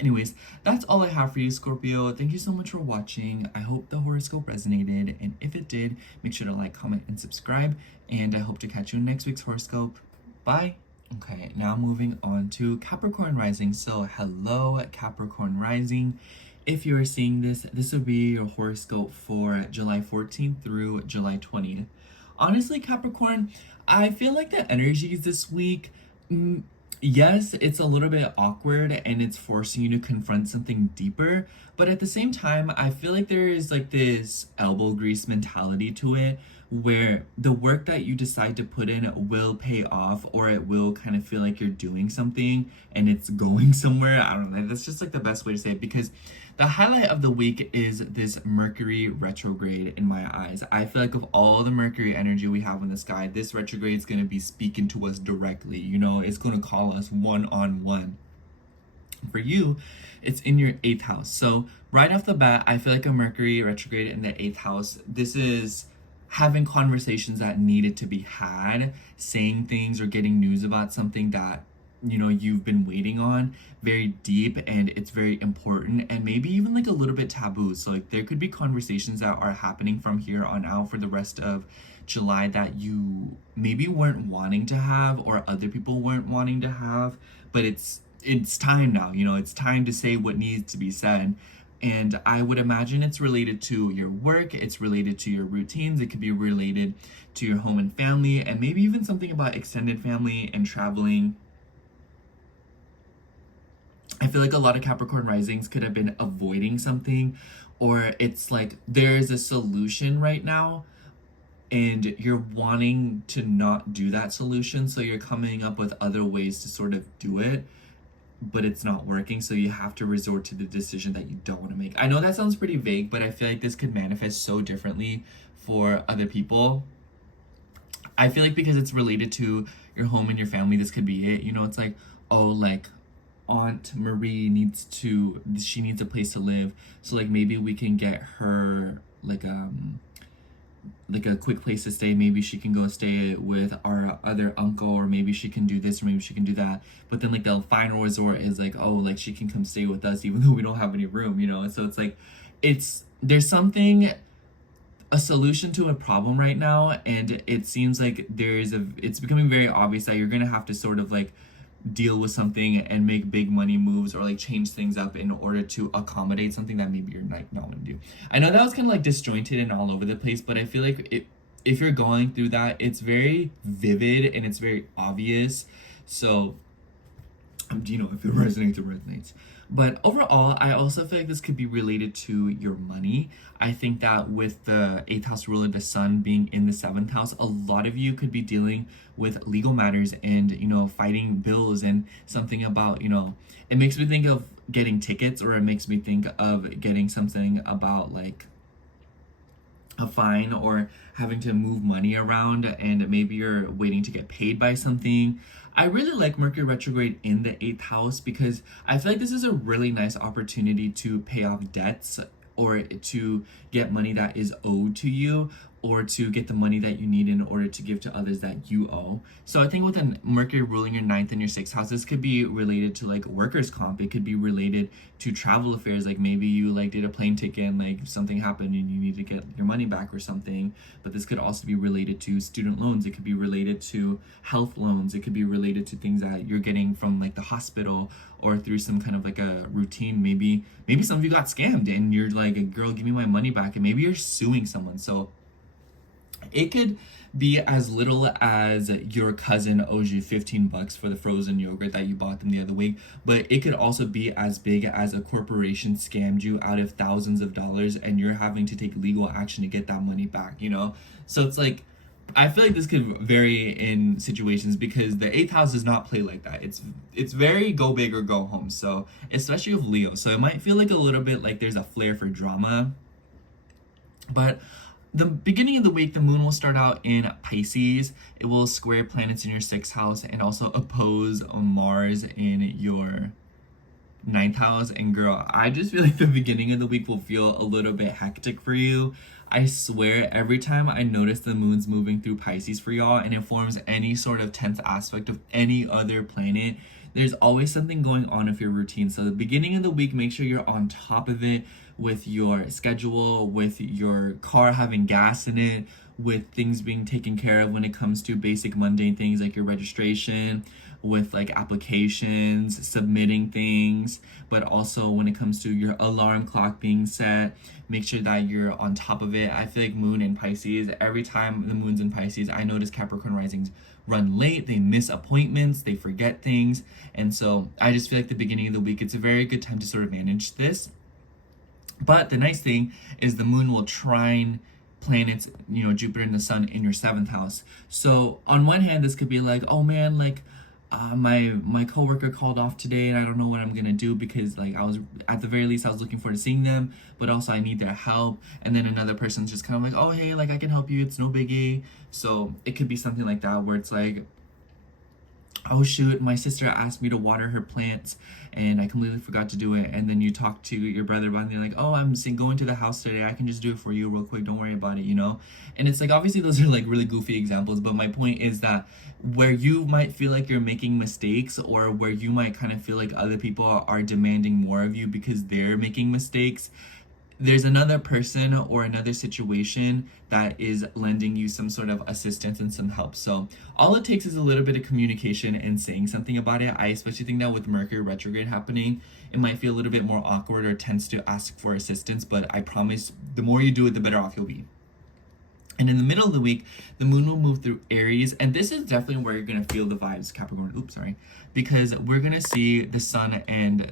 Anyways, that's all I have for you, Scorpio. Thank you so much for watching. I hope the horoscope resonated, and if it did, make sure to like, comment, and subscribe, and I hope to catch you in next week's horoscope. Bye! Okay, now moving on to Capricorn rising. So hello, Capricorn rising. If you are seeing this, this will be your horoscope for July 14th through July 20th. Honestly, Capricorn, I feel like the energies this week, yes, it's a little bit awkward and it's forcing you to confront something deeper, but at the same time, I feel like there is like this elbow grease mentality to it, where the work that you decide to put in will pay off, or it will kind of feel like you're doing something and it's going somewhere. I don't know, that's just like the best way to say it, because the highlight of the week is this Mercury retrograde in my eyes. I feel like of all the Mercury energy we have in the sky, this retrograde is going to be speaking to us directly. You know, it's going to call us one-on-one. For you, it's in your 8th house. So right off the bat, I feel like a Mercury retrograde in the 8th house, this is having conversations that needed to be had, saying things or getting news about something that you've been waiting on, very deep, and it's very important, and maybe even like a little bit taboo. So like there could be conversations that are happening from here on out for the rest of July that you maybe weren't wanting to have, or other people weren't wanting to have, but it's time now. It's time to say what needs to be said. And I would imagine it's related to your work, it's related to your routines, it could be related to your home and family, and maybe even something about extended family and traveling. I feel like a lot of Capricorn risings could have been avoiding something, or it's like there's a solution right now and you're wanting to not do that solution, so you're coming up with other ways to sort of do it, but it's not working, so you have to resort to the decision that you don't want to make. I know that sounds pretty vague, but I feel like this could manifest so differently for other people. I feel like because it's related to your home and your family, this could be it. It's like, oh, like Aunt Marie needs a place to live, so like maybe we can get her like a quick place to stay. Maybe she can go stay with our other uncle, or maybe she can do this, or maybe she can do that. But then like the final resort is like, oh, like she can come stay with us even though we don't have any room, So it's like, there's a solution to a problem right now, and it seems like it's becoming very obvious that you're gonna have to sort of like deal with something and make big money moves, or like change things up in order to accommodate something that maybe you're like not going to do. I know that was kind of like disjointed and all over the place, but I feel like if you're going through that, it's very vivid and it's very obvious. So if it resonates, it resonates. But overall, I also feel like this could be related to your money. I think that with the 8th house ruler, the sun, being in the 7th house, a lot of you could be dealing with legal matters and, fighting bills, and something about, it makes me think of getting tickets, or it makes me think of getting something about like a fine, or having to move money around, and maybe you're waiting to get paid by something. I really like Mercury retrograde in the 8th house because I feel like this is a really nice opportunity to pay off debts, or to get money that is owed to you, or to get the money that you need in order to give to others that you owe. So I think with a Mercury ruling your 9th and your 6th house, this could be related to like workers' comp. It could be related to travel affairs. Like maybe you like did a plane ticket and like something happened and you need to get your money back or something. But this could also be related to student loans. It could be related to health loans. It could be related to things that you're getting from like the hospital, or through some kind of like a routine. Maybe some of you got scammed and you're like, girl, give me my money back. And maybe you're suing someone. So it could be as little as your cousin owes you $15 for the frozen yogurt that you bought them the other week, but it could also be as big as a corporation scammed you out of thousands of dollars and you're having to take legal action to get that money back, So it's like, I feel like this could vary in situations because the 8th house does not play like that. It's very go big or go home. So especially with Leo. So it might feel like a little bit like there's a flair for drama, but the beginning of the week, the moon will start out in Pisces. It will square planets in your 6th house and also oppose Mars in your 9th house. And girl, I just feel like the beginning of the week will feel a little bit hectic for you. I swear, every time I notice the moon's moving through Pisces for y'all and it forms any sort of 10th aspect of any other planet, there's always something going on with your routine. So the beginning of the week, make sure you're on top of it with your schedule, with your car having gas in it, with things being taken care of when it comes to basic mundane things like your registration, with like applications, submitting things, but also when it comes to your alarm clock being set, make sure that you're on top of it. I feel like moon in Pisces, every time the moon's in Pisces, I notice Capricorn risings run late, they miss appointments, they forget things. And so I just feel like the beginning of the week, it's a very good time to sort of manage this. But the nice thing is the moon will trine planets, Jupiter and the sun in your 7th house. So on one hand, this could be like, oh man, like my coworker called off today and I don't know what I'm gonna do because like I was looking forward to seeing them, but also I need their help. And then another person's just kind of like, oh hey, like I can help you, it's no biggie. So it could be something like that where it's like, oh shoot, my sister asked me to water her plants and I completely forgot to do it. And then you talk to your brother about it and they're like, oh, I'm going to the house today, I can just do it for you real quick, don't worry about it, you know? And it's like, obviously those are like really goofy examples, but my point is that where you might feel like you're making mistakes, or where you might kind of feel like other people are demanding more of you because they're making mistakes, there's another person or another situation that is lending you some sort of assistance and some help. So all it takes is a little bit of communication and saying something about it. I especially think that with Mercury retrograde happening, it might feel a little bit more awkward or tense to ask for assistance, but I promise the more you do it, the better off you'll be. And in the middle of the week, the moon will move through Aries. And this is definitely where you're going to feel the vibes, Capricorn. Oops, sorry. Because we're going to see the sun and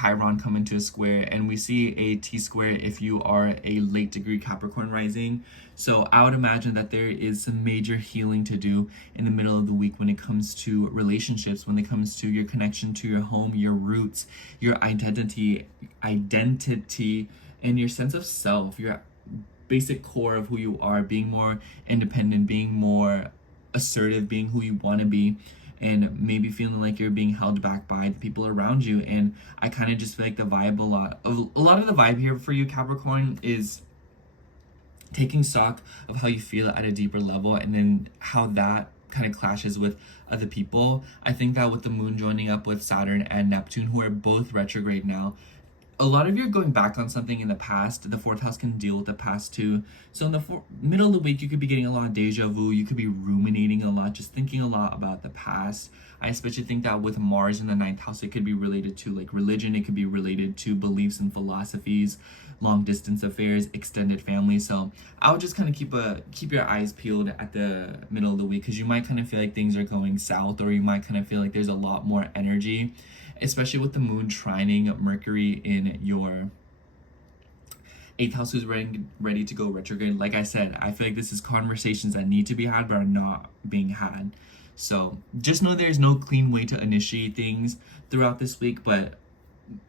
Chiron come into a square, and we see a T-square if you are a late degree Capricorn rising. So I would imagine that there is some major healing to do in the middle of the week when it comes to relationships, when it comes to your connection to your home, your roots, your identity, and your sense of self, your basic core of who you are, being more independent, being more assertive, being who you want to be, and maybe feeling like you're being held back by the people around you. And I kind of just feel like the vibe, a lot of the vibe here for you, Capricorn, is taking stock of how you feel at a deeper level, and then how that kind of clashes with other people. I think that with the moon joining up with Saturn and Neptune, who are both retrograde now, a lot of you are going back on something in the past. The fourth house can deal with the past too. So in the middle of the week, you could be getting a lot of deja vu. You could be ruminating a lot, just thinking a lot about the past. I especially think that with Mars in the ninth house, it could be related to like religion. It could be related to beliefs and philosophies, long distance affairs, extended family. So I would just kind of keep your eyes peeled at the middle of the week, because you might kind of feel like things are going south, or you might kind of feel like there's a lot more energy, especially with the moon trining Mercury in your 8th house, who's ready to go retrograde. Like I said, I feel like this is conversations that need to be had but are not being had. So just know there's no clean way to initiate things throughout this week, but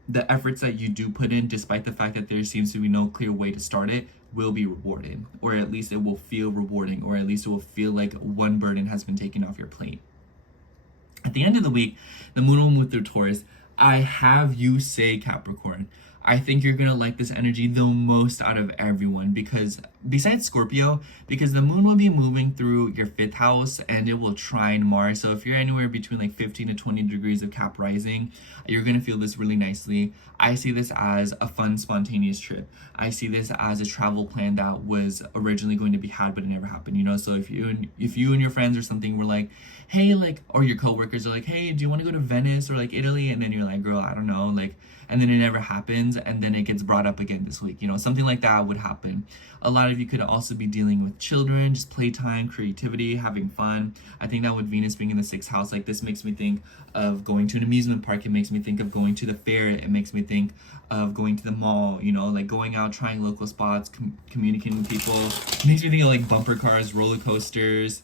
the efforts that you do put in, despite the fact that there seems to be no clear way to start it, will be rewarded, or at least it will feel rewarding, or at least it will feel like one burden has been taken off your plate. At the end of the week, the moon will move through Taurus. I have you say, Capricorn, I think you're going to like this energy the most out of everyone, because besides Scorpio, because the moon will be moving through your 5th house and it will trine Mars. So if you're anywhere between like 15 to 20 degrees of Cap rising, you're going to feel this really nicely. I see this as a fun, spontaneous trip. I see this as a travel plan that was originally going to be had, but it never happened, you know? So if you and your friends or something were like, hey, like, or your coworkers are like, hey, do you want to go to Venice or like Italy? And then you're like, girl, I don't know, like, and then it never happens, and then it gets brought up again this week, you know, something like that would happen. A lot of you could also be dealing with children, just playtime, creativity, having fun. I think that with Venus being in the 6th house, like, this makes me think of going to an amusement park. It makes me think of going to the fair. It makes me think of going to the mall, you know, like going out, trying local spots, communicating with people. It makes me think of like bumper cars, roller coasters,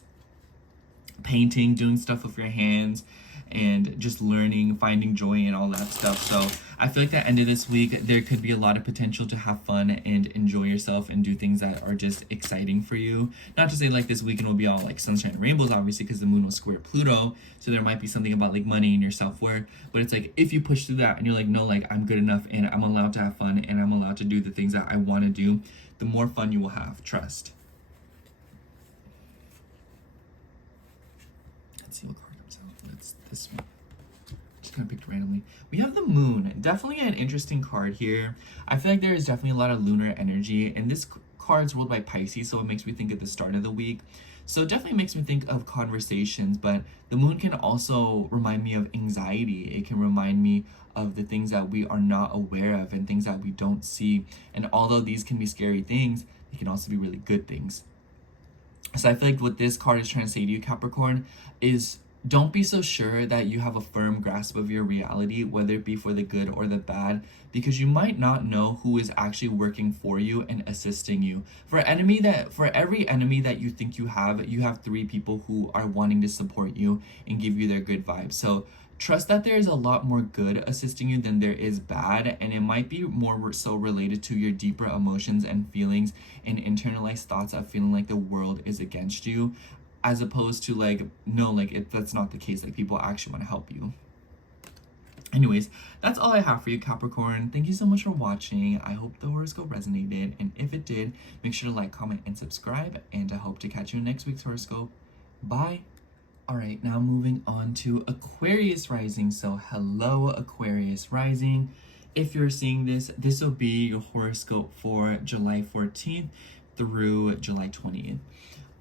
painting, doing stuff with your hands, and just learning, finding joy in all that stuff. So I feel like at the end of this week, there could be a lot of potential to have fun and enjoy yourself and do things that are just exciting for you. Not to say like this weekend will be all like sunshine and rainbows, obviously, because the moon will square Pluto. So there might be something about like money and your self-worth. But it's like, if you push through that and you're like, no, like, I'm good enough and I'm allowed to have fun and I'm allowed to do the things that I want to do, the more fun you will have. Trust. Let's see what card comes out. That's this one. Just kind of picked randomly. We have the moon. Definitely an interesting card here. I feel like there is definitely a lot of lunar energy, and this card's ruled by Pisces, so it makes me think at the start of the week. So it definitely makes me think of conversations, but the moon can also remind me of anxiety. It can remind me of the things that we are not aware of and things that we don't see. And although these can be scary things, they can also be really good things. So I feel like what this card is trying to say to you, Capricorn, is don't be so sure that you have a firm grasp of your reality, whether it be for the good or the bad, because you might not know who is actually working for you and assisting you. For every enemy that you think you have 3 people who are wanting to support you and give you their good vibes. So trust that there is a lot more good assisting you than there is bad, and it might be more so related to your deeper emotions and feelings and internalized thoughts of feeling like the world is against you. as opposed to like, no, like if that's not the case, like people actually want to help you. Anyways, that's all I have for you, Capricorn. Thank you so much for watching. I hope the horoscope resonated, and if it did, make sure to like, comment, and subscribe, and I hope to catch you in next week's horoscope. Bye. All right, now moving on to Aquarius rising. So hello, Aquarius rising. If you're seeing this, this will be your horoscope for July 14th through July 20th.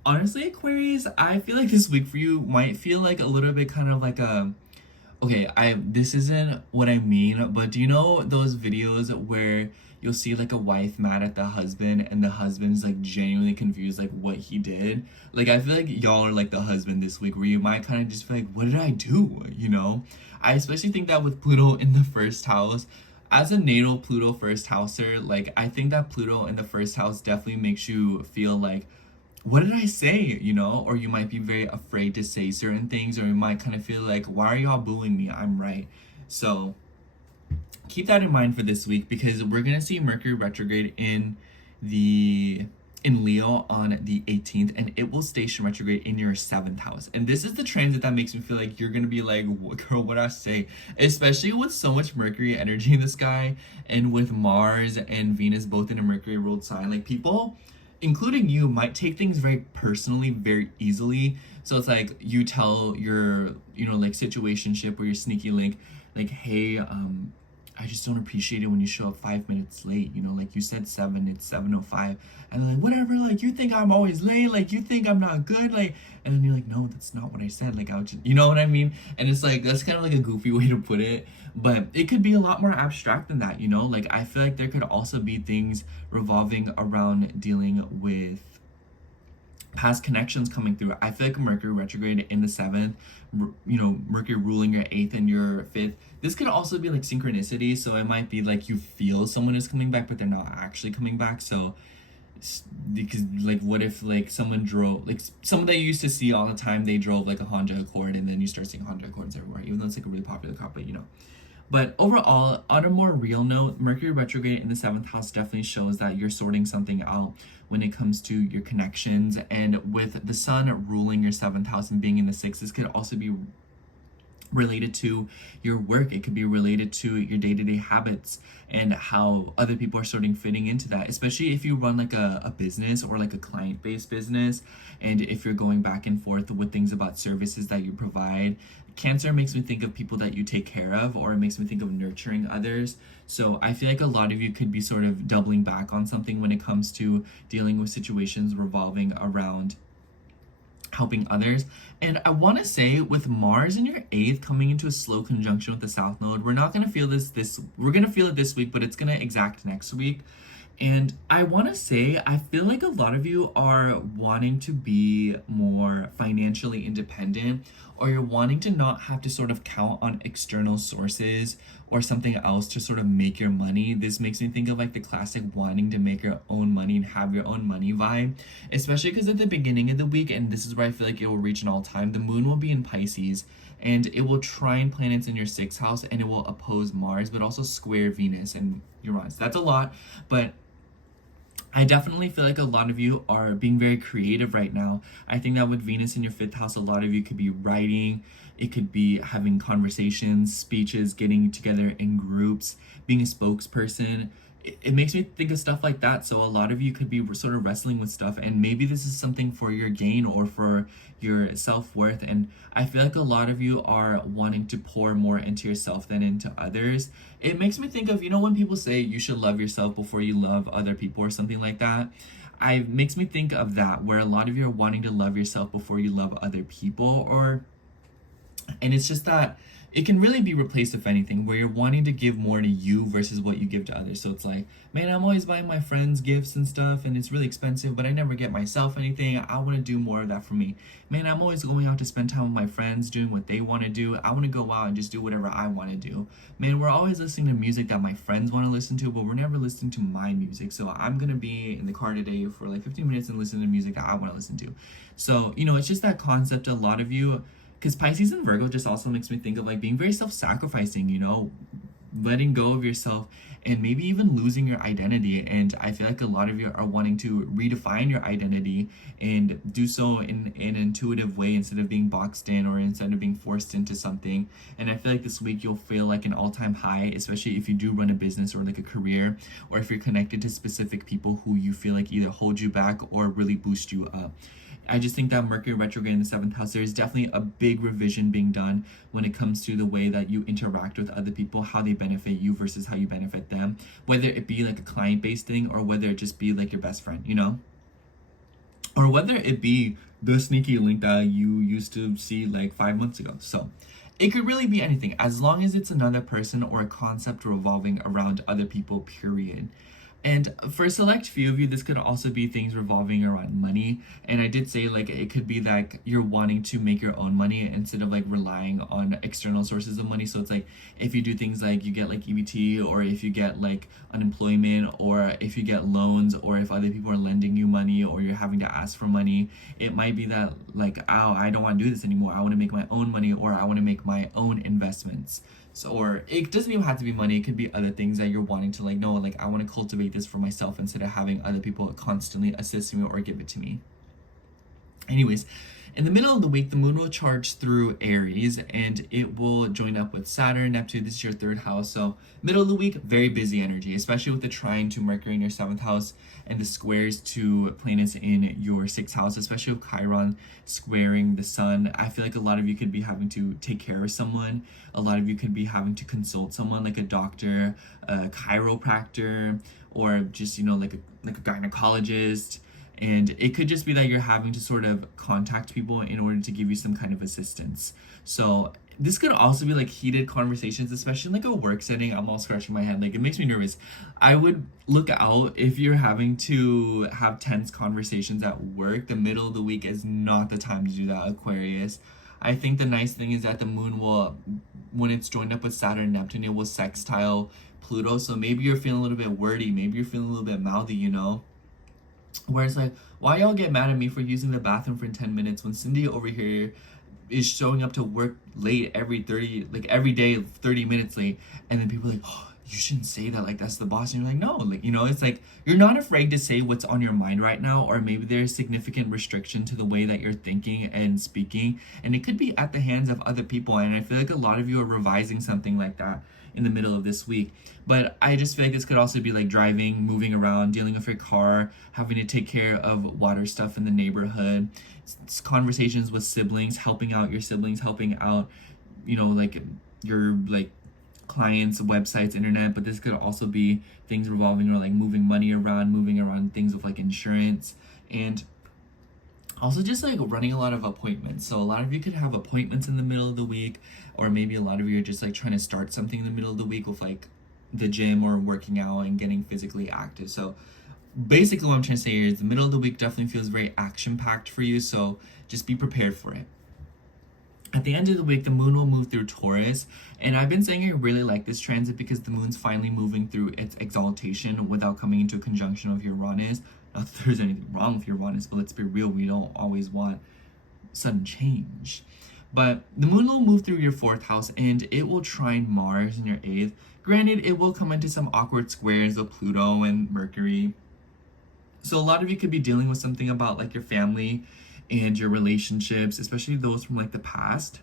Honestly, Aquarius, I feel like this week for you might feel like a little bit kind of like a, okay, this isn't what I mean, but do you know those videos where you'll see like a wife mad at the husband and the husband's like genuinely confused like what he did? Like I feel like y'all are like the husband this week, where you might kind of just feel like, what did I do? You know? I especially think that with Pluto in the first house. As a natal Pluto first houser, like I think that Pluto in the first house definitely makes you feel like, what did I say, you know? Or you might be very afraid to say certain things, or you might kind of feel like, why are y'all booing me? I'm right. So keep that in mind for this week, because we're gonna see Mercury retrograde in Leo on the 18th, and it will station retrograde in your 7th house. And this is the transit that makes me feel like you're gonna be like, girl, what I say? Especially with so much Mercury energy in the sky, and with Mars and Venus both in a Mercury ruled sign, like people, including you, might take things very personally, very easily. So it's like you tell your, you know, like situationship or your sneaky link, like, hey, I just don't appreciate it when you show up 5 minutes late, you know, like you said 7, it's 7:05, and they're like, whatever, like you think I'm always late, like you think I'm not good, like, and then you're like, no, that's not what I said, like I was just, you know what I mean? And it's like, that's kind of like a goofy way to put it, but it could be a lot more abstract than that, you know? Like I feel like there could also be things revolving around dealing with past connections coming through. I feel like Mercury retrograde in the 7th, you know, Mercury ruling your 8th and your 5th. This could also be like synchronicity. So it might be like you feel someone is coming back, but they're not actually coming back. So because like, what if like someone drove, like someone that you used to see all the time, they drove like a Honda Accord, and then you start seeing Honda Accords everywhere, even though it's like a really popular car, but you know. But overall, on a more real note, Mercury retrograde in the 7th house definitely shows that you're sorting something out when it comes to your connections. And with the sun ruling your 7th house and being in the 6th, this could also be related to your work. It could be related to your day-to-day habits and how other people are fitting into that, especially if you run like a business or like a client-based business, and if you're going back and forth with things about services that you provide. Cancer makes me think of people that you take care of, or it makes me think of nurturing others. So I feel like a lot of you could be sort of doubling back on something when it comes to dealing with situations revolving around helping others. And I want to say, with Mars in your 8th coming into a slow conjunction with the South Node, we're not going to feel we're going to feel it this week, but it's going to exact next week. And I want to say, I feel like a lot of you are wanting to be more financially independent, or you're wanting to not have to sort of count on external sources or something else to sort of make your money. This makes me think of like the classic wanting to make your own money and have your own money vibe, especially because at the beginning of the week, and this is where I feel like it will reach an all-time, the moon will be in Pisces, and it will trine planets in your 6th house, and it will oppose Mars, but also square Venus and Uranus. That's a lot, but I definitely feel like a lot of you are being very creative right now. I think that with Venus in your 5th house, a lot of you could be writing, it could be having conversations, speeches, getting together in groups, being a spokesperson. It makes me think of stuff like that. So a lot of you could be sort of wrestling with stuff, and maybe this is something for your gain or for your self-worth. And I feel like a lot of you are wanting to pour more into yourself than into others. It makes me think of, you know, when people say you should love yourself before you love other people or something like that. It makes me think of that, where a lot of you are wanting to love yourself before you love other people, and it's just that it can really be replaced, if anything, where you're wanting to give more to you versus what you give to others. So it's like, man, I'm always buying my friends gifts and stuff, and it's really expensive, but I never get myself anything. I want to do more of that for me. Man, I'm always going out to spend time with my friends, doing what they want to do. I want to go out and just do whatever I want to do. Man, we're always listening to music that my friends want to listen to, but we're never listening to my music. So I'm going to be in the car today for like 15 minutes and listen to music that I want to listen to. So, you know, it's just that concept. A lot of you, because Pisces and Virgo just also makes me think of like being very self-sacrificing, you know, letting go of yourself and maybe even losing your identity. And I feel like a lot of you are wanting to redefine your identity and do so in an intuitive way instead of being boxed in or instead of being forced into something. And I feel like this week you'll feel like an all-time high, especially if you do run a business or like a career, or if you're connected to specific people who you feel like either hold you back or really boost you up. I just think that Mercury retrograde in the 7th house, there is definitely a big revision being done when it comes to the way that you interact with other people, how they benefit you versus how you benefit them, whether it be like a client-based thing or whether it just be like your best friend, you know? Or whether it be the sneaky link that you used to see like 5 months ago. So it could really be anything, as long as it's another person or a concept revolving around other people, period. And for a select few of you, this could also be things revolving around money. And I did say like it could be that you're wanting to make your own money instead of like relying on external sources of money. So it's like if you do things like you get like EBT, or if you get like unemployment, or if you get loans, or if other people are lending you money, or you're having to ask for money, it might be that like, oh, I don't want to do this anymore. I want to make my own money, or I want to make my own investments. So, or it doesn't even have to be money. It could be other things that you're wanting to like, no, like I want to cultivate this for myself instead of having other people constantly assist me or give it to me. Anyways, in the middle of the week, the moon will charge through Aries and it will join up with Saturn, Neptune. This is your 3rd house. So middle of the week, very busy energy, especially with the trine to Mercury in your 7th house and the squares to planets in your 6th house, especially with Chiron squaring the sun. I feel like a lot of you could be having to take care of someone. A lot of you could be having to consult someone like a doctor, a chiropractor, or just, you know, like a gynecologist. And it could just be that you're having to sort of contact people in order to give you some kind of assistance. So this could also be like heated conversations, especially in like a work setting. I'm all scratching my head. Like it makes me nervous. I would look out if you're having to have tense conversations at work. The middle of the week is not the time to do that, Aquarius. I think the nice thing is that the moon will, when it's joined up with Saturn and Neptune, it will sextile Pluto. So maybe you're feeling a little bit wordy. Maybe you're feeling a little bit mouthy, you know? Where it's like, why y'all get mad at me for using the bathroom for 10 minutes when Cindy over here is showing up to work late every day 30 minutes late, and then people are like, oh, you shouldn't say that, like that's the boss. And you're like, no, like, you know, it's like you're not afraid to say what's on your mind right now, or maybe there's significant restriction to the way that you're thinking and speaking, and it could be at the hands of other people. And I feel like a lot of you are revising something like that in the middle of this week. But I just feel like this could also be like driving, moving around, dealing with your car, having to take care of water stuff in the neighborhood, it's conversations with siblings, helping out your siblings, helping out, you know, like your like clients, websites, internet. But this could also be things revolving or like moving money around, moving around things with like insurance, and also just like running a lot of appointments. So a lot of you could have appointments in the middle of the week, or maybe a lot of you are just like trying to start something in the middle of the week with like the gym or working out and getting physically active. So basically what I'm trying to say here is the middle of the week definitely feels very action-packed for you, so just be prepared for it. At the end of the week, the moon will move through Taurus, and I've been saying I really like this transit because the moon's finally moving through its exaltation without coming into a conjunction of Uranus. Not that there's anything wrong with Uranus, but let's be real, we don't always want sudden change. But the moon will move through your 4th house and it will trine Mars in your 8th. Granted, it will come into some awkward squares of Pluto and Mercury. So a lot of you could be dealing with something about like your family and your relationships, especially those from like the past.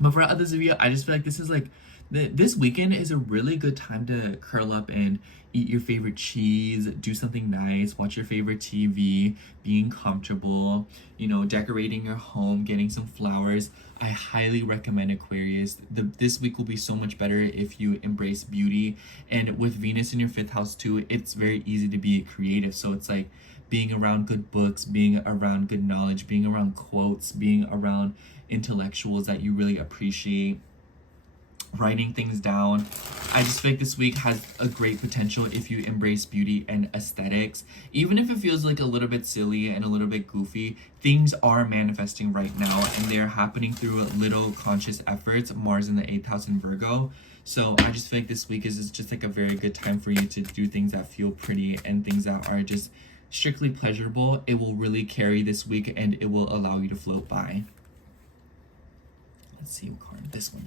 But for others of you, I just feel like this is like, this weekend is a really good time to curl up and eat your favorite cheese, do something nice, watch your favorite TV, being comfortable, you know, decorating your home, getting some flowers. I highly recommend Aquarius. This week will be so much better if you embrace beauty. And with Venus in your 5th house too, it's very easy to be creative. So it's like being around good books, being around good knowledge, being around quotes, being around intellectuals that you really appreciate, writing things down. I just feel like this week has a great potential if you embrace beauty and aesthetics. Even if it feels like a little bit silly and a little bit goofy, things are manifesting right now and they're happening through little conscious efforts. Mars in the 8th house in Virgo. So I just feel like this week is just like a very good time for you to do things that feel pretty and things that are just strictly pleasurable. It will really carry this week and it will allow you to float by. Let's see what card. This one.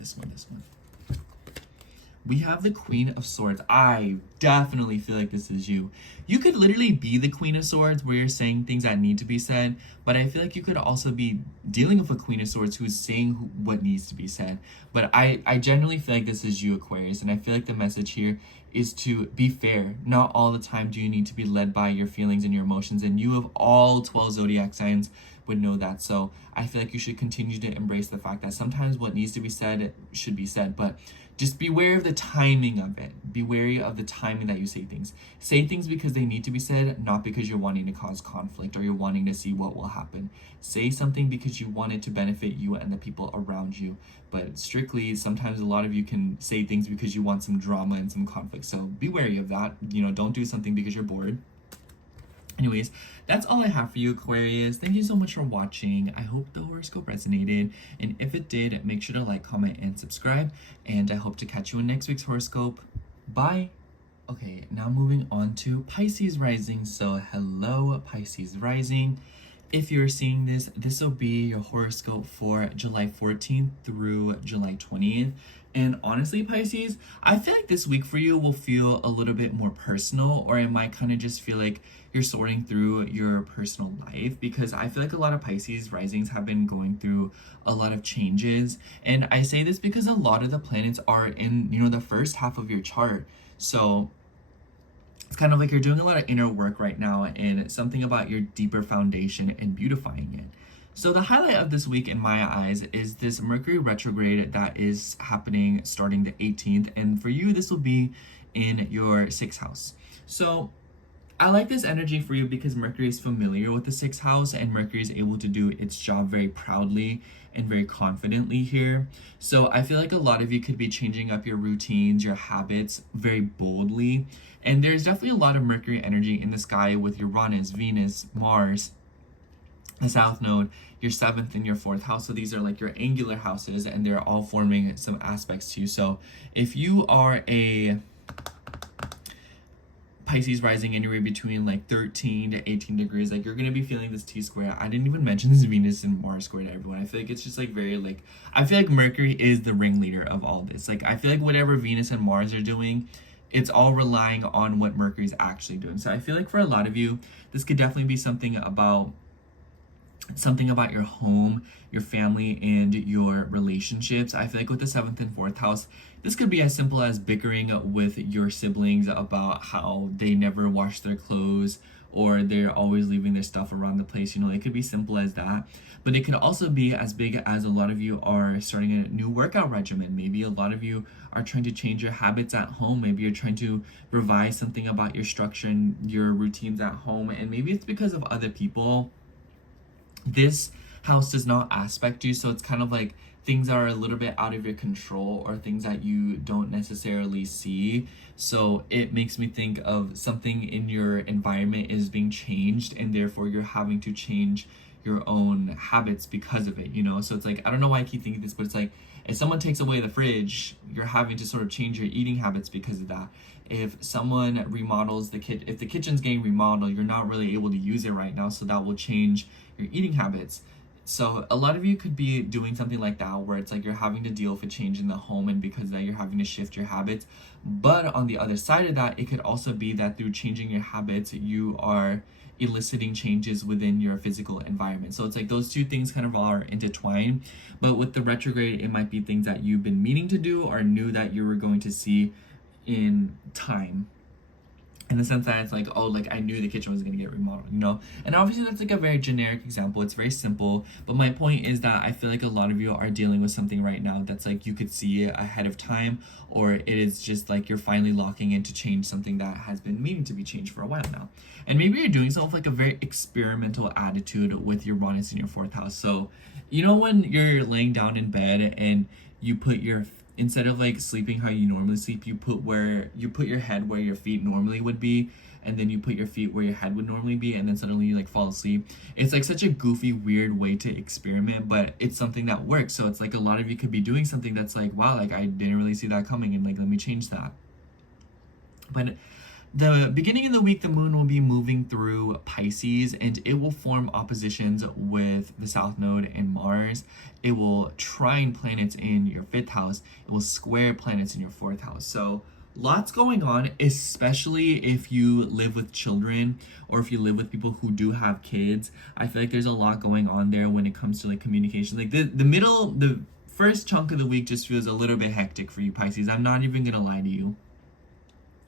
we have the Queen of Swords. I definitely feel like this is you. You could literally be the Queen of Swords where you're saying things that need to be said, but I feel like you could also be dealing with a Queen of Swords who's saying what needs to be said. But I generally feel like this is you, Aquarius, and I feel like the message here is to be fair. Not all the time do you need to be led by your feelings and your emotions, and you of all 12 zodiac signs would know that. So I feel like you should continue to embrace the fact that sometimes what needs to be said should be said, but just beware of the timing of it. Be wary of the timing that you say things. Say things because they need to be said, not because you're wanting to cause conflict or you're wanting to see what will happen. Say something because you want it to benefit you and the people around you. But strictly, sometimes a lot of you can say things because you want some drama and some conflict. So be wary of that. Don't do something because you're bored. Anyways, that's all I have for you, Aquarius. Thank you so much for watching. I hope the horoscope resonated, and if it did, make sure to like, comment, and subscribe, and I hope to catch you in next week's horoscope. Bye! Okay, now moving on to Pisces rising. So hello, Pisces rising. If you're seeing this, this will be your horoscope for July 14th through July 20th. And honestly, Pisces, I feel like this week for you will feel a little bit more personal, or it might kind of just feel like you're sorting through your personal life, because I feel like a lot of Pisces risings have been going through a lot of changes. And I say this because a lot of the planets are in, the first half of your chart. So it's kind of like you're doing a lot of inner work right now, and something about your deeper foundation and beautifying it. So the highlight of this week in my eyes is this Mercury retrograde that is happening starting the 18th. And for you, this will be in your 6th house. So I like this energy for you because Mercury is familiar with the 6th house, and Mercury is able to do its job very proudly and very confidently here. So I feel like a lot of you could be changing up your routines, your habits very boldly. And there's definitely a lot of Mercury energy in the sky with Uranus, Venus, Mars, the South Node, your 7th and your 4th house. So these are like your angular houses, and they're all forming some aspects to you. So if you are a Pisces rising anywhere between like 13 to 18 degrees, like you're going to be feeling this T-square. I didn't even mention this Venus and Mars square to everyone. I feel like it's just like very I feel like Mercury is the ringleader of all this. Like I feel like whatever Venus and Mars are doing, it's all relying on what Mercury is actually doing. So I feel like for a lot of you, this could definitely be something about your home, your family, and your relationships. I feel like with the 7th and 4th house, this could be as simple as bickering with your siblings about how they never wash their clothes, or they're always leaving their stuff around the place. It could be simple as that. But it could also be as big as a lot of you are starting a new workout regimen. Maybe a lot of you are trying to change your habits at home. Maybe you're trying to revise something about your structure and your routines at home. And maybe it's because of other people. This house does not aspect you, so it's kind of like things are a little bit out of your control, or things that you don't necessarily see. So it makes me think of something in your environment is being changed, and therefore you're having to change your own habits because of it, So it's like, I don't know why I keep thinking this, but it's like if someone takes away the fridge, you're having to sort of change your eating habits because of that. If someone remodels if the kitchen's getting remodeled, you're not really able to use it right now, so that will change your eating habits. So a lot of you could be doing something like that, where it's like you're having to deal with a change in the home, and because of that you're having to shift your habits. But on the other side of that, it could also be that through changing your habits, you are eliciting changes within your physical environment. So it's like those two things kind of are intertwined. But with the retrograde, it might be things that you've been meaning to do or knew that you were going to see in time. In the sense that it's like, I knew the kitchen was going to get remodeled, And obviously that's like a very generic example. It's very simple. But my point is that I feel like a lot of you are dealing with something right now that's like you could see it ahead of time, or it is just like you're finally locking in to change something that has been meaning to be changed for a while now. And maybe you're doing something with like a very experimental attitude with Uranus in your 4th house. So, when you're laying down in bed and you put instead of like sleeping how you normally sleep, you put your head where your feet normally would be, and then you put your feet where your head would normally be, and then suddenly you like fall asleep. It's like such a goofy, weird way to experiment, but it's something that works. So it's like a lot of you could be doing something that's like, wow, like I didn't really see that coming, and like let me change that. But The beginning of the week, the moon will be moving through Pisces, and it will form oppositions with the South Node and Mars. It will trine planets in your 5th house. It will square planets in your 4th house. So lots going on, especially if you live with children or if you live with people who do have kids. I feel like there's a lot going on there when it comes to like communication. Like the first chunk of the week just feels a little bit hectic for you, Pisces. I'm not even gonna lie to you.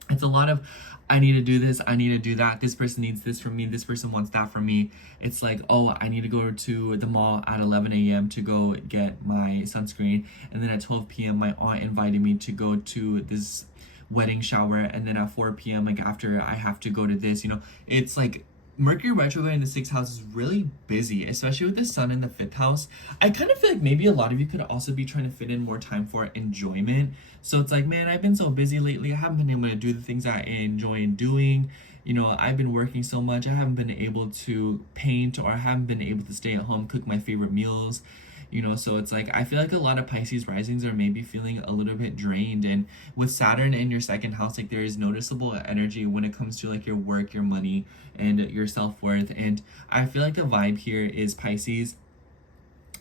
It's a lot of, I need to do this, I need to do that, this person needs this from me, this person wants that from me. It's like, oh, I need to go to the mall at 11 a.m. to go get my sunscreen. And then at 12 p.m., my aunt invited me to go to this wedding shower. And then at 4 p.m., like after I have to go to this, you know, it's like Mercury retrograde in the 6th house is really busy, especially with the sun in the 5th house. I kind of feel like maybe a lot of you could also be trying to fit in more time for enjoyment. So it's like, man, I've been so busy lately. I haven't been able to do the things I enjoy doing. You know, I've been working so much. I haven't been able to paint, or I haven't been able to stay at home, cook my favorite meals. You know, so it's like, I feel like a lot of Pisces risings are maybe feeling a little bit drained. And with Saturn in your 2nd house, like there is noticeable energy when it comes to like your work, your money, and your self-worth. And I feel like the vibe here is, Pisces,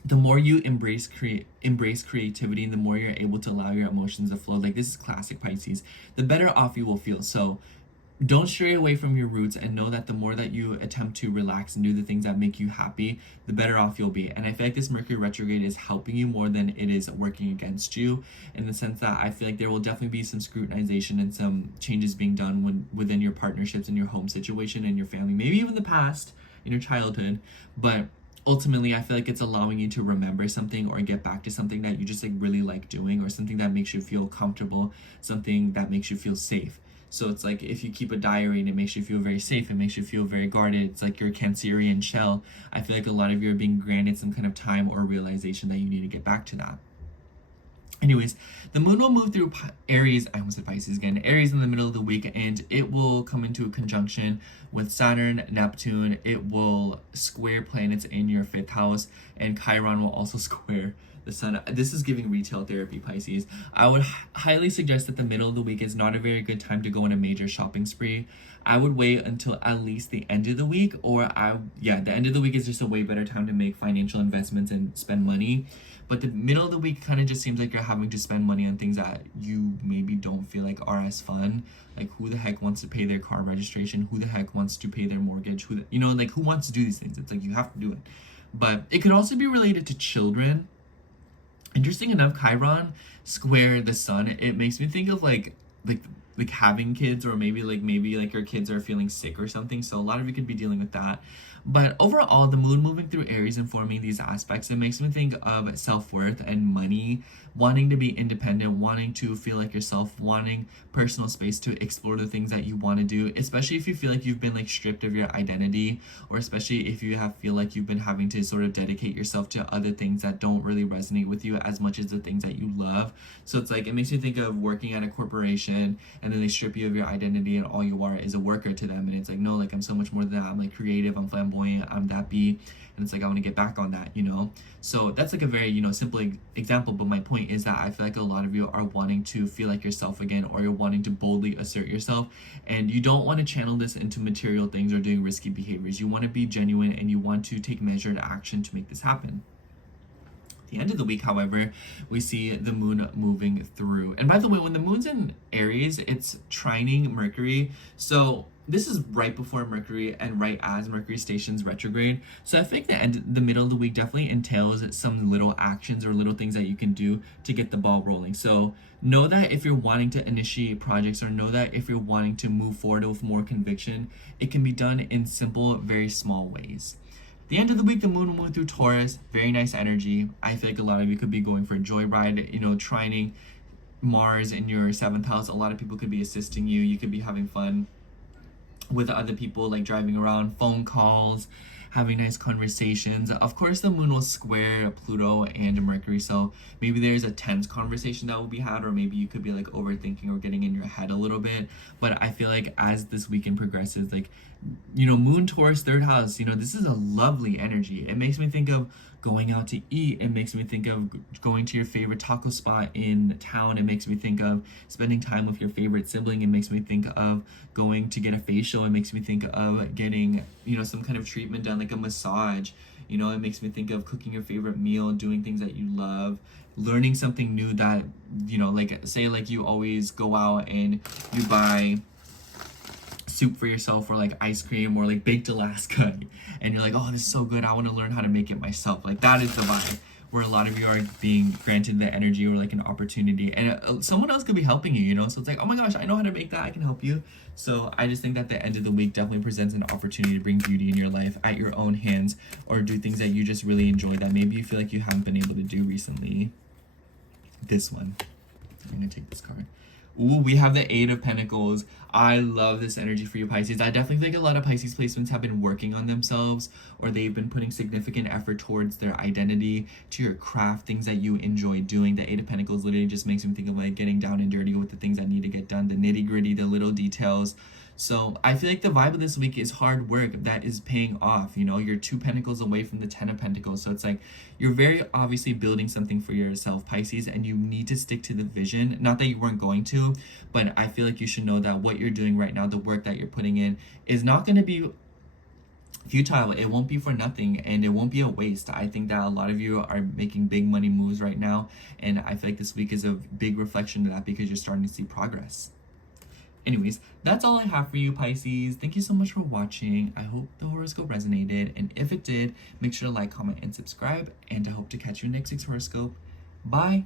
the more you embrace creativity, and the more you're able to allow your emotions to flow, like this is classic Pisces, the better off you will feel. So don't stray away from your roots, and know that the more that you attempt to relax and do the things that make you happy, the better off you'll be. And I feel like this Mercury retrograde is helping you more than it is working against you, in the sense that I feel like there will definitely be some scrutinization and some changes being done within your partnerships and your home situation and your family, maybe even the past, in your childhood. But ultimately, I feel like it's allowing you to remember something or get back to something that you just like really like doing, or something that makes you feel comfortable, something that makes you feel safe. So it's like, if you keep a diary and it makes you feel very safe, it makes you feel very guarded, it's like your Cancerian shell. I feel like a lot of you are being granted some kind of time or realization that you need to get back to that. Anyways, the moon will move through Aries, I almost said Pisces again, Aries in the middle of the week, and it will come into a conjunction with Saturn, Neptune. It will square planets in your 5th house, and Chiron will also square the sun. This is giving retail therapy, Pisces. I would highly suggest that the middle of the week is not a very good time to go on a major shopping spree. I would wait until at least the end of the week, or the end of the week is just a way better time to make financial investments and spend money. But the middle of the week kind of just seems like you're having to spend money on things that you maybe don't feel like are as fun. Like, who the heck wants to pay their car registration? Who the heck wants to pay their mortgage? Who wants to do these things? It's like, you have to do it. But it could also be related to children. Interesting enough, Chiron square the sun, it makes me think of like having kids, or maybe your kids are feeling sick or something. So a lot of you could be dealing with that. But overall, the moon moving through Aries and forming these aspects, it makes me think of self-worth and money, wanting to be independent, wanting to feel like yourself, wanting personal space to explore the things that you want to do, especially if you feel like you've been like stripped of your identity, or especially if you feel like you've been having to sort of dedicate yourself to other things that don't really resonate with you as much as the things that you love. So it's like, it makes me think of working at a corporation, and then they strip you of your identity, and all you are is a worker to them. And it's like, no, like, I'm so much more than that. I'm like creative, I'm flamboyant, I'm that bee. And it's like, I want to get back on that, you know? So that's like a very, simple example. But my point is that I feel like a lot of you are wanting to feel like yourself again, or you're wanting to boldly assert yourself. And you don't want to channel this into material things or doing risky behaviors. You want to be genuine, and you want to take measured action to make this happen. The end of the week, however, we see the moon moving through. And by the way, when the moon's in Aries, it's trining Mercury. So this is right before Mercury and right as Mercury stations retrograde. So I think the middle of the week definitely entails some little actions or little things that you can do to get the ball rolling. So know that if you're wanting to initiate projects, or know that if you're wanting to move forward with more conviction, it can be done in simple, very small ways. The end of the week, the moon will move through Taurus. Very nice energy. I feel like a lot of you could be going for a joyride, trining Mars in your 7th house. A lot of people could be assisting you. You could be having fun with other people, like driving around, phone calls, having nice conversations. Of course, the moon will square Pluto and Mercury, so maybe there's a tense conversation that will be had, or maybe you could be like overthinking or getting in your head a little bit. But I feel like as this weekend progresses, like, moon Taurus 3rd house, this is a lovely energy. It makes me think of going out to eat. It makes me think of going to your favorite taco spot in town. It makes me think of spending time with your favorite sibling. It makes me think of going to get a facial. It makes me think of getting, you know, some kind of treatment done, like a massage. You know, it makes me think of cooking your favorite meal, doing things that you love, learning something new that, you know, like say like you always go out and you buy soup for yourself, or like ice cream, or like baked Alaska, and you're like, oh, this is so good, I want to learn how to make it myself. Like, that is the vibe where a lot of you are being granted the energy or like an opportunity, and someone else could be helping you, you know. So it's like, oh my gosh, I know how to make that, I can help you. So I just think that the end of the week definitely presents an opportunity to bring beauty in your life at your own hands, or do things that you just really enjoy that maybe you feel like you haven't been able to do recently. This one, I'm gonna take this card. Ooh, we have the Eight of Pentacles. I love this energy for you, Pisces. I definitely think a lot of Pisces placements have been working on themselves, or they've been putting significant effort towards their identity, to your craft, things that you enjoy doing. The Eight of Pentacles literally just makes me think of like getting down and dirty with the things that need to get done, the nitty gritty, the little details. So I feel like the vibe of this week is hard work that is paying off. You know, you're 2 pentacles away from the 10 of Pentacles. So it's like you're very obviously building something for yourself, Pisces, and you need to stick to the vision. Not that you weren't going to, but I feel like you should know that what you're doing right now, the work that you're putting in, is not going to be futile. It won't be for nothing, and it won't be a waste. I think that a lot of you are making big money moves right now, and I feel like this week is a big reflection of that, because you're starting to see progress. Anyways, that's all I have for you, Pisces. Thank you so much for watching. I hope the horoscope resonated, and if it did, make sure to like, comment, and subscribe, and I hope to catch you next week's horoscope. Bye!